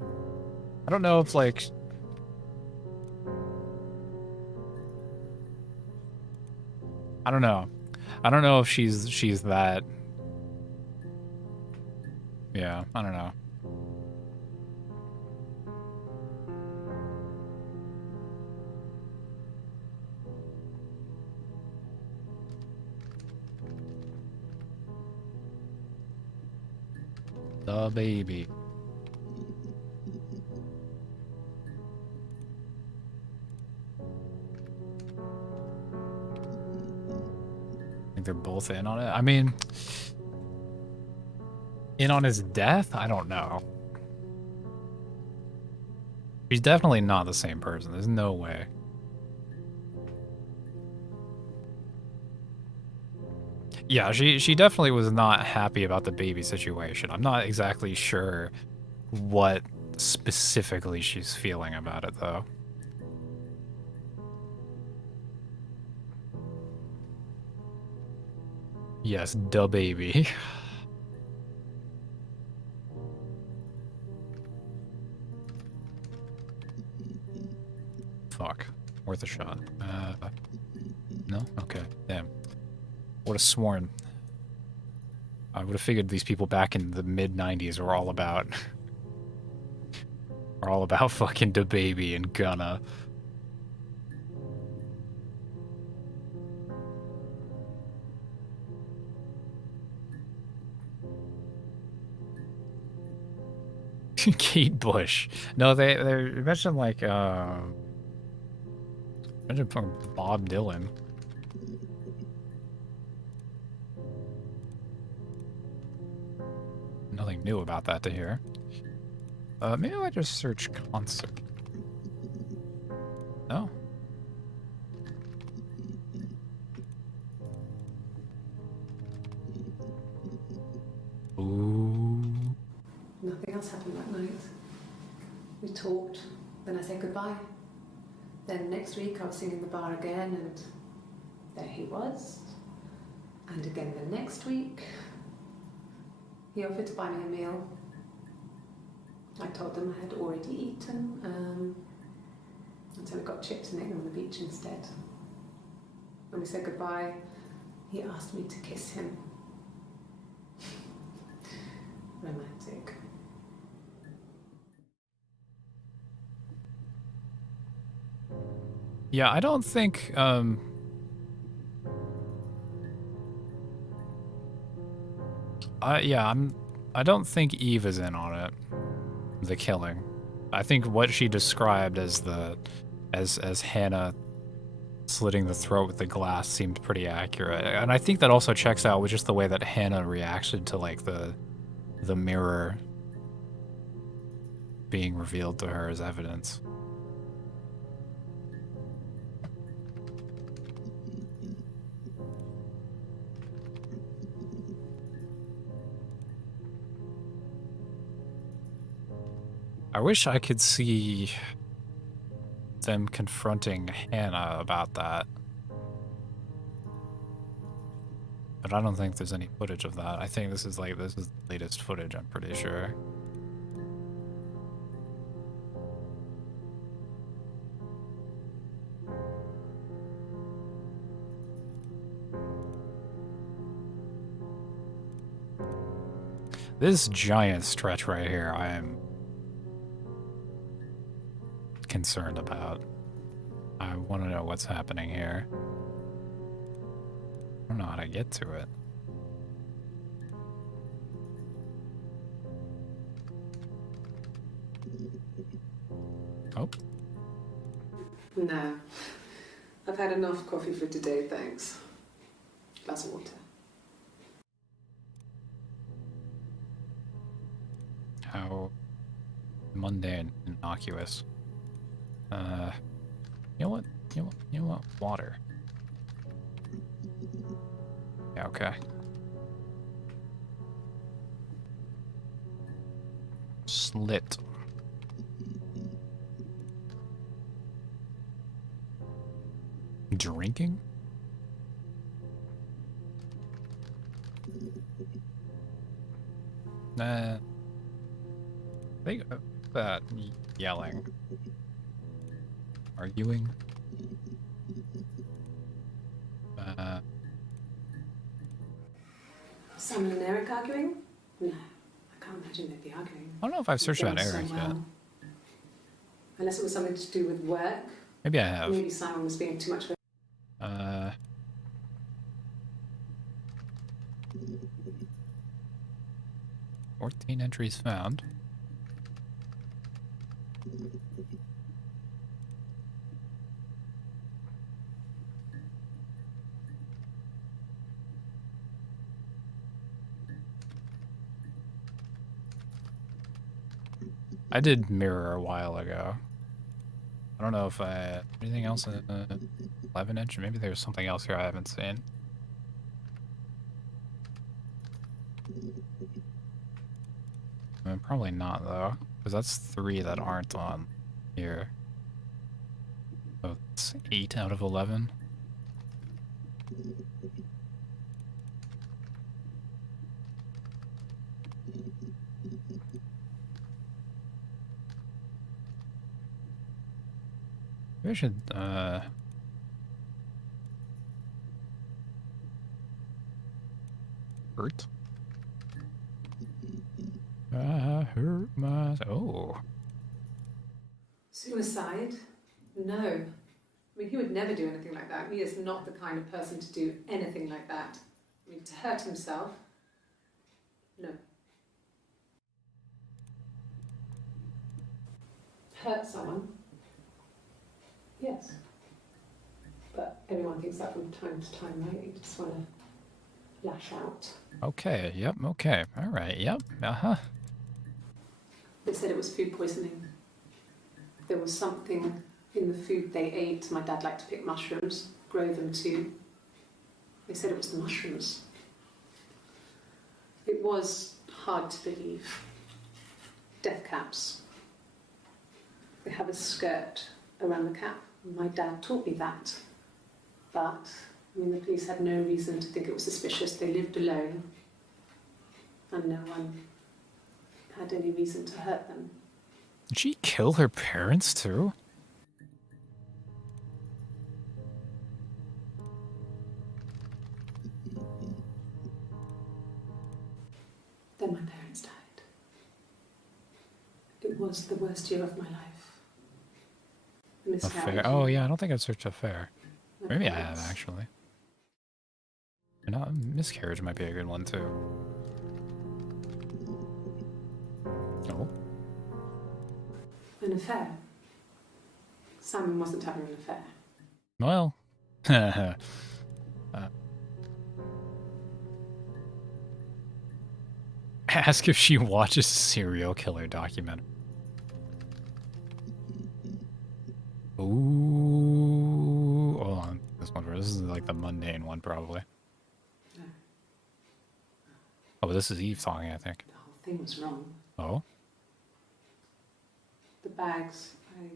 I don't know if, like... I don't know. I don't know if she's that... Yeah, I don't know. The baby. I think they're both in on it. I mean, in on his death? I don't know. She's definitely not the same person. There's no way. Yeah, she definitely was not happy about the baby situation. I'm not exactly sure what specifically she's feeling about it, though. Yes, the baby. Fuck. Worth a shot. No? Okay. Damn. Would have sworn. I would have figured these people back in the mid-90s were all about... are all about fucking the baby and Gunna. Kate Bush. No, they mentioned like mentioned Bob Dylan. Nothing new about that to hear. Maybe I just search concert. No. else happened that night. We talked, then I said goodbye. Then next week I was singing in the bar again, and there he was. And again the next week, he offered to buy me a meal. I told him I had already eaten, and so we got chips and ate them on the beach instead. When we said goodbye, he asked me to kiss him. Romantic. Yeah, I don't think, I don't think Eve is in on it, the killing. I think what she described as as Hannah slitting the throat with the glass seemed pretty accurate. And I think that also checks out with just the way that Hannah reacted to, like, the mirror being revealed to her as evidence. I wish I could see them confronting Hannah about that. But I don't think there's any footage of that. I think this is the latest footage, I'm pretty sure. This giant stretch right here, I am concerned about. I want to know what's happening here. I don't know how to get to it. Oh. No. I've had enough coffee for today, thanks. Glass of water. How mundane, innocuous. You know what? You know what? Water. Yeah, okay. Slit. Drinking? They that yelling, arguing. Simon and Eric arguing? No, I can't imagine they'd be arguing. I don't know if I've searched about Eric yet. Unless it was something to do with work. Maybe I have. Maybe Simon was being too much of a... 14 entries found. I did mirror a while ago. I don't know if anything else in 11 inch. Maybe there's something else here I haven't seen. Probably not though, because that's 3 that aren't on here. So it's 8 out of 11. Maybe I should hurt. I hurt myself. Oh. Suicide? No. I mean, he would never do anything like that. He is not the kind of person to do anything like that. I mean, to hurt himself? No. Hurt someone? Yes. But everyone thinks that from time to time, right? You just want to lash out. Okay, yep, okay. All right, yep, uh-huh. They said it was food poisoning. There was something in the food they ate. My dad liked to pick mushrooms, grow them too. They said it was the mushrooms. It was hard to believe. death caps. They have a skirt around the cap. My dad taught me that. But, I mean, the police had no reason to think it was suspicious. They lived alone. And no one had any reason to hurt them. Did she kill her parents too? Then my parents died. It was the worst year of my life. Affair. Oh yeah, I don't think I've searched affair. Maybe I have actually. Miscarriage might be a good one too. Oh. An affair. Simon wasn't having an affair. Well. Ask if she watches serial killer documentary. Ooh, hold on. This is like the mundane one, probably. No. Oh, but this is Eve talking, I think. The whole thing was wrong. Oh? The bags, I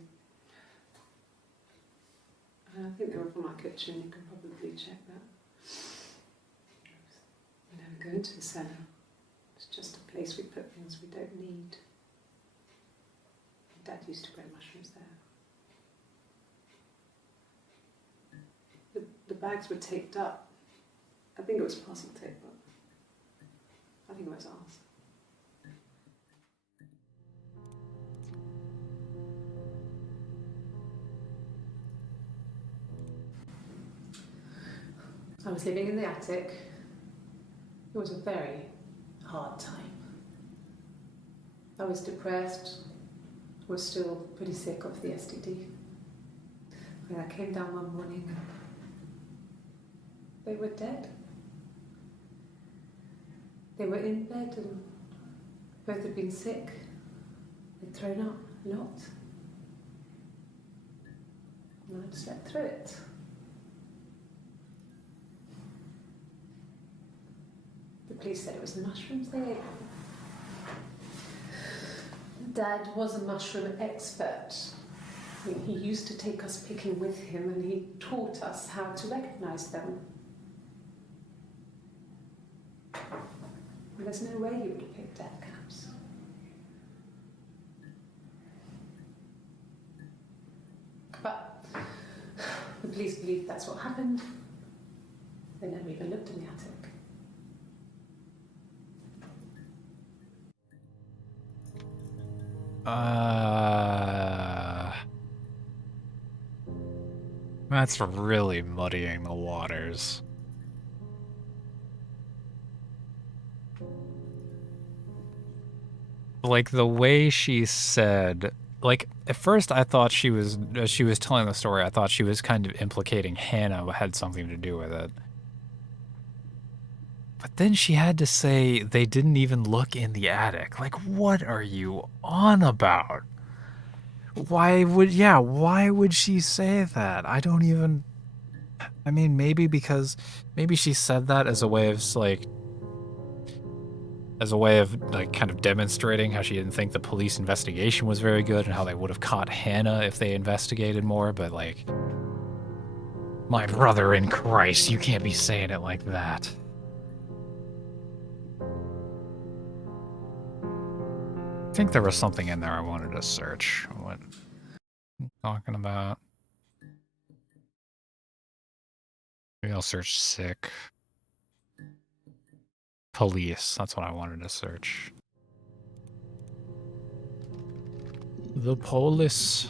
think they were from our kitchen. You can probably check that. We never go into the cellar. It's just a place we put things we don't need. Dad used to grow mushrooms there. The bags were taped up. I think it was parcel tape, but I think it was ours. I was living in the attic. It was a very hard time. I was depressed, was still pretty sick of the STD. And I came down one morning and they were dead. They were in bed and both had been sick. They'd thrown up a lot. And I slept through it. The police said it was the mushrooms they ate. Dad was a mushroom expert. I mean, he used to take us picking with him and he taught us how to recognise them. And there's no way he would have picked death caps. But the police believe that's what happened. They never even looked in the attic. That's really muddying the waters. Like the way she said, like at first I thought she was, as she was telling the story, I thought she was kind of implicating Hannah had something to do with it. But then she had to say they didn't even look in the attic. Like, what are you on about? Why would she say that? I don't even... I mean, maybe she said that as a way of, like, kind of demonstrating how she didn't think the police investigation was very good and how they would have caught Hannah if they investigated more, but, like, my brother in Christ, you can't be saying it like that. I think there was something in there I wanted to search. What are you talking about? Maybe I'll search sick. Police, that's what I wanted to search. The police.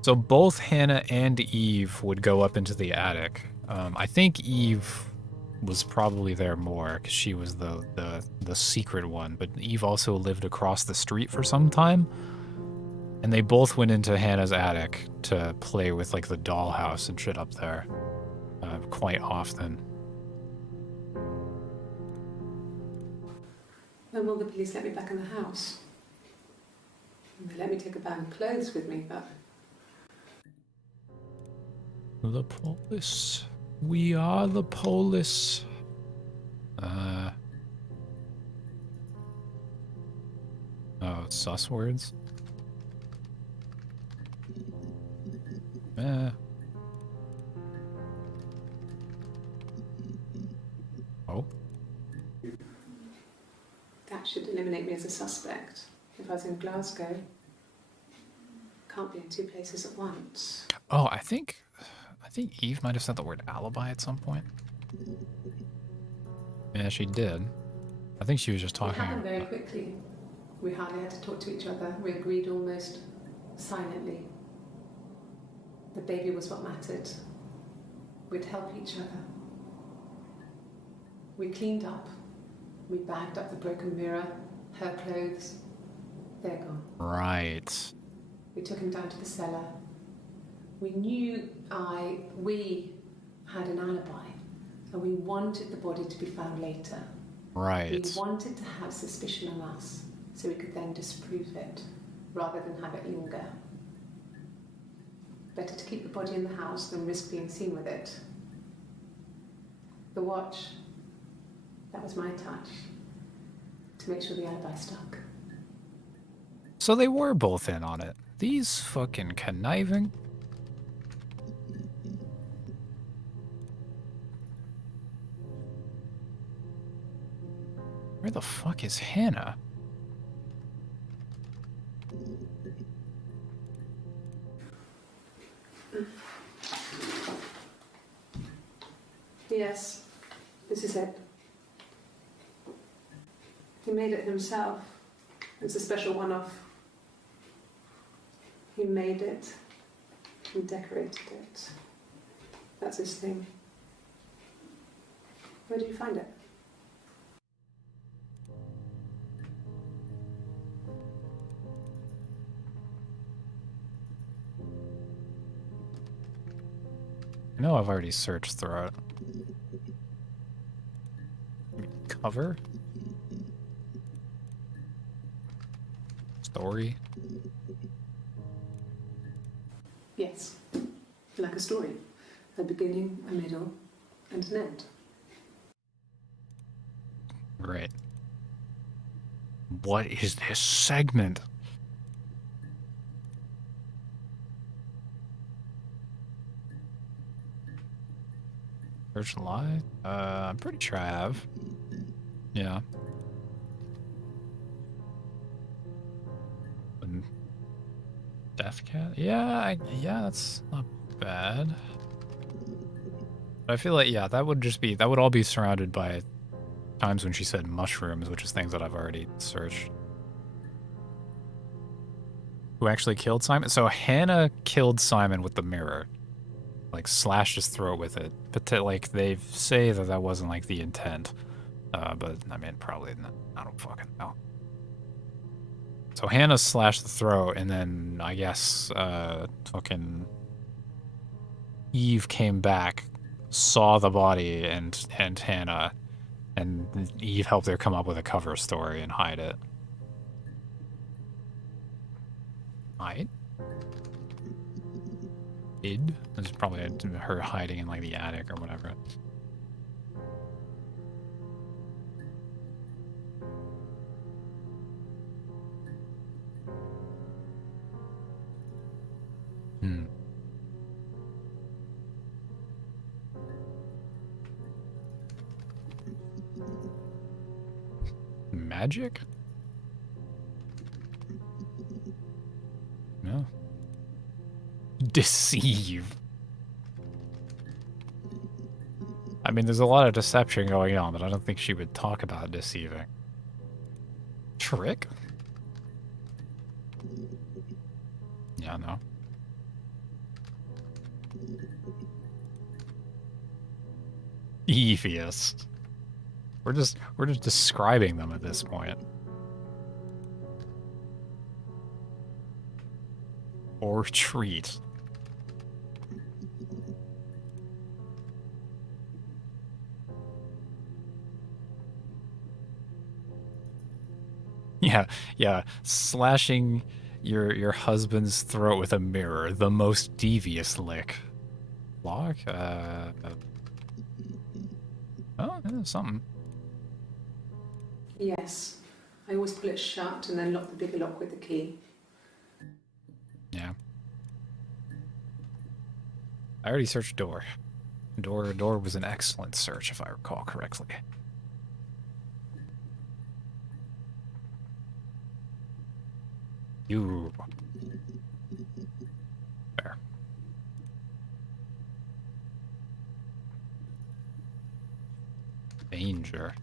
So both Hannah and Eve would go up into the attic. I think Eve was probably there more because she was the secret one, but Eve also lived across the street for some time, and they both went into Hannah's attic to play with like the dollhouse and shit up there quite often. When will the police let me back in the house? And they let me take a bag of clothes with me, but... The police. We are the police. Oh, sus words? Oh. That should eliminate me as a suspect. If I was in Glasgow, can't be in two places at once. Oh, I think Eve might have said the word alibi at some point. Yeah, she did. I think she was just It talking. happened very quickly. We hardly had to talk to each other. We agreed almost silently. The baby was what mattered. We'd help each other. We cleaned up. We bagged up the broken mirror, her clothes. They're gone. Right. We took him down to the cellar. We knew we had an alibi, and we wanted the body to be found later. Right. We wanted to have suspicion on us, so we could then disprove it, rather than have it linger. Better to keep the body in the house than risk being seen with it. The watch, that was my touch, to make sure the alibi stuck. So they were both in on it. These fucking conniving. Where the fuck is Hannah? Yes, this is it. He made it himself. It's a special one-off. He made it and decorated it. That's his thing. Where did you find it? I know I've already searched through it. Cover? Story? Yes, like a story. A beginning, a middle, and an end. Right. What is this segment? Search live? I'm pretty sure I have. Yeah. Death cat? Yeah, yeah, that's not bad. But I feel like, yeah, that would all be surrounded by times when she said mushrooms, which is things that I've already searched. Who actually killed Simon? So Hannah killed Simon with the mirror. Like, slashed his throat with it. But, like, they say that wasn't, like, the intent. But, I mean, probably not. I don't fucking know. So Hannah slashed the throat, and then, I guess, fucking Eve came back, saw the body and Hannah, and Eve helped her come up with a cover story and hide it. Hide? Hid? This is probably her hiding in, like, the attic or whatever. Magic? No. Deceive. I mean, there's a lot of deception going on, but I don't think she would talk about deceiving. Trick? Yeah, no. Evious. We're just describing them at this point. Or treat. Yeah. Slashing your husband's throat with a mirror, the most devious lick. Lock? Oh, yeah, something. Yes, I always pull it shut and then lock the bigger lock with the key. Yeah. I already searched door. Door was an excellent search, if I recall correctly. You. Fair. Danger.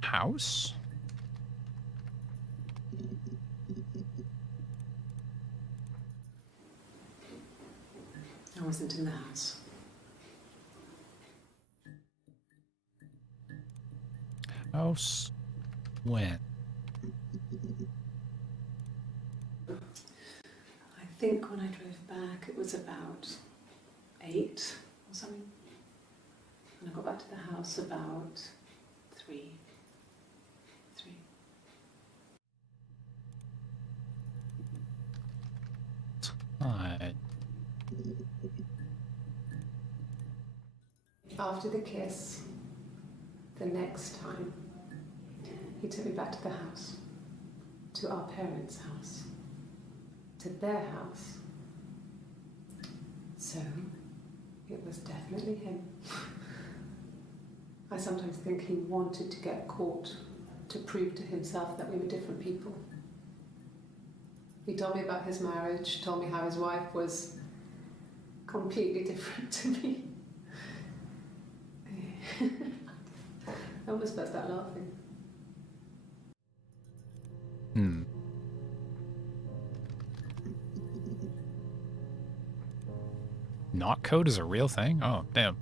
House? I wasn't in the house. House? When? I think when I drove back, it was about 8 or something. And I got back to the house about 3. Alright. After the kiss, the next time, he took me back to the house, to our parents' house, to their house. So, it was definitely him. I sometimes think he wanted to get caught to prove to himself that we were different people. He told me about his marriage, told me how his wife was completely different to me. I almost burst out laughing. Knock code is a real thing? Oh, damn.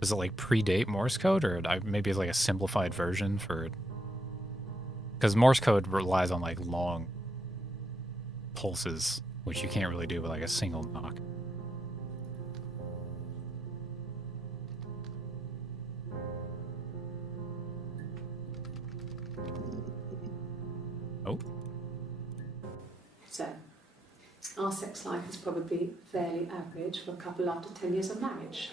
Does it like predate Morse code, or maybe it's like a simplified version for... Because Morse code relies on like long pulses, which you can't really do with like a single knock. Oh. So, our sex life is probably fairly average for a couple after 10 years of marriage.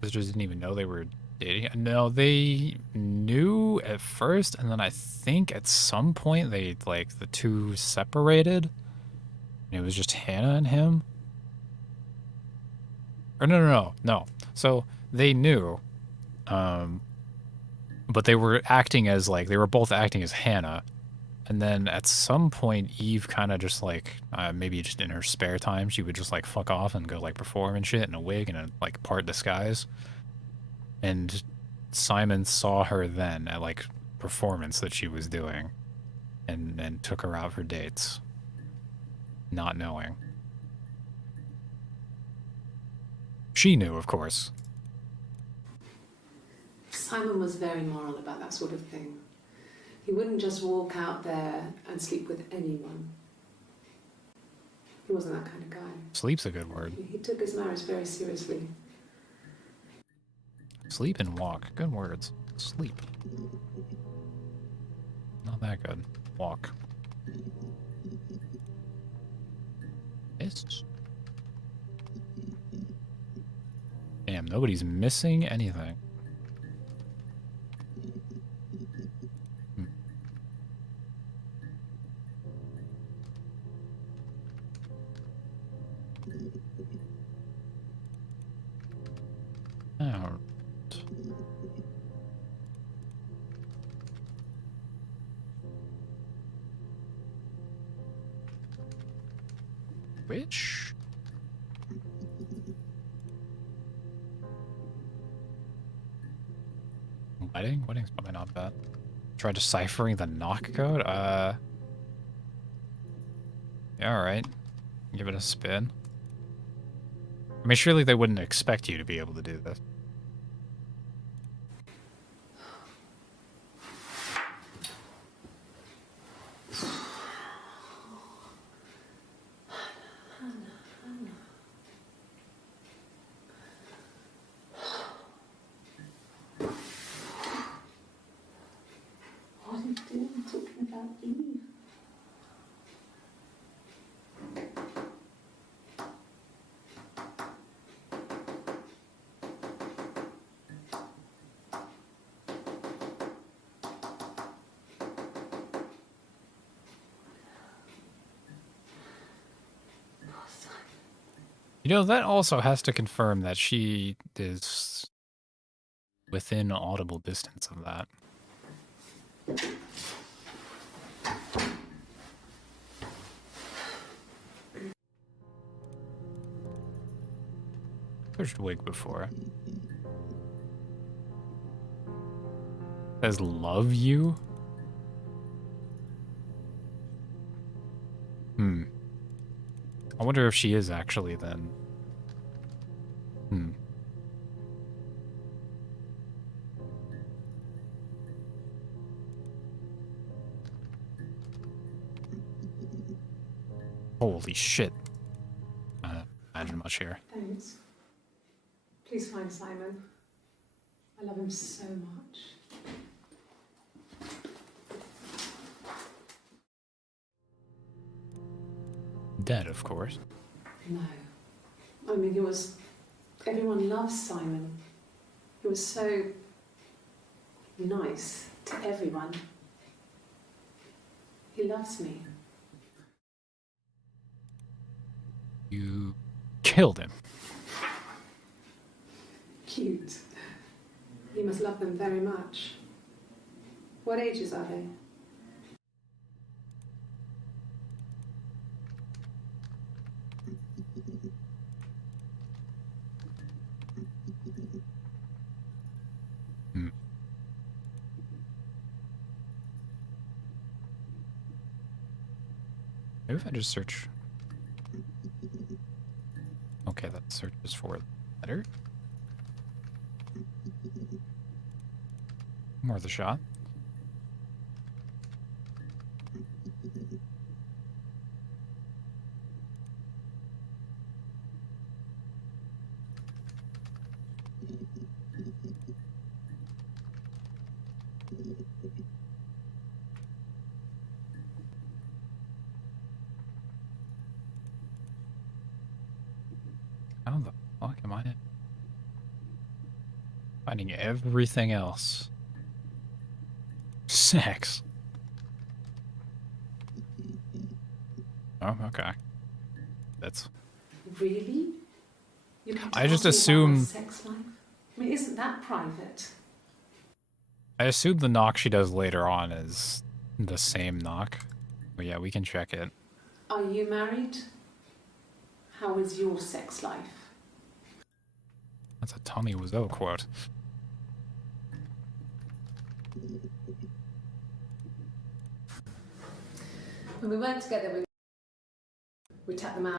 Visitors didn't even know they were dating. No, they knew at first, and then I think at some point they, like, the two separated. And it was just Hannah and him. Or no. So they knew, but they were acting as, like, they were both acting as Hannah. And then at some point, Eve kind of just, like, maybe just in her spare time, she would just, like, fuck off and go, like, perform and shit in a wig and a, like, part disguise. And Simon saw her then at, like, performance that she was doing and took her out for dates, not knowing. She knew, of course. Simon was very moral about that sort of thing. He wouldn't just walk out there and sleep with anyone. He wasn't that kind of guy. Sleep's a good word. He took his marriage very seriously. Sleep and walk. Good words. Sleep. Not that good. Walk. This. Damn, nobody's missing anything. Out. Which? Wedding? Wedding's probably not bad. Try deciphering the knock code? Yeah, alright. Give it a spin. I mean, surely they wouldn't expect you to be able to do this. What are you doing talking about Eve? You know, that also has to confirm that she is within audible distance of that. Pushed wig before. Says love you? I wonder if she is actually then. Holy shit. Imagine much here. Thanks. Please find Simon. I love him so much. Dead, of course. No. I mean, everyone loves Simon. He was so nice to everyone. He loves me. You killed him. Cute. He must love them very much. What ages are they? Maybe if I just search. Okay, that search is for letter. More the shot. How the fuck am I finding everything else? Sex. Oh, okay. That's... Really? You kept I just asking about my assume... sex life? I mean, isn't that private? I assume the knock she does later on is the same knock. But yeah, we can check it. Are you married? How is your sex life? That's a Tommy Wiseau quote. When we weren't together, we tapped them out.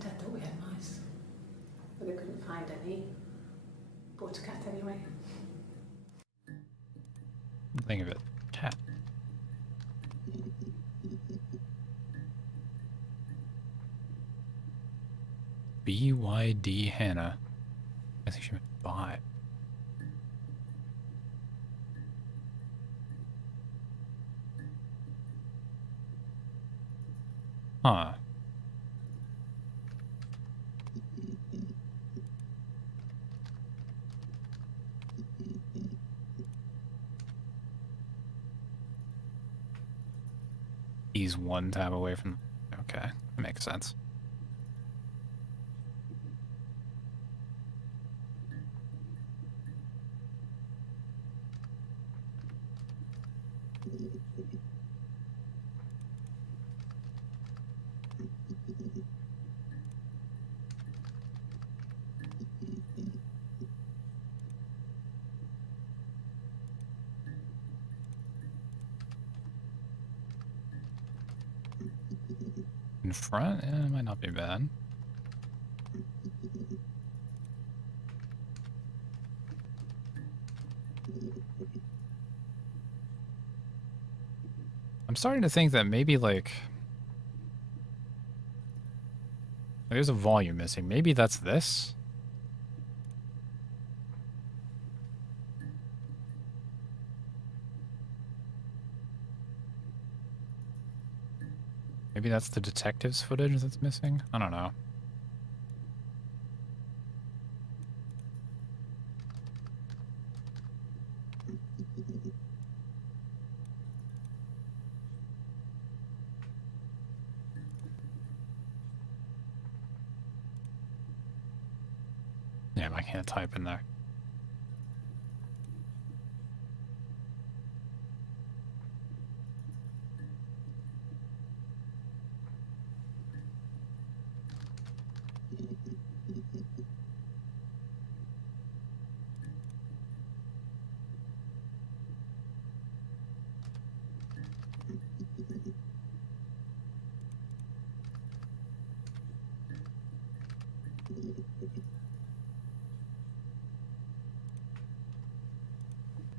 Dad thought we had mice, but they couldn't find any. Bought a cat anyway. Think of it. Cat. BYD Hannah. I think she meant buy. Huh. He's one tab away from... Okay, that makes sense. In front? It might not be bad. I'm starting to think that maybe, like, there's a volume missing. Maybe that's this? Maybe that's the detective's footage that's missing? I don't know. Yeah, I can't type in there.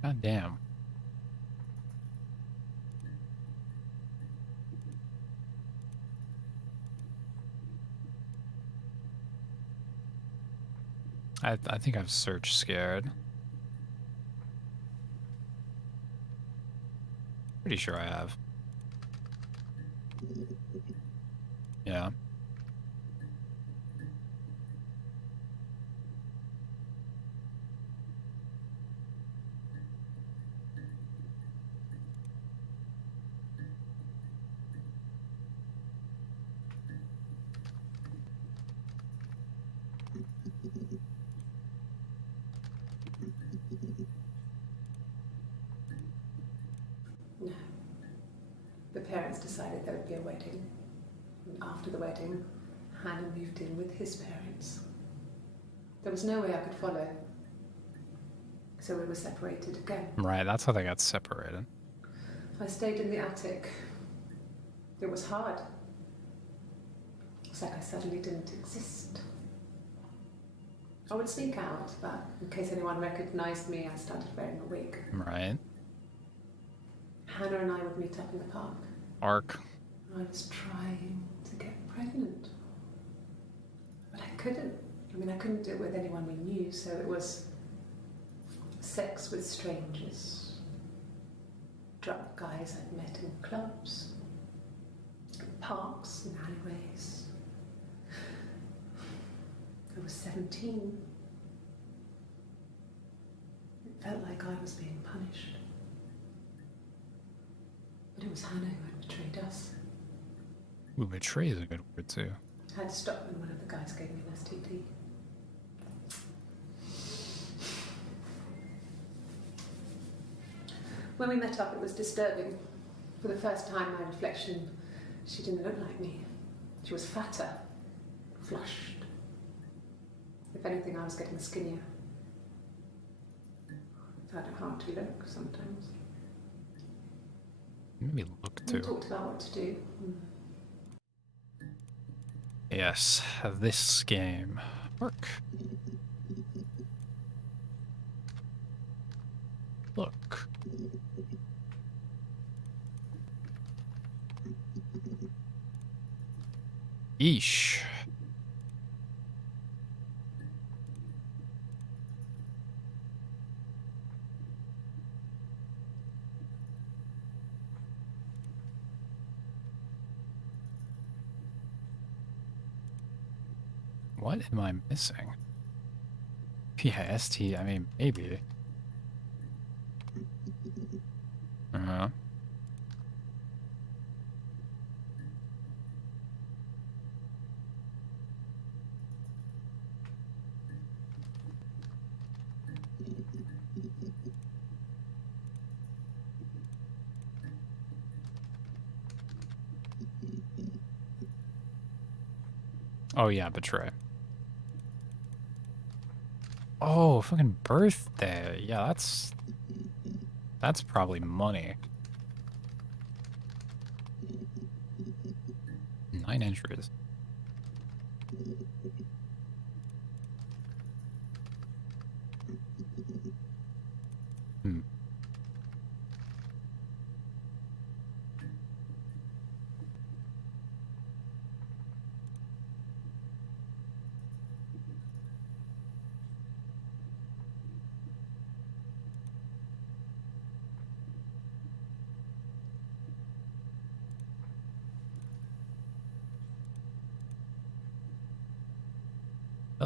God damn. I think I've searched scared. Pretty sure I have. Yeah. No. The parents decided there would be a wedding. And after the wedding, Hannah moved in with his parents. There was no way I could follow. So we were separated again. Right, that's how they got separated. I stayed in the attic. It was hard. It's like I suddenly didn't exist. I would sneak out, but in case anyone recognized me, I started wearing a wig. Right. Hannah and I would meet up in the park. Arc. I was trying to get pregnant. But I couldn't. I mean, I couldn't do it with anyone we knew, so it was sex with strangers. Drunk guys I'd met in clubs, in parks and alleyways. I was 17. It felt like I was being punished. But it was Hannah who had betrayed us. Ooh, betray is a good word, too. I had to stop when one of the guys gave me an STD. When we met up, it was disturbing. For the first time, my reflection, she didn't look like me. She was fatter, flushed. If anything, I was getting skinnier. I found it hard to look sometimes. Maybe look We too. talked about what to do. Yes, this game. Work. Look. Yeesh. What am I missing? Yeah, ST, I mean, maybe. Uh-huh. Oh yeah, betray. Oh, fucking birthday. Yeah, that's probably money. 9 entries. Hmm.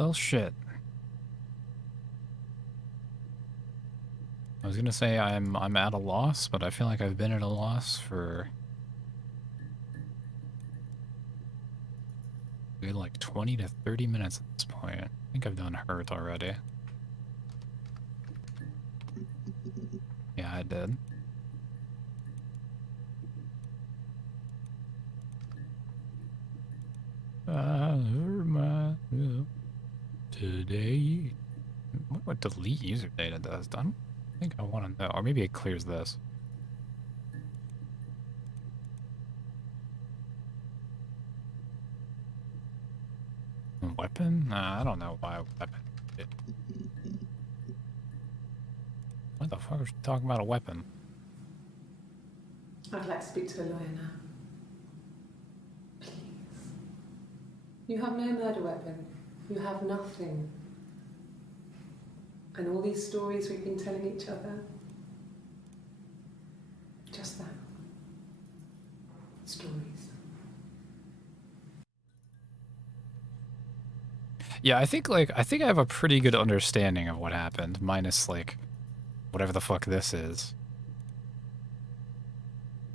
Oh shit. I was gonna say I'm at a loss, but I feel like I've been at a loss for like 20 to 30 minutes at this point. I think I've done hurt already. Yeah, I did. Today. What delete user data does? I don't think I want to know. Or maybe it clears this. Weapon? Nah, I don't know why weapon. What the fuck was she talking about a weapon? I'd like to speak to a lawyer now. Please. You have no murder weapon. You have nothing. And all these stories we've been telling each other. Just that. Stories. Yeah, I think I have a pretty good understanding of what happened, minus like whatever the fuck this is.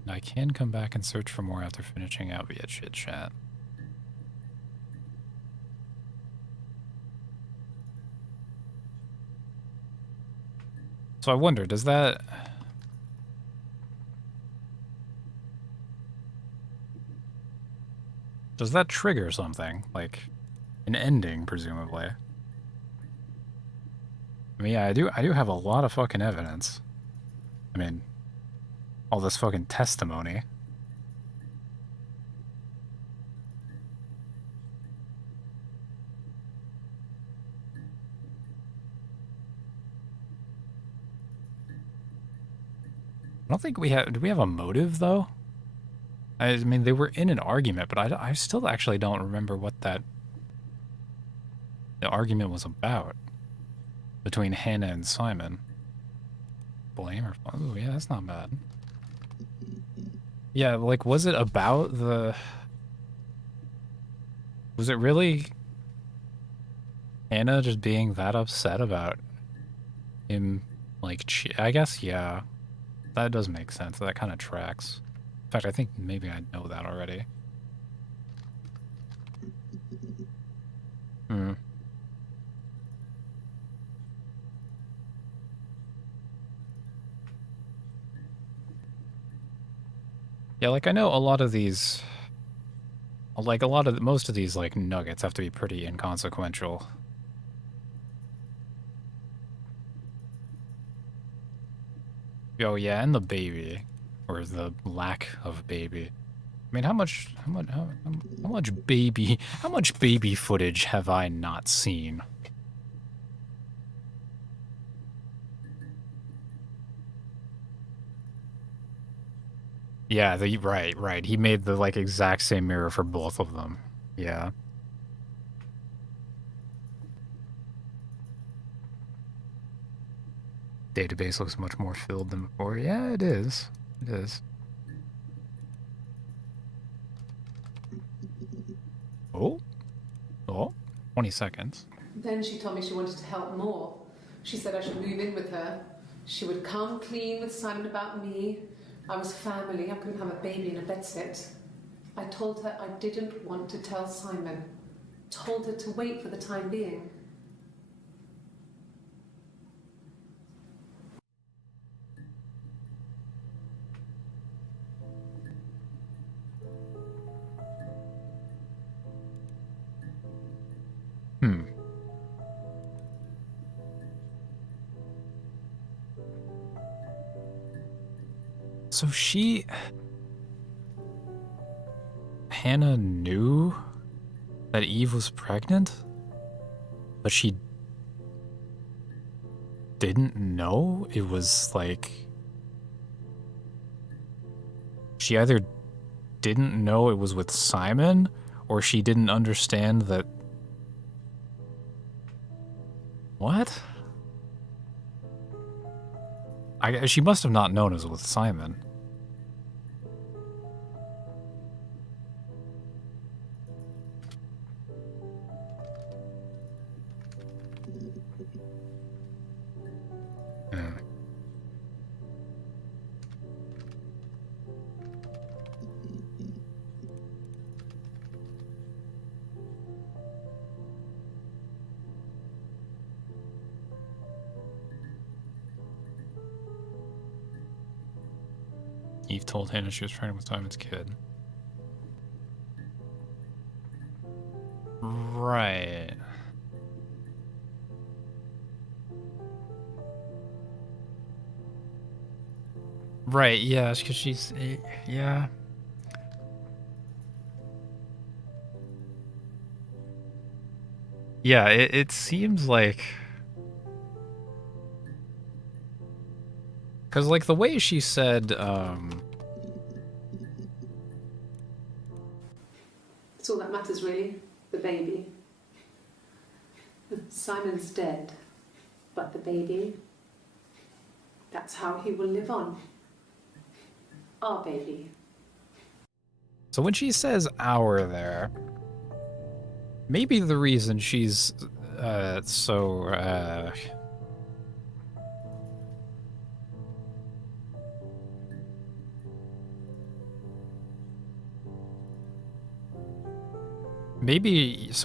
I can come back and search for more after finishing out via chit chat. So I wonder, does that trigger something? Like an ending, presumably. I mean, yeah, I do have a lot of fucking evidence. I mean, all this fucking testimony. I don't think we have... Do we have a motive, though? I mean, they were in an argument, but I still actually don't remember what the argument was about between Hannah and Simon. Blame or... Oh, yeah, that's not bad. Yeah, like, was it about the... Was it really Hannah just being that upset about him, like, I guess, yeah. That does make sense. That kind of tracks. In fact, I think maybe I know that already. Hmm. Yeah, like, I know a lot of these... Like, most of these, like, nuggets have to be pretty inconsequential. Oh, yeah, and the baby. Or the lack of baby. I mean, how much baby footage have I not seen? Yeah, right. He made the, like, exact same mirror for both of them. Yeah. Database looks much more filled than before. Yeah, it is. It is. Oh. 20 seconds. Then she told me she wanted to help more. She said I should move in with her. She would come clean with Simon about me. I was family. I couldn't have a baby in a bedsit. I told her I didn't want to tell Simon. Told her to wait for the time being. So Hannah knew that Eve was pregnant, but she didn't know it was like... She either didn't know it was with Simon, or she didn't understand that... What? She must have not known it was with Simon. Hmm. Eve told Hannah she was pregnant with Simon's kid. Right. Right, yeah, because she's... Yeah. Yeah, it seems like... Because, like, the way she said, It's all that matters, really. The baby. Simon's dead, but the baby, that's how he will live on. Our baby. So when she says "our" there, maybe the reason she's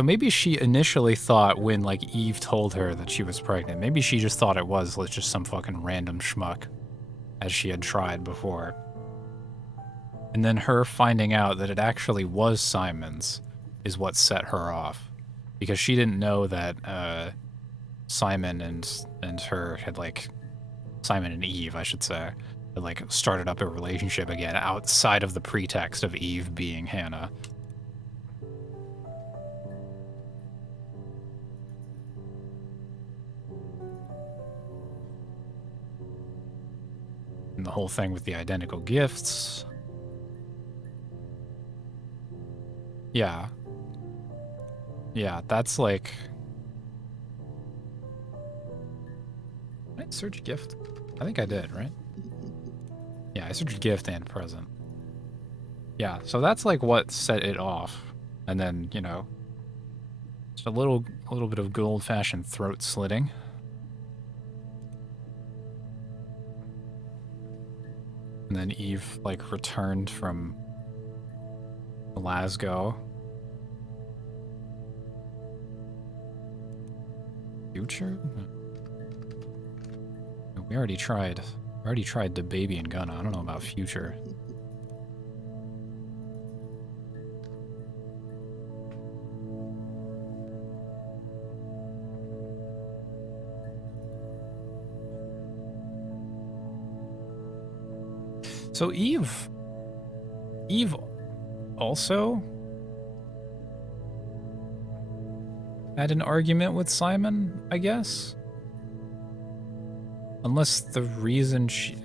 maybe she initially thought when, like, Eve told her that she was pregnant, maybe she just thought it was just some fucking random schmuck, as she had tried before. And then her finding out that it actually was Simon's is what set her off. Because she didn't know that Simon and her had, like... Simon and Eve, I should say, had, like, started up a relationship again outside of the pretext of Eve being Hannah. And the whole thing with the identical gifts. Yeah. Yeah, that's like... Did I search gift? I think I did, right? Yeah, I searched gift and present. Yeah, so that's like what set it off. And then, you know, just a little bit of good old-fashioned throat slitting. And then Eve, like, returned from Glasgow. Future? We already tried the baby and gun. I don't know about future. So Eve also had an argument with Simon, I guess. Unless the reason she...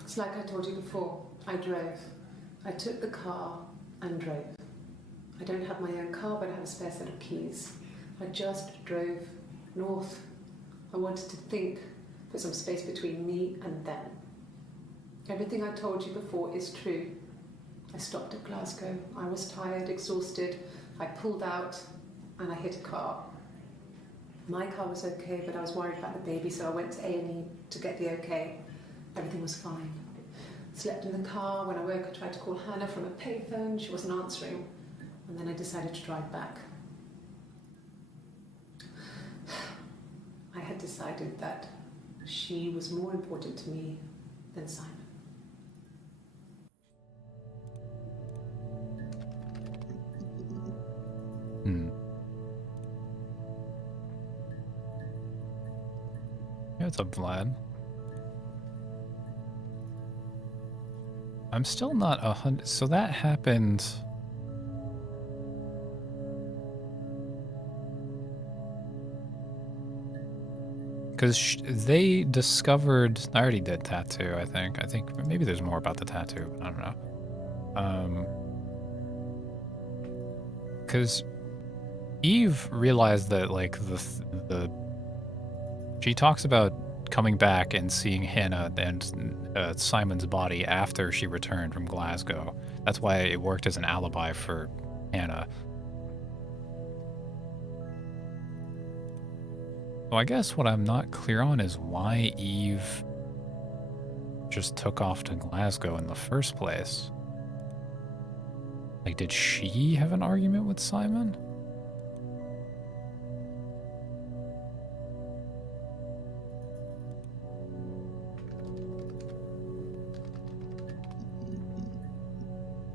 It's like I told you before, I drove. I took the car and drove. I don't have my own car, but I have a spare set of keys. I just drove north. I wanted to think, put some space between me and them. Everything I told you before is true. I stopped at Glasgow. I was tired, exhausted. I pulled out and I hit a car. My car was okay, but I was worried about the baby, so I went to A&E to get the okay. Everything was fine. Slept in the car. When I woke, I tried to call Hannah from a payphone. She wasn't answering. And then I decided to drive back. I had decided that she was more important to me than Simon. what's up, Vlad? I'm still not 100. So that happened. Because they discovered. I already did tattoo, I think. I think maybe there's more about the tattoo, but I don't know. Because Eve realized that, like, she talks about coming back and seeing Hannah and Simon's body after she returned from Glasgow. That's why it worked as an alibi for Hannah. So I guess what I'm not clear on is why Eve just took off to Glasgow in the first place. Like, did she have an argument with Simon?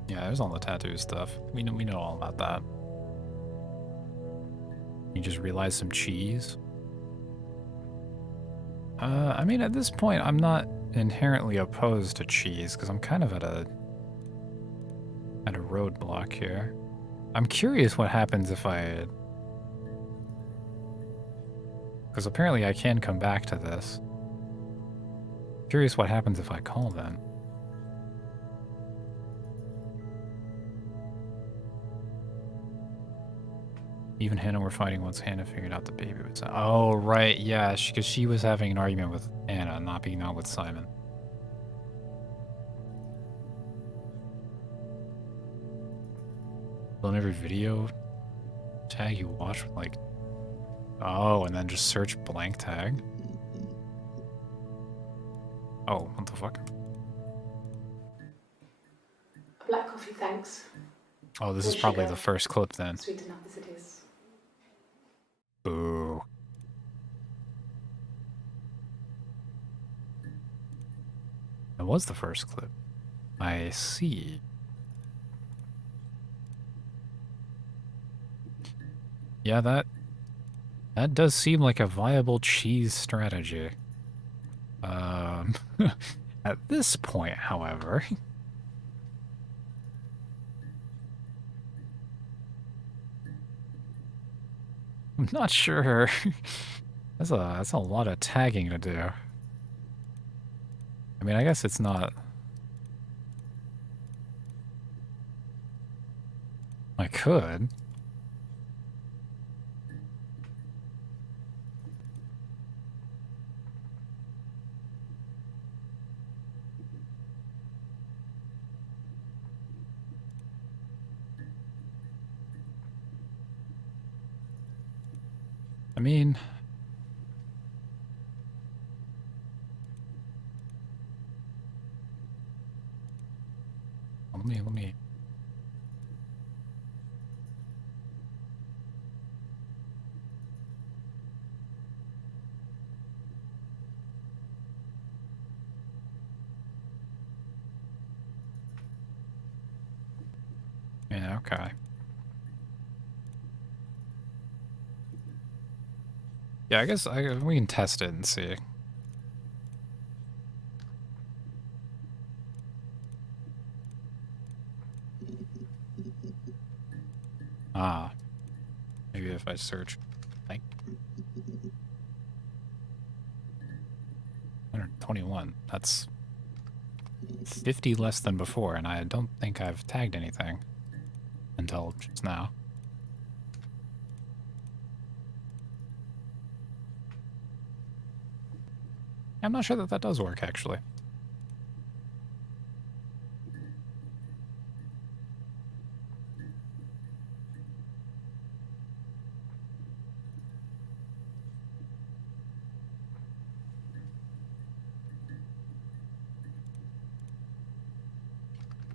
Yeah, there's all the tattoo stuff. We know all about that. You just realized some cheese. I mean, at this point, I'm not inherently opposed to cheese because I'm kind of at a roadblock here. I'm curious what happens if I, because apparently I can come back to this. Curious what happens if I call them. Even Hannah were fighting once Hannah figured out the baby was... Oh, right, yeah, because she was having an argument with Hannah, not being out with Simon. On every video tag you watch, like... Oh, and then just search blank tag? Oh, what the fuck? A black coffee, thanks. Oh, this No is probably sugar. the first clip then. Sweet enough as it is. Boo. That was the first clip. I see. Yeah, that does seem like a viable cheese strategy. At this point, however, I'm not sure. That's a lot of tagging to do. I mean, I guess it's not. I could. I mean, let me. Yeah, okay. Yeah, I guess we can test it and see. Ah, maybe if I search, like, 121. That's 50 less than before, and I don't think I've tagged anything until just now. I'm not sure that does work, actually.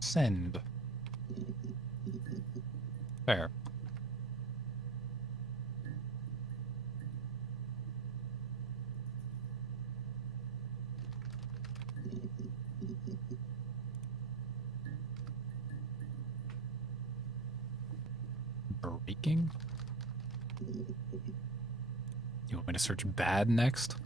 Send. Fair. Breaking? You want me to search bad next?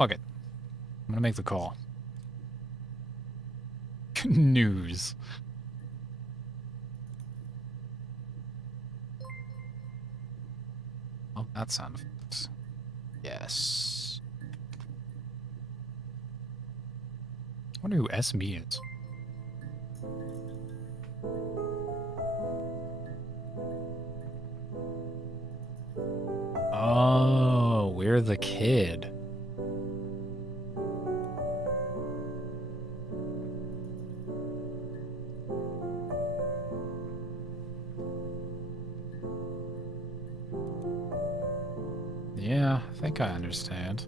Fuck it. I'm gonna make the call. News. Oh, that sound effects. Yes. I wonder who SB is. Oh, we're the kid. Yeah, I think I understand.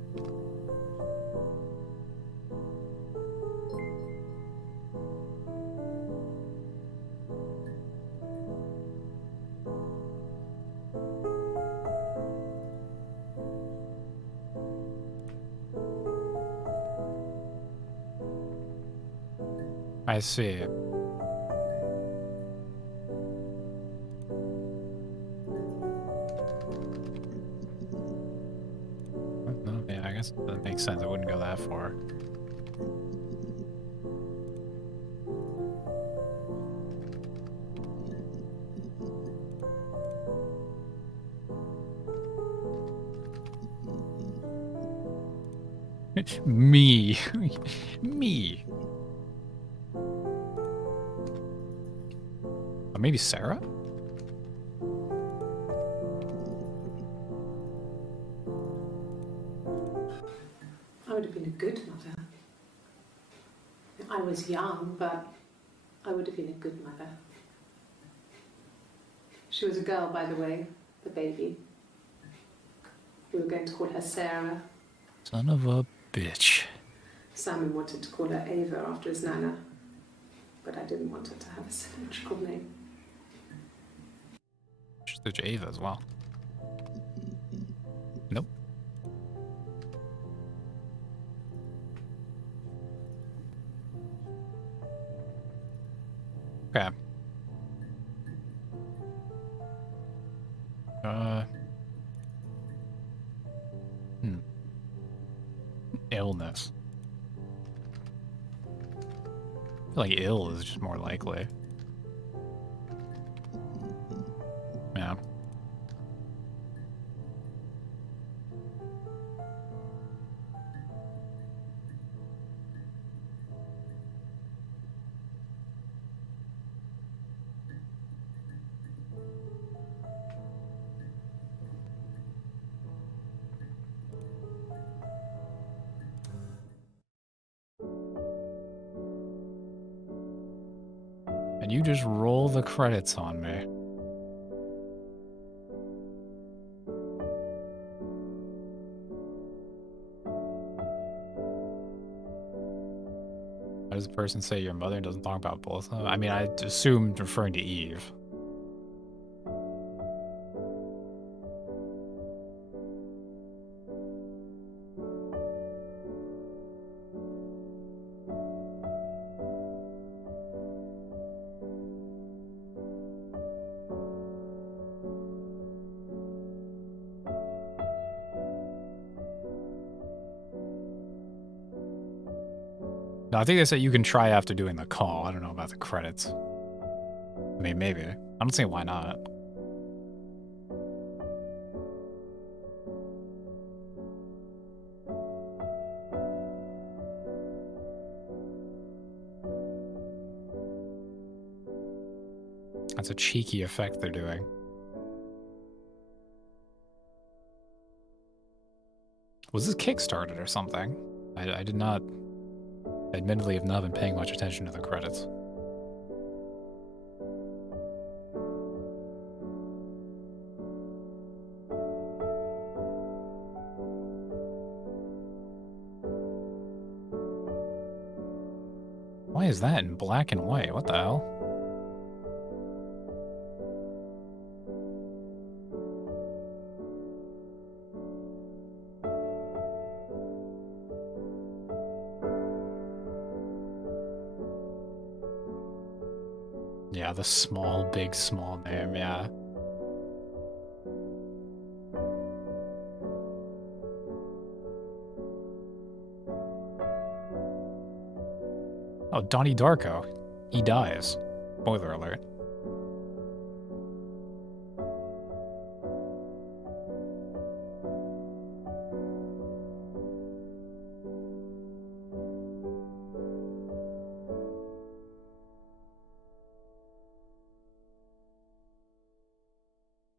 I see. No, yeah, I guess that makes sense. I wouldn't go that far. Me. Me. Or maybe Sarah? I would have been a good mother. I was young, but I would have been a good mother. She was a girl, by the way, the baby. We were going to call her Sarah. Son of a bitch. Simon wanted to call her Ava after his nana, but I didn't want her to have a symmetrical name. There's Ava as well. Nope. Okay. Illness. I feel like ill is just more likely. Yeah. And you just roll the credits on me. Why does the person say your mother doesn't talk about both of them? I mean, I assumed referring to Eve. No, I think they said you can try after doing the call. I don't know about the credits. I mean, maybe. I don't see why not. That's a cheeky effect they're doing. Was this Kickstarted or something? I did not... Admittedly, have not been paying much attention to the credits. Why is that in black and white? What the hell? Yeah, the small, big, small name, yeah. Oh, Donnie Darko. He dies. Spoiler alert.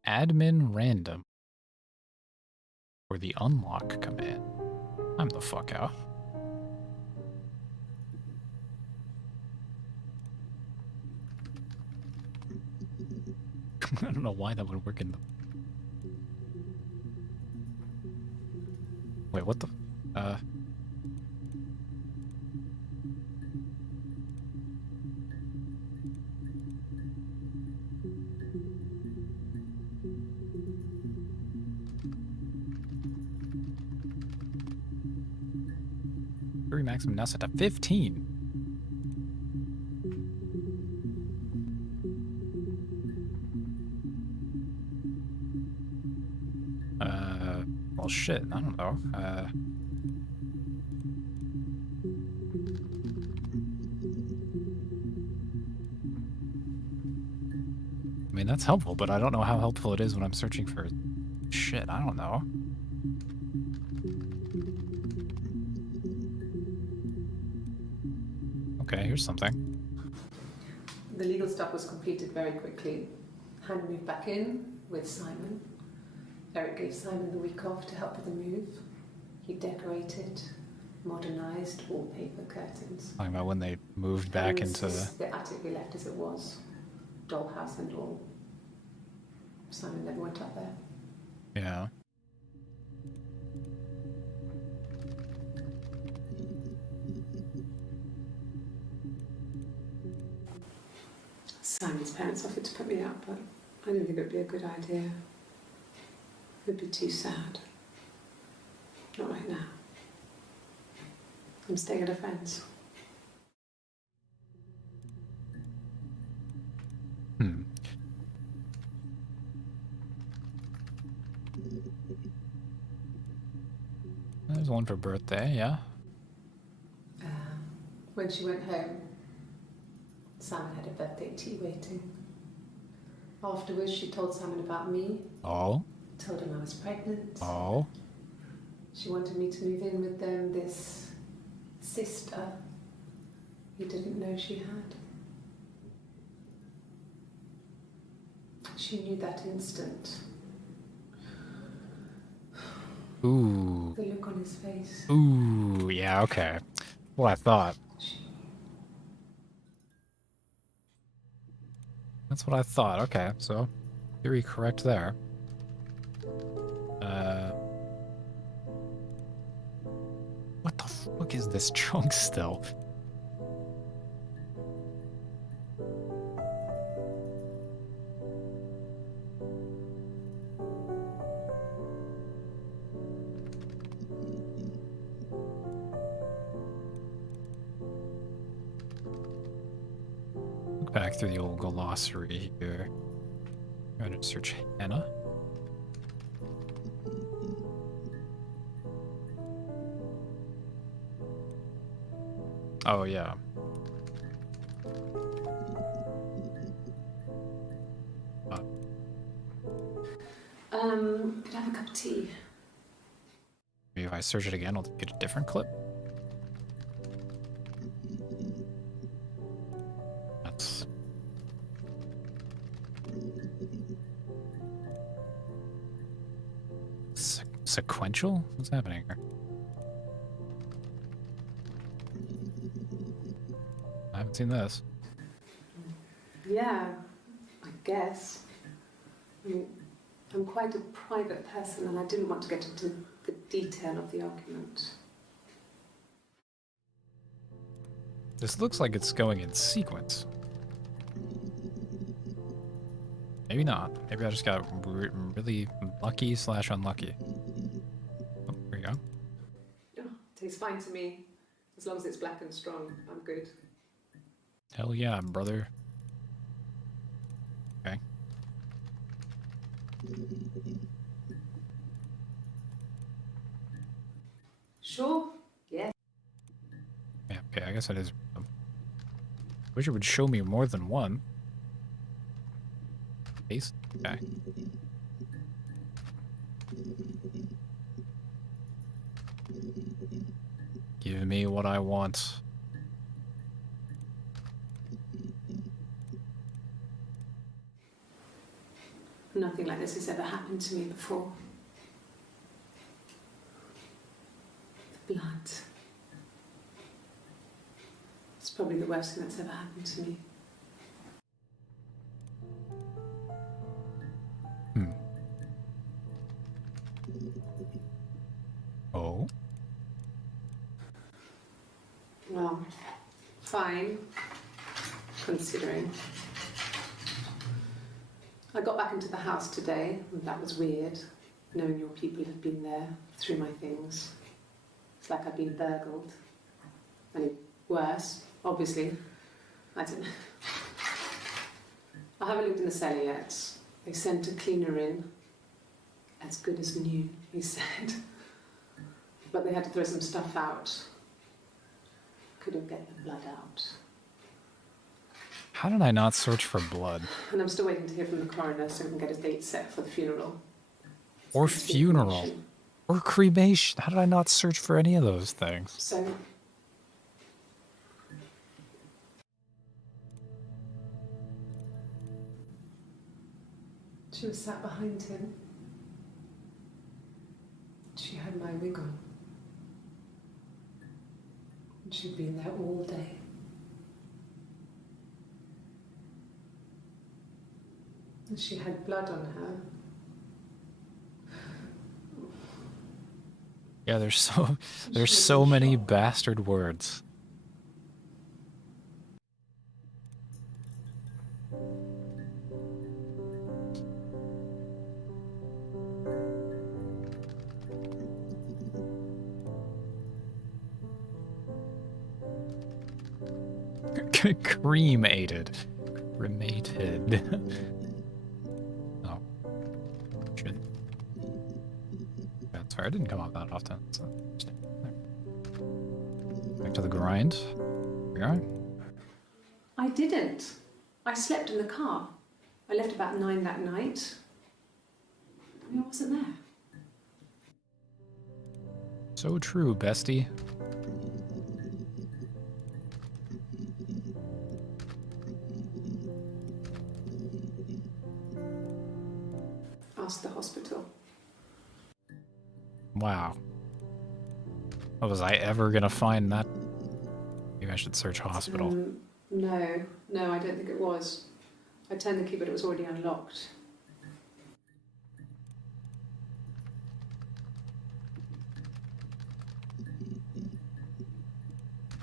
Admin random. Or the unlock command. I'm the fuck out. I don't know why that would work in the... Wait, what the... maximum now set to 15. Well, shit, I don't know. I mean, that's helpful, but I don't know how helpful it is when I'm searching for shit. I don't know. Okay, here's something. The legal stuff was completed very quickly. Hannah moved back in with Simon. Eric gave Simon the week off to help with the move. He decorated, modernised wallpaper curtains. Talking about when they moved back into the attic we left as it was, dollhouse and all. Simon never went up there. Yeah. Simon's parents offered to put me up, but I didn't think it would be a good idea. It would be too sad. Not right now. I'm staying at a friend's. There's one for birthday, yeah. When she went home, Simon had a birthday tea waiting. Afterwards, she told Simon about me. Oh. Told him I was pregnant. Oh. She wanted me to move in with them, this sister he didn't know she had. She knew that instant. Ooh. The look on his face. Ooh, yeah, okay. What I thought. That's what I thought. Okay, so theory correct there. What the fuck is this chunk still? Look back through the old glossary here. I'm gonna search Hannah. Oh, yeah. Could I have a cup of tea? Maybe if I search it again, I'll get a different clip. That's... sequential? What's happening here? I haven't seen this. Yeah, I guess. I mean, I'm quite a private person and I didn't want to get into the detail of the argument. This looks like it's going in sequence. Maybe not. Maybe I just got really lucky / unlucky. Oh, there you go. Oh, tastes fine to me. As long as it's black and strong, I'm good. Hell yeah, brother. Okay. Sure? Yes. Yeah, okay, I guess it is. Wish it would show me more than one. Paste? Okay. Give me what I want. Nothing like this has ever happened to me before. The blood. It's probably the worst thing that's ever happened to me. Oh? Well, fine, considering. I got back into the house today, and that was weird, knowing your people have been there through my things. It's like I've been burgled. Only worse, obviously. I don't know. I haven't looked in the cellar yet. They sent a cleaner in. As good as new, he said. But they had to throw some stuff out. Couldn't get the blood out. How did I not search for blood? And I'm still waiting to hear from the coroner so we can get a date set for the funeral. Or funeral. Or cremation. How did I not search for any of those things? So... She was sat behind him. She had my wig on. And she'd been there all day. And she had blood on her. Yeah, there's so many bastard words. Cremated. Cremated. Oh. Shit. That's fair. It didn't come up that often. So, back to the grind. Here we are. I didn't. I slept in the car. I left about 9 that night. I wasn't there. So true, bestie. Ask the hospital. Wow. Oh, was I ever gonna find that? Maybe I should search hospital. No, I don't think it was. I turned the key, but it was already unlocked.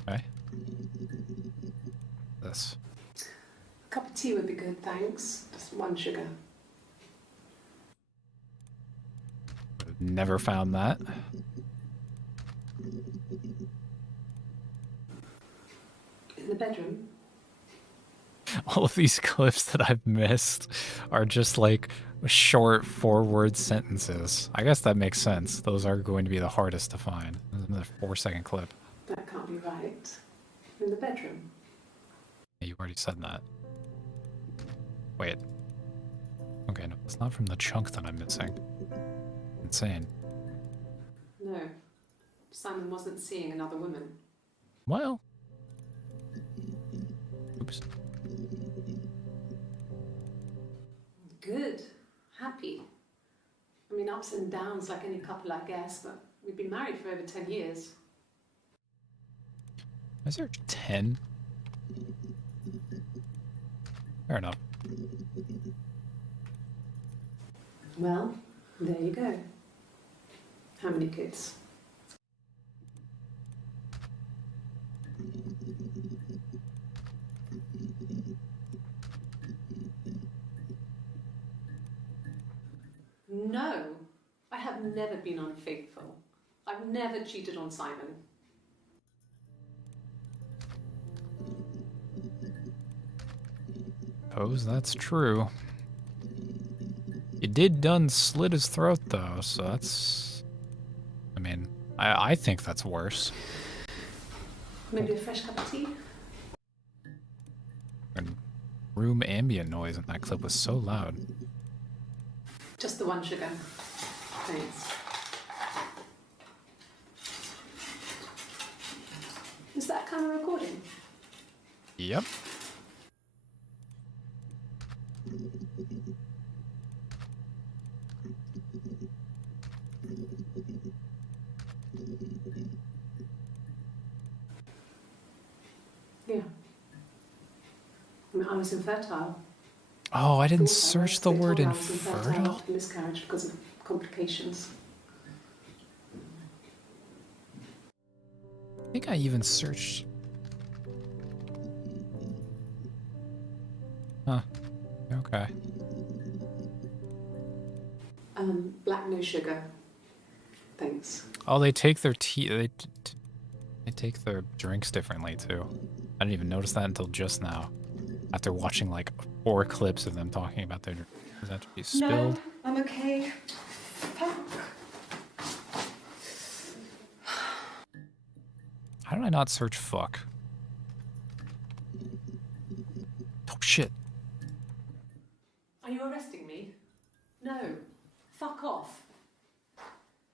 Okay. This. A cup of tea would be good, thanks. Just 1 sugar. Never found that. In the bedroom? All of these clips that I've missed are just like short 4-word sentences. I guess that makes sense. Those are going to be the hardest to find. Another 4-second clip. That can't be right. In the bedroom? Yeah, you already said that. Wait. Okay, no, it's not from the chunk that I'm missing. Insane. No. Simon wasn't seeing another woman. Well. Oops. Good. Happy. I mean, ups and downs like any couple, I guess, but we've been married for over 10 years. Is there 10? Fair enough. Well, there you go. How many kids? No, I have never been unfaithful. I've never cheated on Simon. Suppose that's true. You did done slit his throat though, so that's... I mean, I think that's worse. Maybe a fresh cup of tea? And room ambient noise in that clip was so loud. Just the one sugar. Thanks. Is that camera recording? Yep. Yeah. I mean, I was infertile. Oh, I didn't Thought I search was. the They word told me I was infertile? after miscarriage because of complications. I think I even searched. Huh. Okay. Black no sugar. Thanks. Oh, they take their tea. They take their drinks differently too. I didn't even notice that until just now. After watching like 4 clips of them talking about their drinks. Does that have to be spilled? No, I'm okay. Fuck. How did I not search fuck? Oh shit. Are you arresting me? No. Fuck off.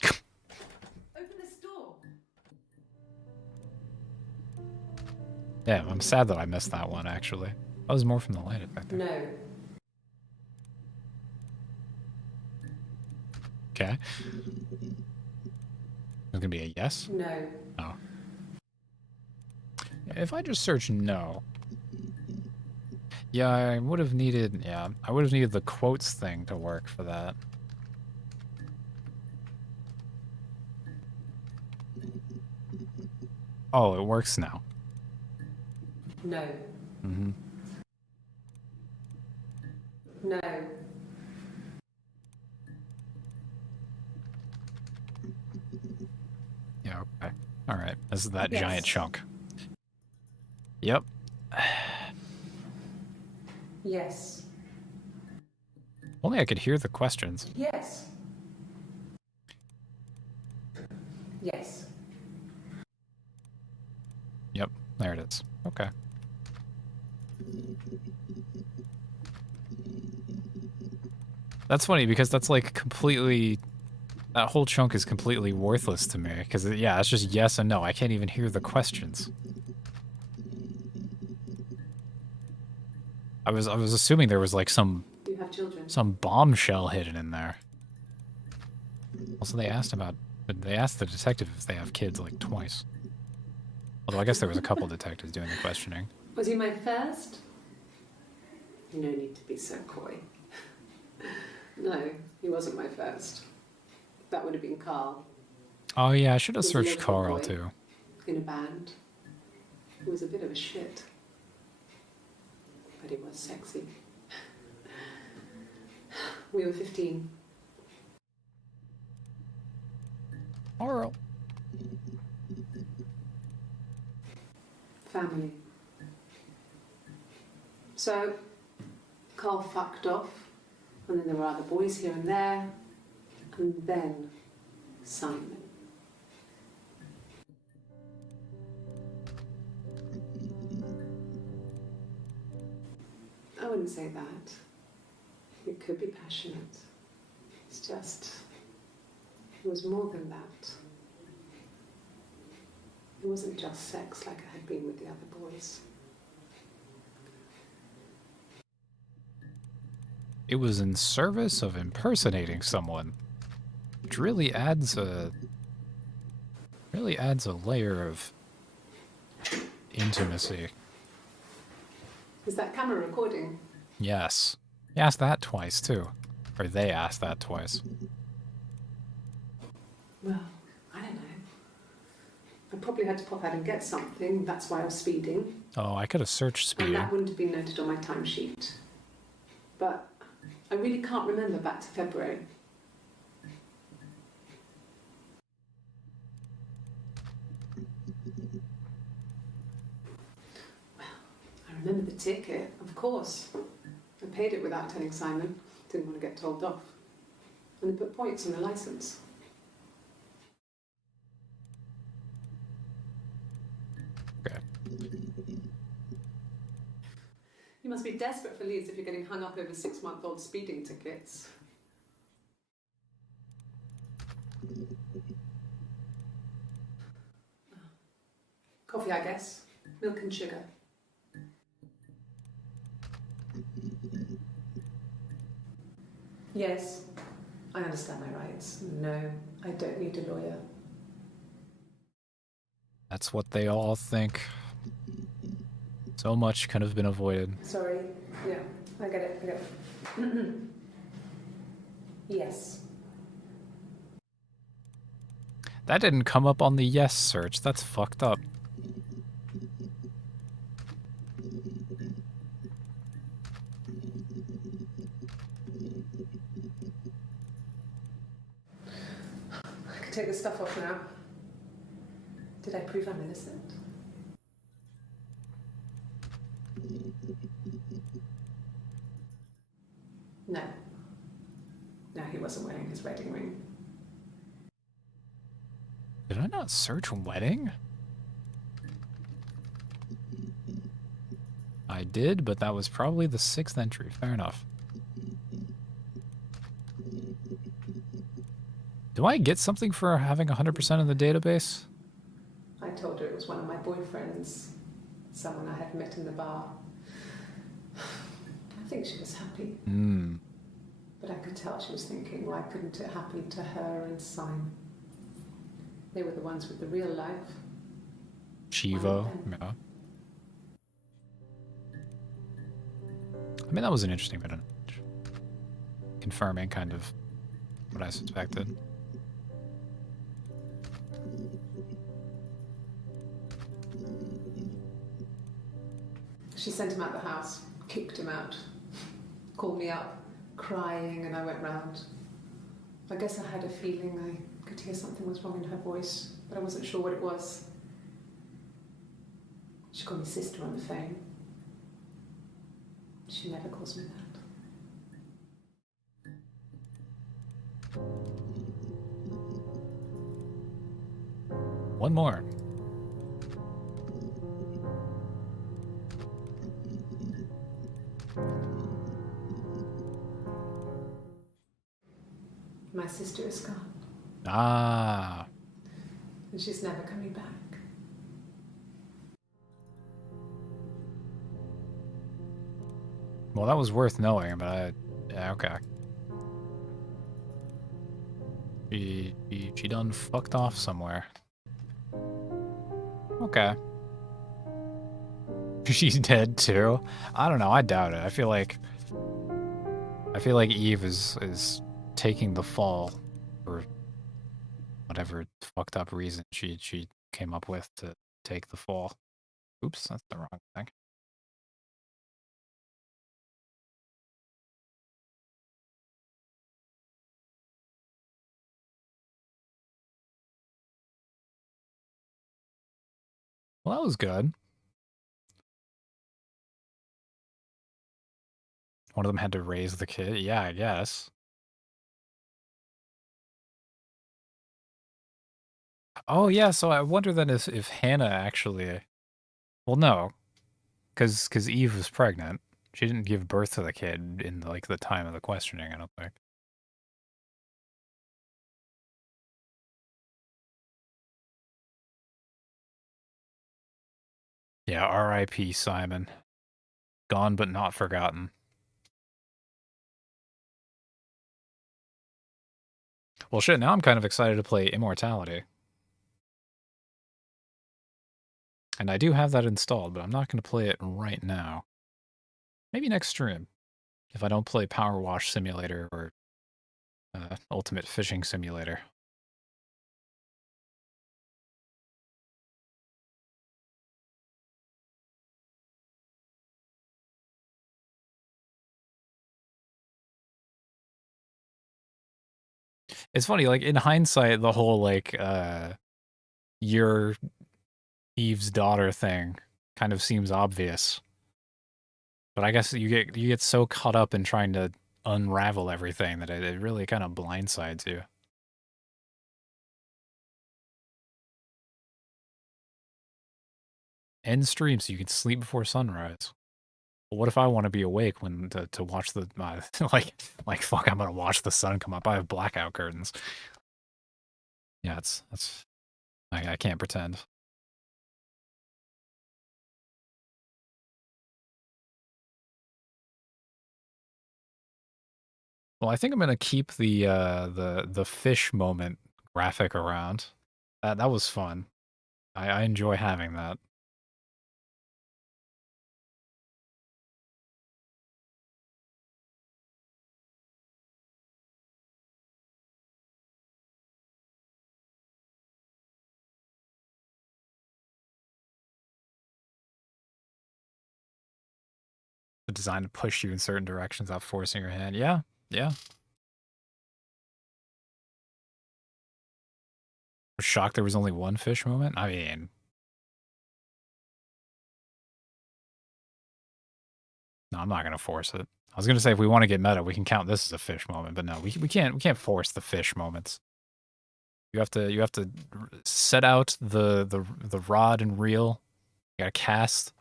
Open this door. Yeah, I'm sad that I missed that one actually. That was more from the light effect there. No. Okay. It's gonna be a yes? No. Oh. If I just search no. Yeah, I would have needed, I would have needed the quotes thing to work for that. Oh, it works now. No. Mm-hmm. No. Yeah, okay. Alright, this is that Yes. giant chunk. Yep. Yes. Only I could hear the questions. Yes. Yes. Yep, there it is. Okay. That's funny because that's like completely... That whole chunk is completely worthless to me because, yeah, it's just yes and no. I can't even hear the questions. I was assuming there was like Do you have children? some bombshell hidden in there. Also, they asked the detective if they have kids like twice. Although I guess there was a couple detectives doing the questioning. Was he my first? No need to be so coy. No, he wasn't my first. That would have been Carl. Oh yeah, I should have He's a searched little Carl boy. too. In a band. He was a bit of a shit. But he was sexy. We were 15. Carl. Family. So, Carl fucked off, and then there were other boys here and there, and then Simon. I wouldn't say that. It could be passionate. It's just, it was more than that. It wasn't just sex like I had been with the other boys. It was in service of impersonating someone, which really adds a layer of intimacy. Is that camera recording? Yes. He asked that twice too. Or they asked that twice. Well, I don't know. I probably had to pop out and get something. That's why I was speeding. Oh, I could have searched And speeding. that wouldn't have been noted on my timesheet. But I really can't remember back to February. Well, I remember the ticket, of course. I paid it without telling Simon. Didn't want to get told off. And they put points on the license. Okay. You must be desperate for leads if you're getting hung up over 6-month-old speeding tickets. Coffee, I guess. Milk and sugar. Yes, I understand my rights. No, I don't need a lawyer. That's what they all think. So much could have been avoided. Sorry. Yeah, I get it. I get it. Yes. That didn't come up on the yes search. That's fucked up. I can take this stuff off now. Did I prove I'm innocent? No. No, he wasn't wearing his wedding ring. Did I not search wedding? I did, but that was probably the 6th entry. Fair enough. Do I get something for having 100% in the database? I told her it was one of my boyfriends, someone I had met in the bar. I think she was happy. But I could tell she was thinking, why couldn't it happen to her and Simon? They were the ones with the real life. Chivo. Yeah. I mean, that was an interesting bit of knowledge. Confirming kind of what I suspected. She sent him out the house, kicked him out, called me up, crying, and I went round. I guess I had a feeling I could hear something was wrong in her voice, but I wasn't sure what it was. She called me sister on the phone. She never calls me that. One more. My sister is gone. Ah. And she's never coming back. Well, that was worth knowing, but yeah, okay. She done fucked off somewhere. Okay. She's dead too? I don't know, I doubt it. I feel like Eve is taking the fall for whatever fucked up reason she came up with to take the fall. Oops, that's the wrong thing. Well, that was good. One of them had to raise the kid. Yeah, I guess. Oh, yeah, so I wonder then if Hannah actually... Well, no. Because Eve was pregnant. She didn't give birth to the kid in, like, the time of the questioning, I don't think. Yeah, R.I.P. Simon. Gone but not forgotten. Well, shit, now I'm kind of excited to play Immortality. And I do have that installed, but I'm not going to play it right now. Maybe next stream. If I don't play Power Wash Simulator or Ultimate Fishing Simulator. It's funny, like, in hindsight, the whole, like, you're Eve's daughter thing kind of seems obvious. But I guess you get so caught up in trying to unravel everything that it really kind of blindsides you. End stream so you can sleep before sunrise. What if I want to be awake when to watch the like fuck? I'm gonna watch the sun come up. I have blackout curtains. Yeah, that's I can't pretend. Well, I think I'm gonna keep the fish moment graphic around. That was fun. I enjoy having that. Designed to push you in certain directions without forcing your hand. Yeah, yeah. I was shocked there was only one fish moment. I mean, no, I'm not gonna force it. I was gonna say if we want to get meta, we can count this as a fish moment, but no, we can't force the fish moments. You have to set out the rod and reel. You gotta cast,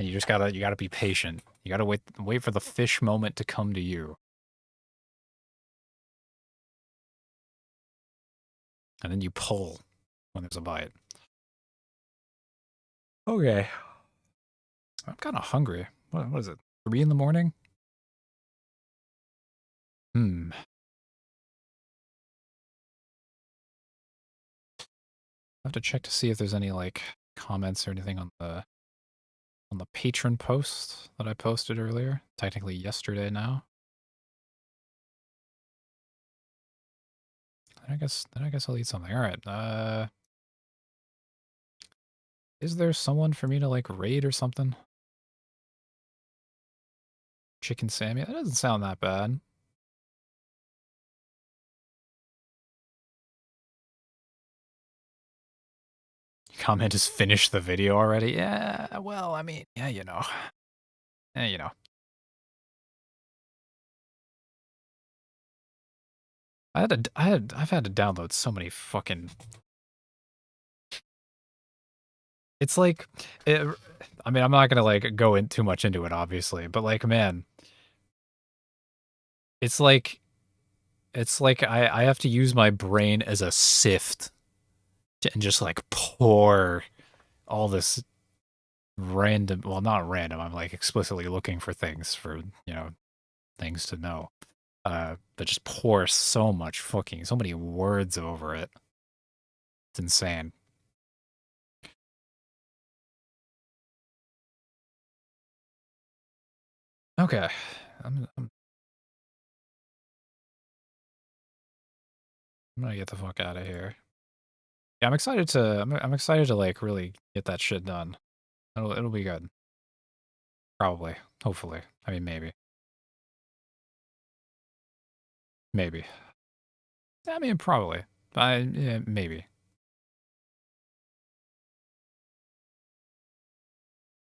and you gotta be patient. You gotta wait for the fish moment to come to you, and then you pull when there's a bite. Okay, I'm kind of hungry. What is it? 3 in the morning? Hmm. I have to check to see if there's any like comments or anything on the patron post that I posted earlier. Technically yesterday now. Then I guess I'll eat something. All right. Is there someone for me to like raid or something? Chicken Sammy? That doesn't sound that bad. Comment just finished the video already? Yeah, well, I mean, yeah, you know. Yeah, you know. I've had to download so many fucking. It's like, I mean, I'm not gonna like go in too much into it, obviously, but like, man, it's like, I have to use my brain as a sift and just like pour all this random, well, not random. I'm like explicitly looking for things for, you know, things to know. But just pour so many words over it. It's insane. Okay, I'm gonna get the fuck out of here. Yeah, I'm excited to like really get that shit done. It'll be good. Probably. Hopefully. I mean, maybe. Maybe. I mean, probably. Yeah, maybe.